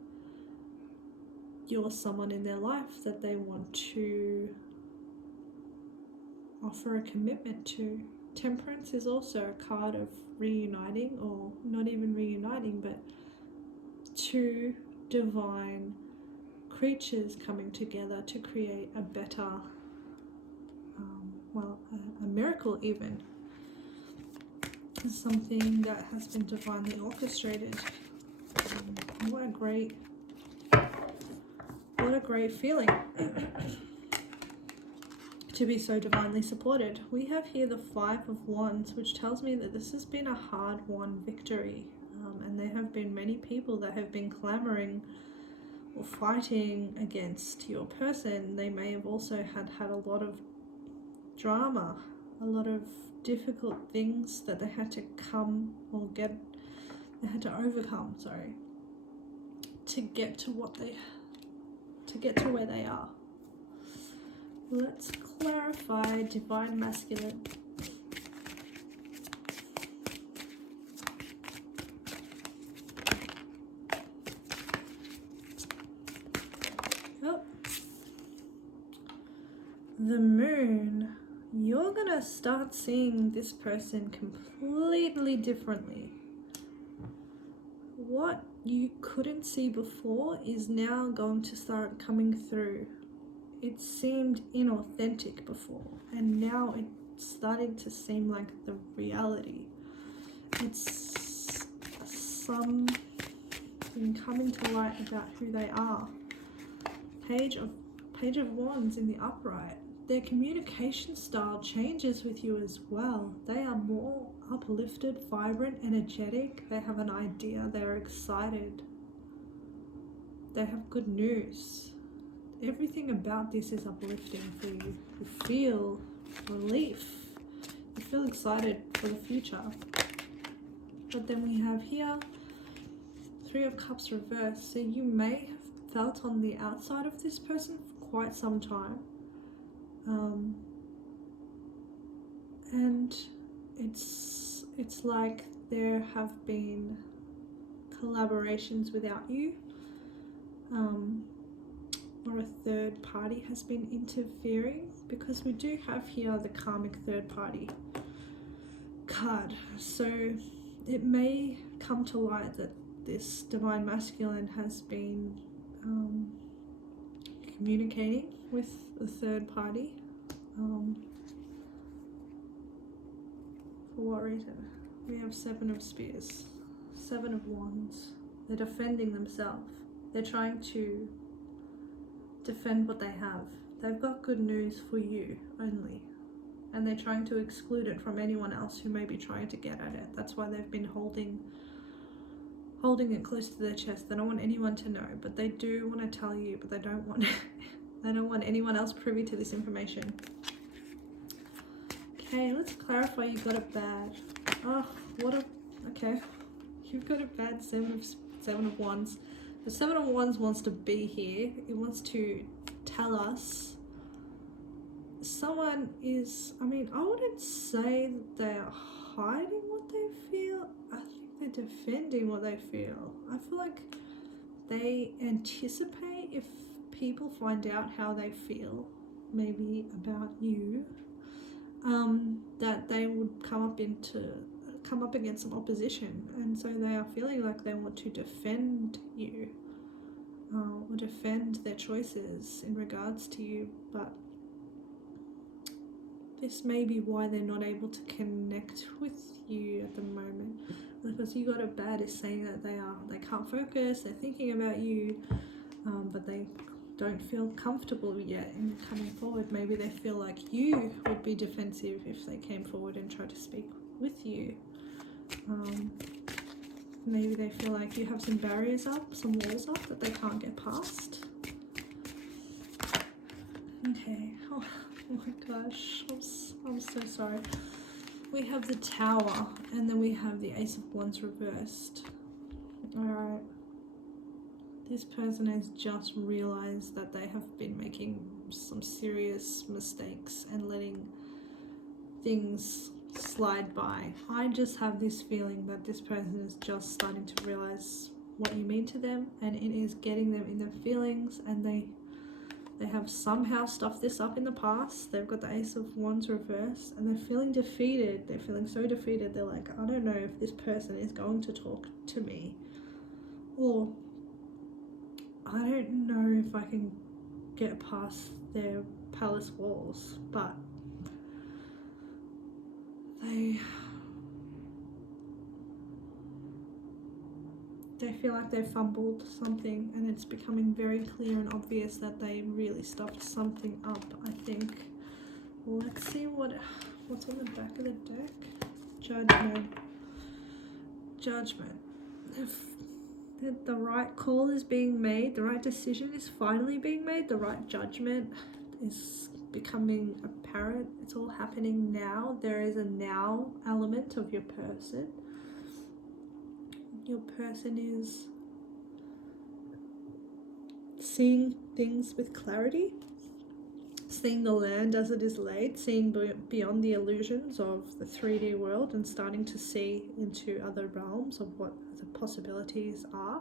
you're someone in their life that they want to offer a commitment to. Temperance is also a card of reuniting, or not even reuniting, but two divine creatures coming together to create a better, a miracle even. Something that has been divinely orchestrated. What a great feeling to be so divinely supported. We have here the Five of Wands, which tells me that this has been a hard-won victory, and there have been many people that have been clamoring or fighting against your person. They may have also had a lot of drama, a lot of difficult things that they had to overcome, to get to where they are. Let's clarify divine masculine. Oh. The Moon. You're gonna start seeing this person completely differently. What you couldn't see before is now going to start coming through. It seemed inauthentic before, and now it's starting to seem like the reality. It's something coming to light about who they are. Page of Wands in the upright. Their communication style changes with you as well. They are more uplifted, vibrant, energetic. They have an idea. They're excited. They have good news. Everything about this is uplifting for you. You feel relief. You feel excited for the future. But then we have here Three of Cups reversed. So you may have felt on the outside of this person for quite some time. And it's like there have been collaborations without you, or a third party has been interfering, because we do have here the karmic third party card. So it may come to light that this divine masculine has been communicating with the third party. For what reason? We have Seven of Spears, Seven of Wands. They're defending themselves. They're trying to defend what they have. They've got good news for you only, and they're trying to exclude it from anyone else who may be trying to get at it. That's why they've been holding it close to their chest. They don't want anyone to know, but they do want to tell you, but they don't want they don't want anyone else privy to this information. Okay, let's clarify. You got a bad. Okay. You've got a bad Seven of Wands. The Seven of Wands wants to be here. It wants to tell us someone is, I wouldn't say that they're hiding what they feel. I think they're defending what they feel. I feel like they anticipate if people find out how they feel, maybe about you, that they would come up against some opposition, and so they are feeling like they want to defend you, or defend their choices in regards to you. But this may be why they're not able to connect with you at the moment, because you got a bad is saying that they can't focus, they're thinking about you, but they don't feel comfortable yet in coming forward. Maybe they feel like you would be defensive if they came forward and tried to speak with you. Maybe they feel like you have some barriers up, some walls up that they can't get past. Okay. Oh my gosh, I'm so sorry. We have the Tower, and then we have the Ace of Wands reversed. Alright. This person has just realized that they have been making some serious mistakes and letting things slide by. I just have this feeling that this person is just starting to realize what you mean to them, and it is getting them in their feelings, and they have somehow stuffed this up in the past. They've got the Ace of Wands reversed, and they're feeling defeated. They're feeling so defeated. They're like, I don't know if this person is going to talk to me, or I don't know if I can get past their palace walls. But they feel like they fumbled something, and it's becoming very clear and obvious that they really stuffed something up, I think. Let's see what's on the back of the deck. Judgment. The right call is being made, the right decision is finally being made, the right judgment is becoming apparent. It's all happening now. There is a now element of your person. Your person is seeing things with clarity, seeing the land as it is laid, seeing beyond the illusions of the 3D world, and starting to see into other realms of what the possibilities are.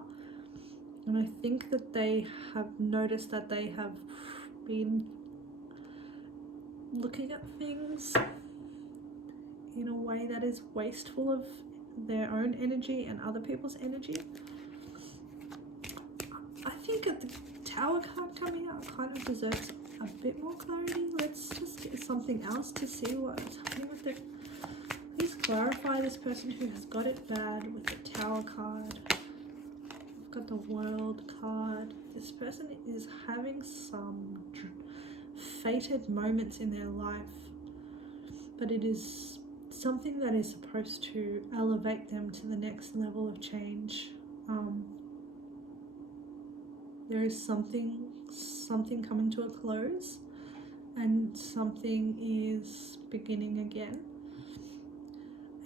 And I think that they have noticed that they have been looking at things in a way that is wasteful of their own energy and other people's energy. think the Tower card coming out kind of deserves a bit more clarity. Let's just get something else to see what's happening with the... Please clarify this person who has got it bad with the Tower card. I've got the World card. This person is having some fated moments in their life, but it is something that is supposed to elevate them to the next level of change. There is something coming to a close, and something is beginning again,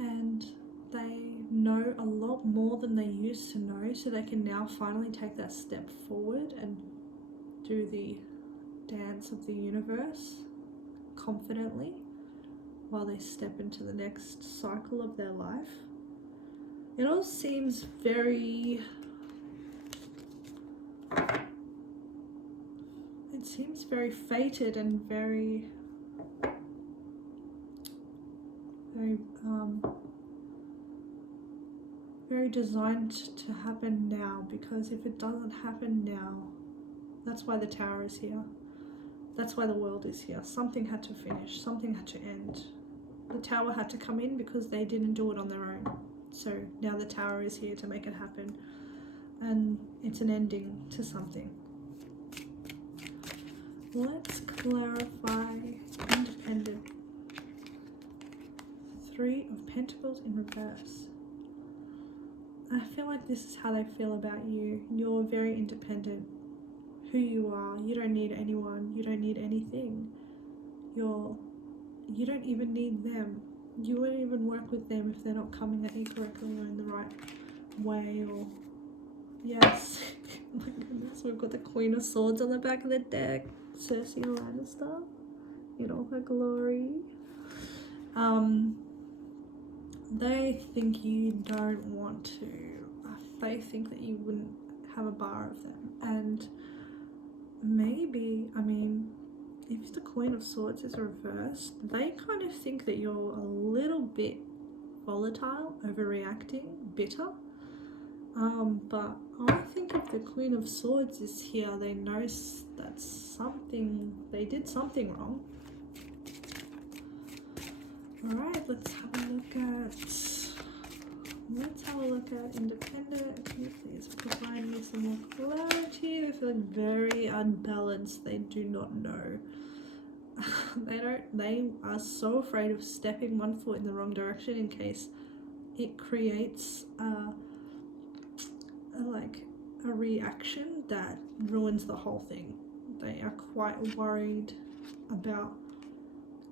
and they know a lot more than they used to know, so they can now finally take that step forward and do the dance of the universe confidently while they step into the next cycle of their life. It all seems very... It seems very fated and very designed to happen now, because if it doesn't happen now, that's why the Tower is here. That's why the World is here. Something had to finish. Something had to end. The Tower had to come in because they didn't do it on their own. So now the Tower is here to make it happen. And it's an ending to something. Let's clarify independent. 3 of Pentacles in reverse. I feel like this is how they feel about you. You're very independent. Who you are. You don't need anyone. You don't need anything. You don't even need them. You wouldn't even work with them if they're not coming at you correctly or in the right way. Or yes. Oh my goodness, we've got the Queen of Swords on the back of the deck. Cersei Lannister in all her glory. They think you don't want to. They think that you wouldn't have a bar of them. And maybe, I mean, if the Queen of Swords is reversed, they kind of think that you're a little bit volatile, overreacting, bitter. But I think if the Queen of Swords is here, they know that they did something wrong. Alright, let's have a look at independent. Can you please provide me some more clarity? They're feeling very unbalanced. They do not know. They are so afraid of stepping one foot in the wrong direction in case it creates a reaction that ruins the whole thing. They are quite worried about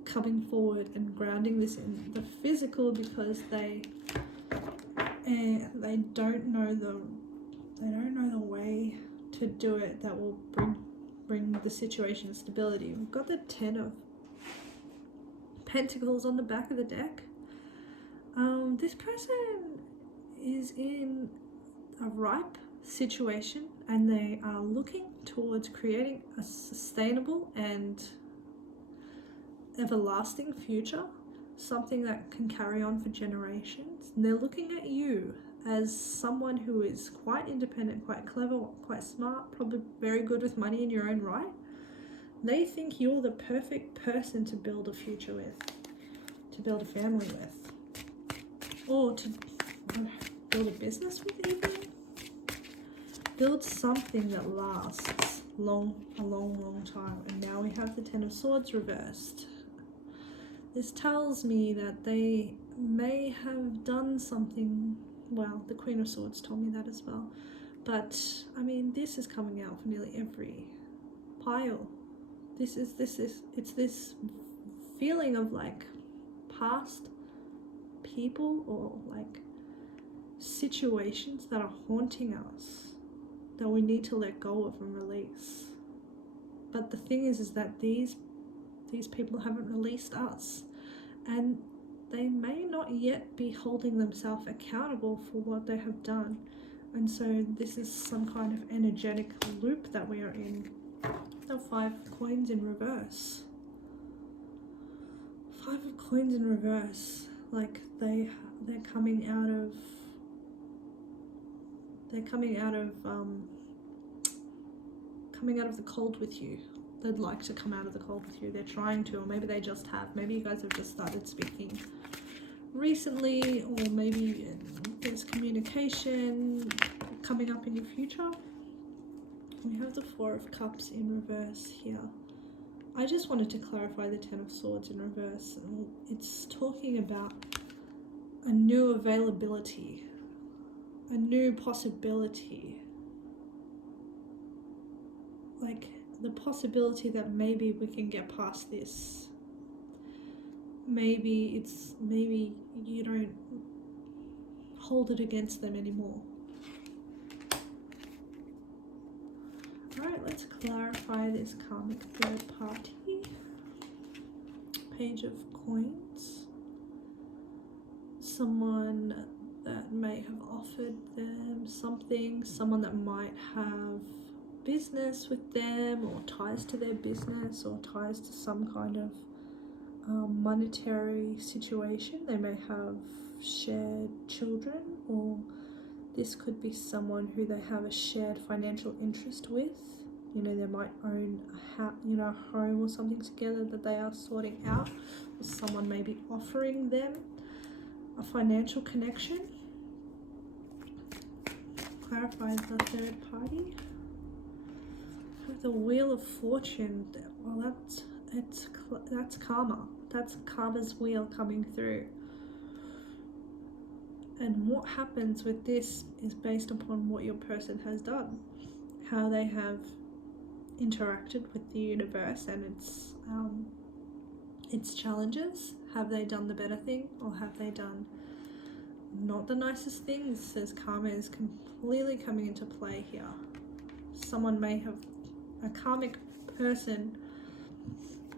coming forward and grounding this in the physical, because they don't know the way to do it that will bring the situation stability. We've got the 10 of Pentacles on the back of the deck. This person is in a ripe situation, and they are looking towards creating a sustainable and everlasting future, something that can carry on for generations. And they're looking at you as someone who is quite independent, quite clever, quite smart, probably very good with money in your own right. They think you're the perfect person to build a future with, to build a family with, or to build a business with even. Build something that lasts a long time. And now we have the 10 of Swords reversed. This tells me that they may have done something. Well, the Queen of Swords told me that as well. But, I mean, this is coming out for nearly every pile. It's this feeling of like past people or like situations that are haunting us that we need to let go of and release. But the thing is that these people haven't released us, and they may not yet be holding themselves accountable for what they have done. And so this is some kind of energetic loop that we are in. The 5 of Coins in reverse. 5 of Coins in reverse. Like they're coming out of coming out of the cold with you. They'd like to come out of the cold with you. They're trying to, or maybe they just have. Maybe you guys have just started speaking recently, or maybe there's communication coming up in your future. We have the Four of Cups in reverse here. I just wanted to clarify the Ten of Swords in reverse. It's talking about a new availability, a new possibility. Like the possibility that maybe we can get past this. Maybe you don't hold it against them anymore. Alright, let's clarify this karmic third party. Page of Coins. Someone that may have offered them something, someone that might have business with them, or ties to their business, or ties to some kind of monetary situation. They may have shared children, or this could be someone who they have a shared financial interest with. You know, they might own a home or something together that they are sorting out, or someone may be offering them a financial connection. Clarifies the third party. The Wheel of Fortune. Well, that's karma. That's karma's wheel coming through. And what happens with this is based upon what your person has done, how they have interacted with the universe and its challenges. Have they done the better thing, or have they done not the nicest things? Says karma is completely coming into play here. Someone may have, a karmic person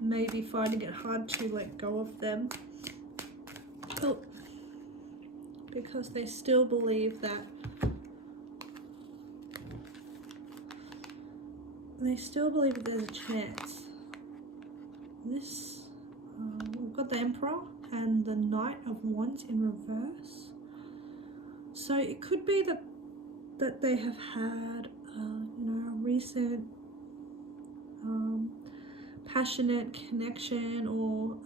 may be finding it hard to let go of them. Oh, because they still believe that there's a chance. This we've got the Emperor and the Knight of Wands in reverse. So it could be that they have had a recent passionate connection, or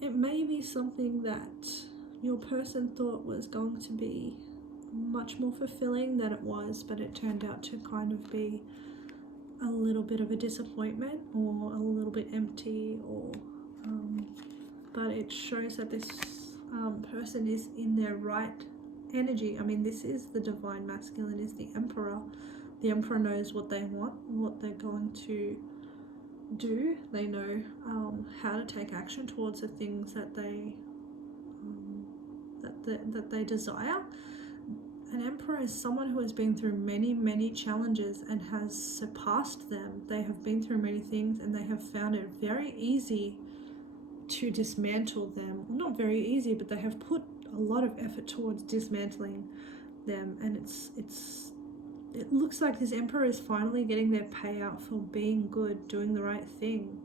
it may be something that your person thought was going to be much more fulfilling than it was, but it turned out to kind of be a little bit of a disappointment, or a little bit empty, or but it shows that this person is in their right energy. I mean, this is the divine masculine, is the Emperor. The Emperor knows what they want, what they're going to do. They know how to take action towards the things that they desire. An Emperor is someone who has been through many, many challenges and has surpassed them. They have been through many things, and they have found it very easy to dismantle them. Not very easy, but they have put a lot of effort towards dismantling them, and it looks like this Emperor is finally getting their payout for being good, doing the right thing.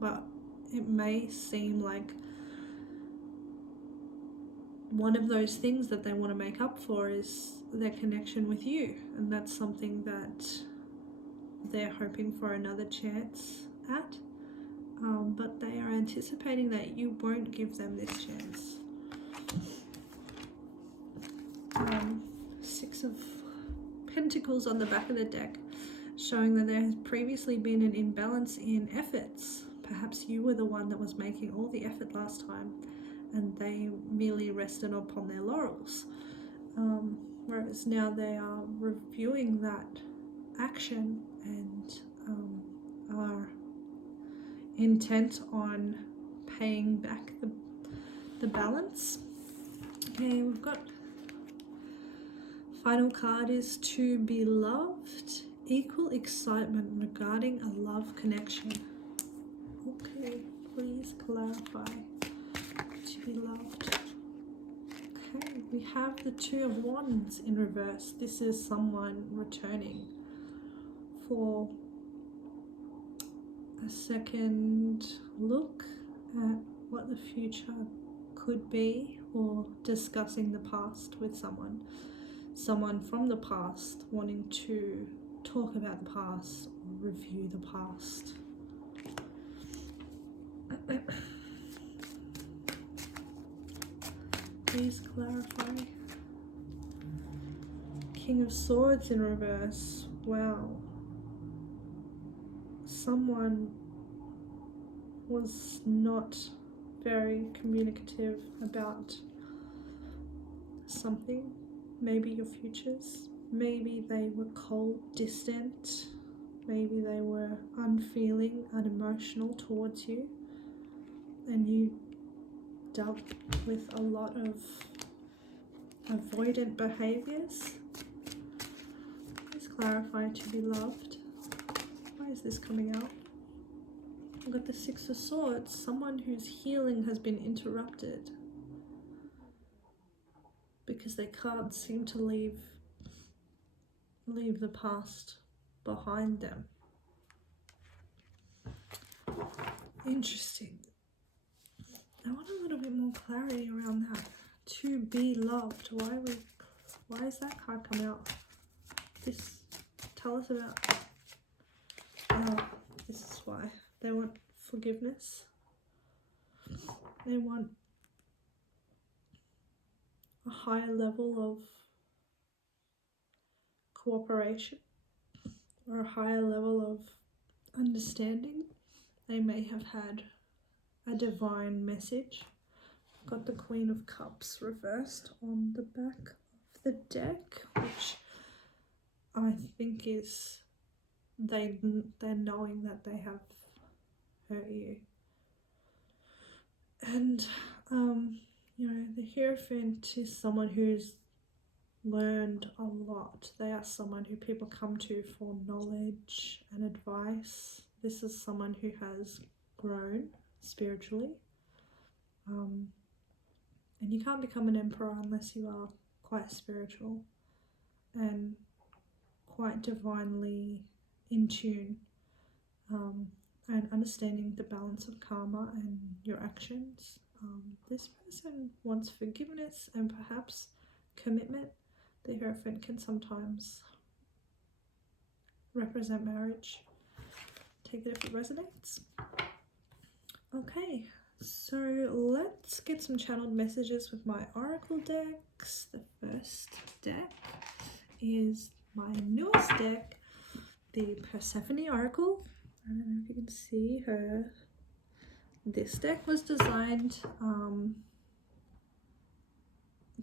But it may seem like one of those things that they want to make up for is their connection with you, and that's something that they're hoping for another chance at. But they are anticipating that you won't give them this chance. Six of Pentacles on the back of the deck, showing that there has previously been an imbalance in efforts. Perhaps you were the one that was making all the effort last time, and they merely rested upon their laurels. Whereas now they are reviewing that action and are intent on paying back the balance. Okay, we've got final card is To Be Loved. Equal excitement regarding a love connection. Okay, please clarify. To be loved. Okay, we have the Two of Wands in reverse. This is someone returning for a second look at what the future could be, or discussing the past with someone. someone from the past wanting to talk about the past or review the past. Please clarify. King of Swords in reverse. Wow. Someone was not very communicative about something. Maybe your futures. Maybe they were cold, distant. Maybe they were unfeeling, unemotional towards you. And you dealt with a lot of avoidant behaviors. Please clarify. To be loved. Why is this coming out? I've got the Six of Swords. Someone whose healing has been interrupted because they can't seem to leave the past behind them. Interesting. I want a little bit more clarity around that. To be loved. Why is that card coming out? Tell us about. Oh, this is why. They want forgiveness. They want a higher level of cooperation or a higher level of understanding. They may have had a divine message. I've got the Queen of Cups reversed on the back of the deck, which I think is they're knowing that they have hurt you. And you know, the Hierophant is someone who's learned a lot. They are someone who people come to for knowledge and advice. This is someone who has grown spiritually. And you can't become an emperor unless you are quite spiritual and quite divinely in tune, and understanding the balance of karma and your actions. This person wants forgiveness and perhaps commitment. The Hierophant can sometimes represent marriage. Take it if it resonates. Okay, so let's get some channeled messages with my oracle decks. The first deck is my newest deck, the Persephone Oracle. I don't know if you can see her. This deck was designed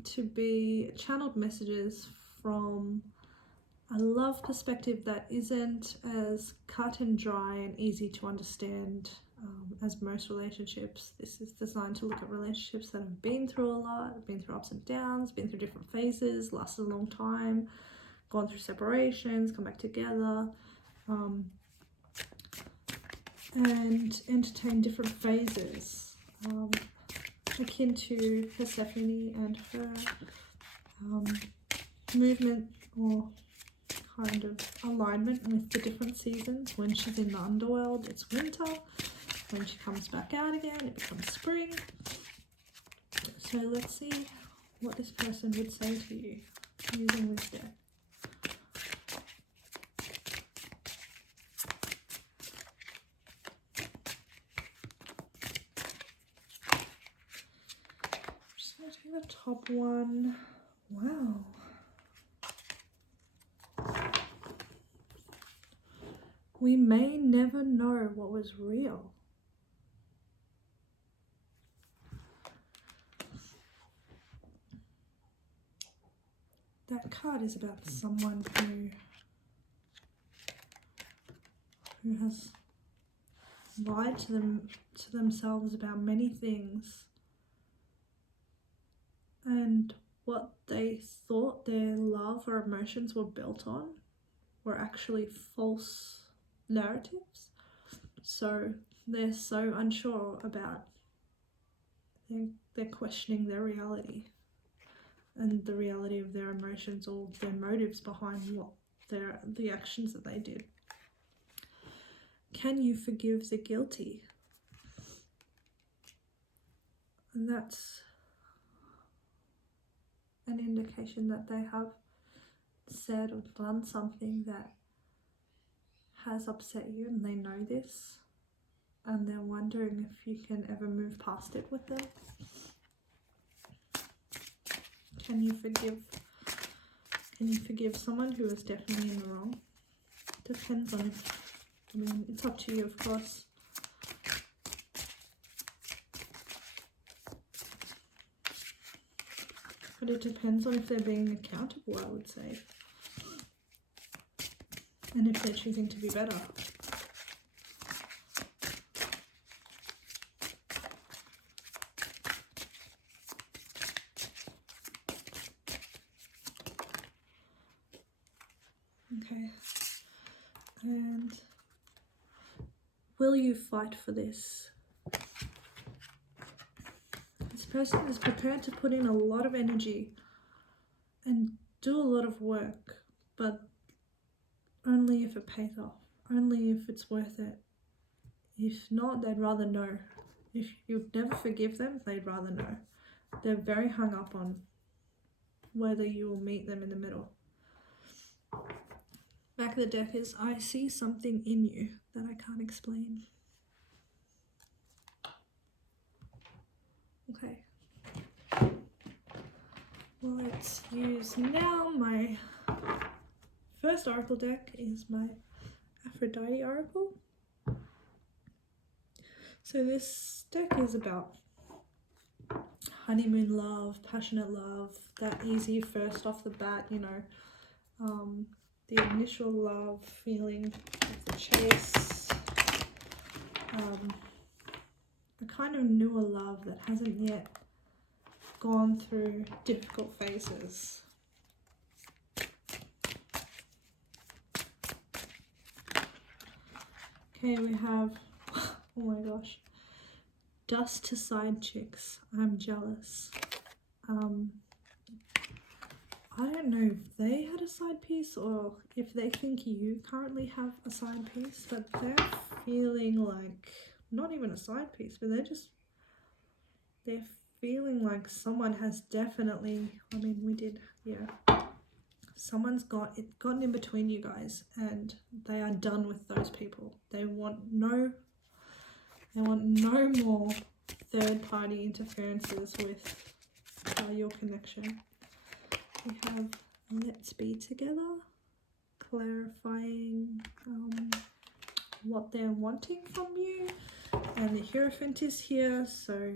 to be channeled messages from a love perspective that isn't as cut and dry and easy to understand as most relationships. This is designed to look at relationships that have been through a lot, been through ups and downs, been through different phases, lasted a long time, gone through separations, come back together, and entertain different phases, akin to Persephone and her movement or kind of alignment with the different seasons. When she's in the underworld, it's winter. When she comes back out again, it becomes spring. So let's see what this person would say to you using this deck. Just going to take the top one. Wow. We may never know what was real. That card is about someone who has lied to themselves about many things, and what they thought their love or emotions were built on were actually false narratives. So they're so unsure about, they're questioning their reality and the reality of their emotions or their motives behind the actions that they did. Can you forgive the guilty? And that's an indication that they have said or done something that has upset you, and they know this, and they're wondering if you can ever move past it with them. Can you forgive? Can you forgive someone who is definitely in the wrong? Depends on if, I mean, it's up to you, of course. But it depends on if they're being accountable, I would say. And if they're choosing to be better. Okay. And will you fight for this? This person is prepared to put in a lot of energy and do a lot of work, but only if it pays off, only if it's worth it. If not, they'd rather know. If you'd never forgive them, they'd rather know. They're very hung up on whether you will meet them in the middle. Back of the deck is, I see something in you that I can't explain. Okay. Well, let's use now my first oracle deck is my Aphrodite oracle. So this deck is about honeymoon love, passionate love, that easy first off the bat, you know, the initial love feeling of the chase, a kind of newer love that hasn't yet gone through difficult phases. Okay, we have, oh my gosh, dust to side chicks. I'm jealous. I don't know if they had a side piece or if they think you currently have a side piece, but they're feeling like, not even a side piece, but they're feeling like someone has definitely, I mean, we did, yeah. Someone's gotten in between you guys, and they are done with those people. They want no more third party interferences with your connection. We have let's be together, clarifying what they're wanting from you, and the Hierophant is here, so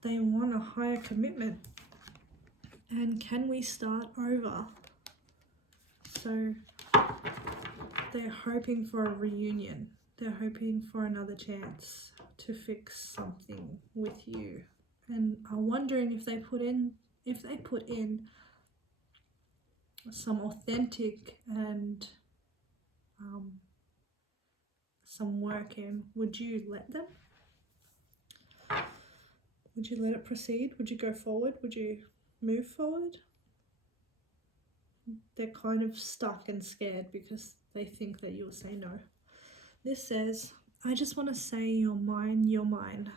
they want a higher commitment. And can we start over? So they're hoping for a reunion. They're hoping for another chance to fix something with you, and I'm wondering if they put in some authentic and some work in, would you let them? Would you let it proceed? Would you go forward? Would you move forward? They're kind of stuck and scared because they think that you'll say no. This says, I just want to say you're mine, you're mine.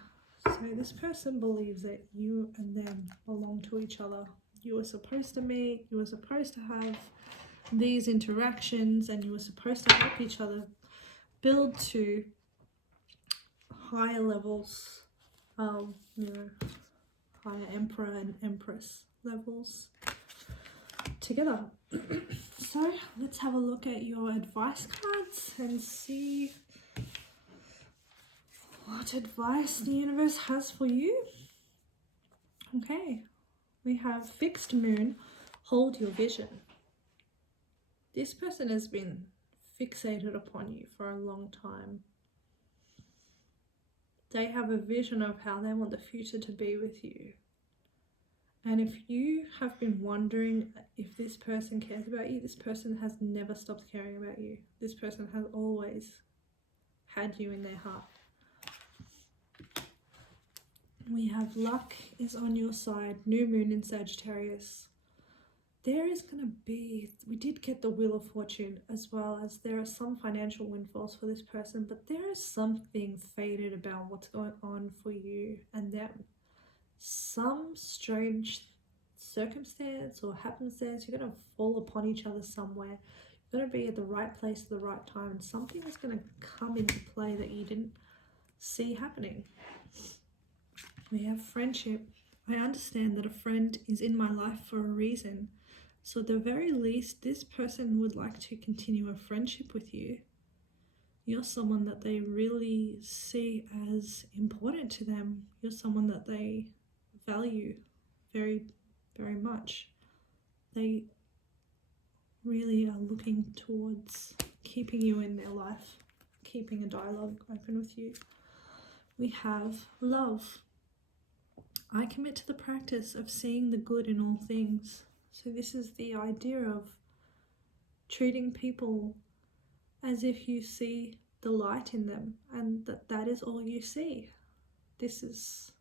So this person believes that you and them belong to each other. You were supposed to meet, you were supposed to have these interactions, and you were supposed to help each other build to higher levels, you know, higher emperor and empress levels together. So let's have a look at your advice cards and see what advice the universe has for you. Okay, we have fixed moon, hold your vision. This person has been fixated upon you for a long time. They have a vision of how they want the future to be with you. And if you have been wondering if this person cares about you, this person has never stopped caring about you. This person has always had you in their heart. We have luck is on your side, new moon in Sagittarius. There is going to be, we did get the Wheel of Fortune, as well as there are some financial windfalls for this person, but there is something faded about what's going on for you and them. Some strange circumstance or happenstance. You're going to fall upon each other somewhere. You're going to be at the right place at the right time, and something is going to come into play that you didn't see happening. We have friendship. I understand that a friend is in my life for a reason. So at the very least, this person would like to continue a friendship with you. You're someone that they really see as important to them. You're someone that they value very, very much. They really are looking towards keeping you in their life, keeping a dialogue open with you. We have love. I commit to the practice of seeing the good in all things. So this is the idea of treating people as if you see the light in them and that is all you see. This is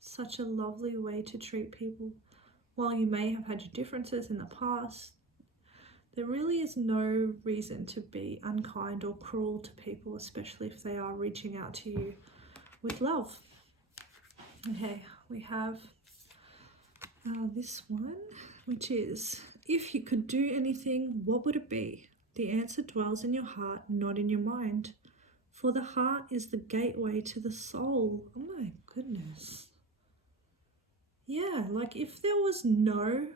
such a lovely way to treat people. While you may have had your differences in the past, there really is no reason to be unkind or cruel to people, especially if they are reaching out to you with love. Okay, we have this one, which is, if you could do anything, what would it be? The answer dwells in your heart, not in your mind. For the heart is the gateway to the soul. Oh my goodness. Yeah, like if there was no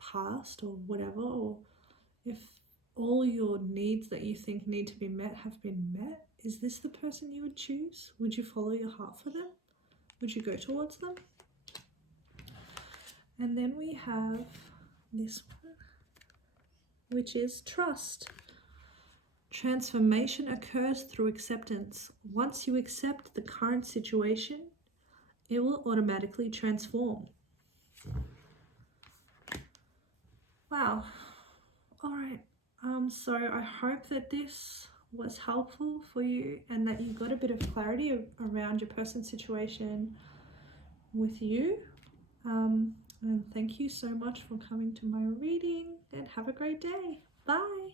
past or whatever, or if all your needs that you think need to be met have been met, is this the person you would choose? Would you follow your heart for them? Would you go towards them? And then we have this one, which is trust. Transformation occurs through acceptance. Once you accept the current situation, it will automatically transform. Wow. All right. So I hope that this was helpful for you and that you got a bit of clarity around your person's situation with you. And thank you so much for coming to my reading, and have a great day. Bye.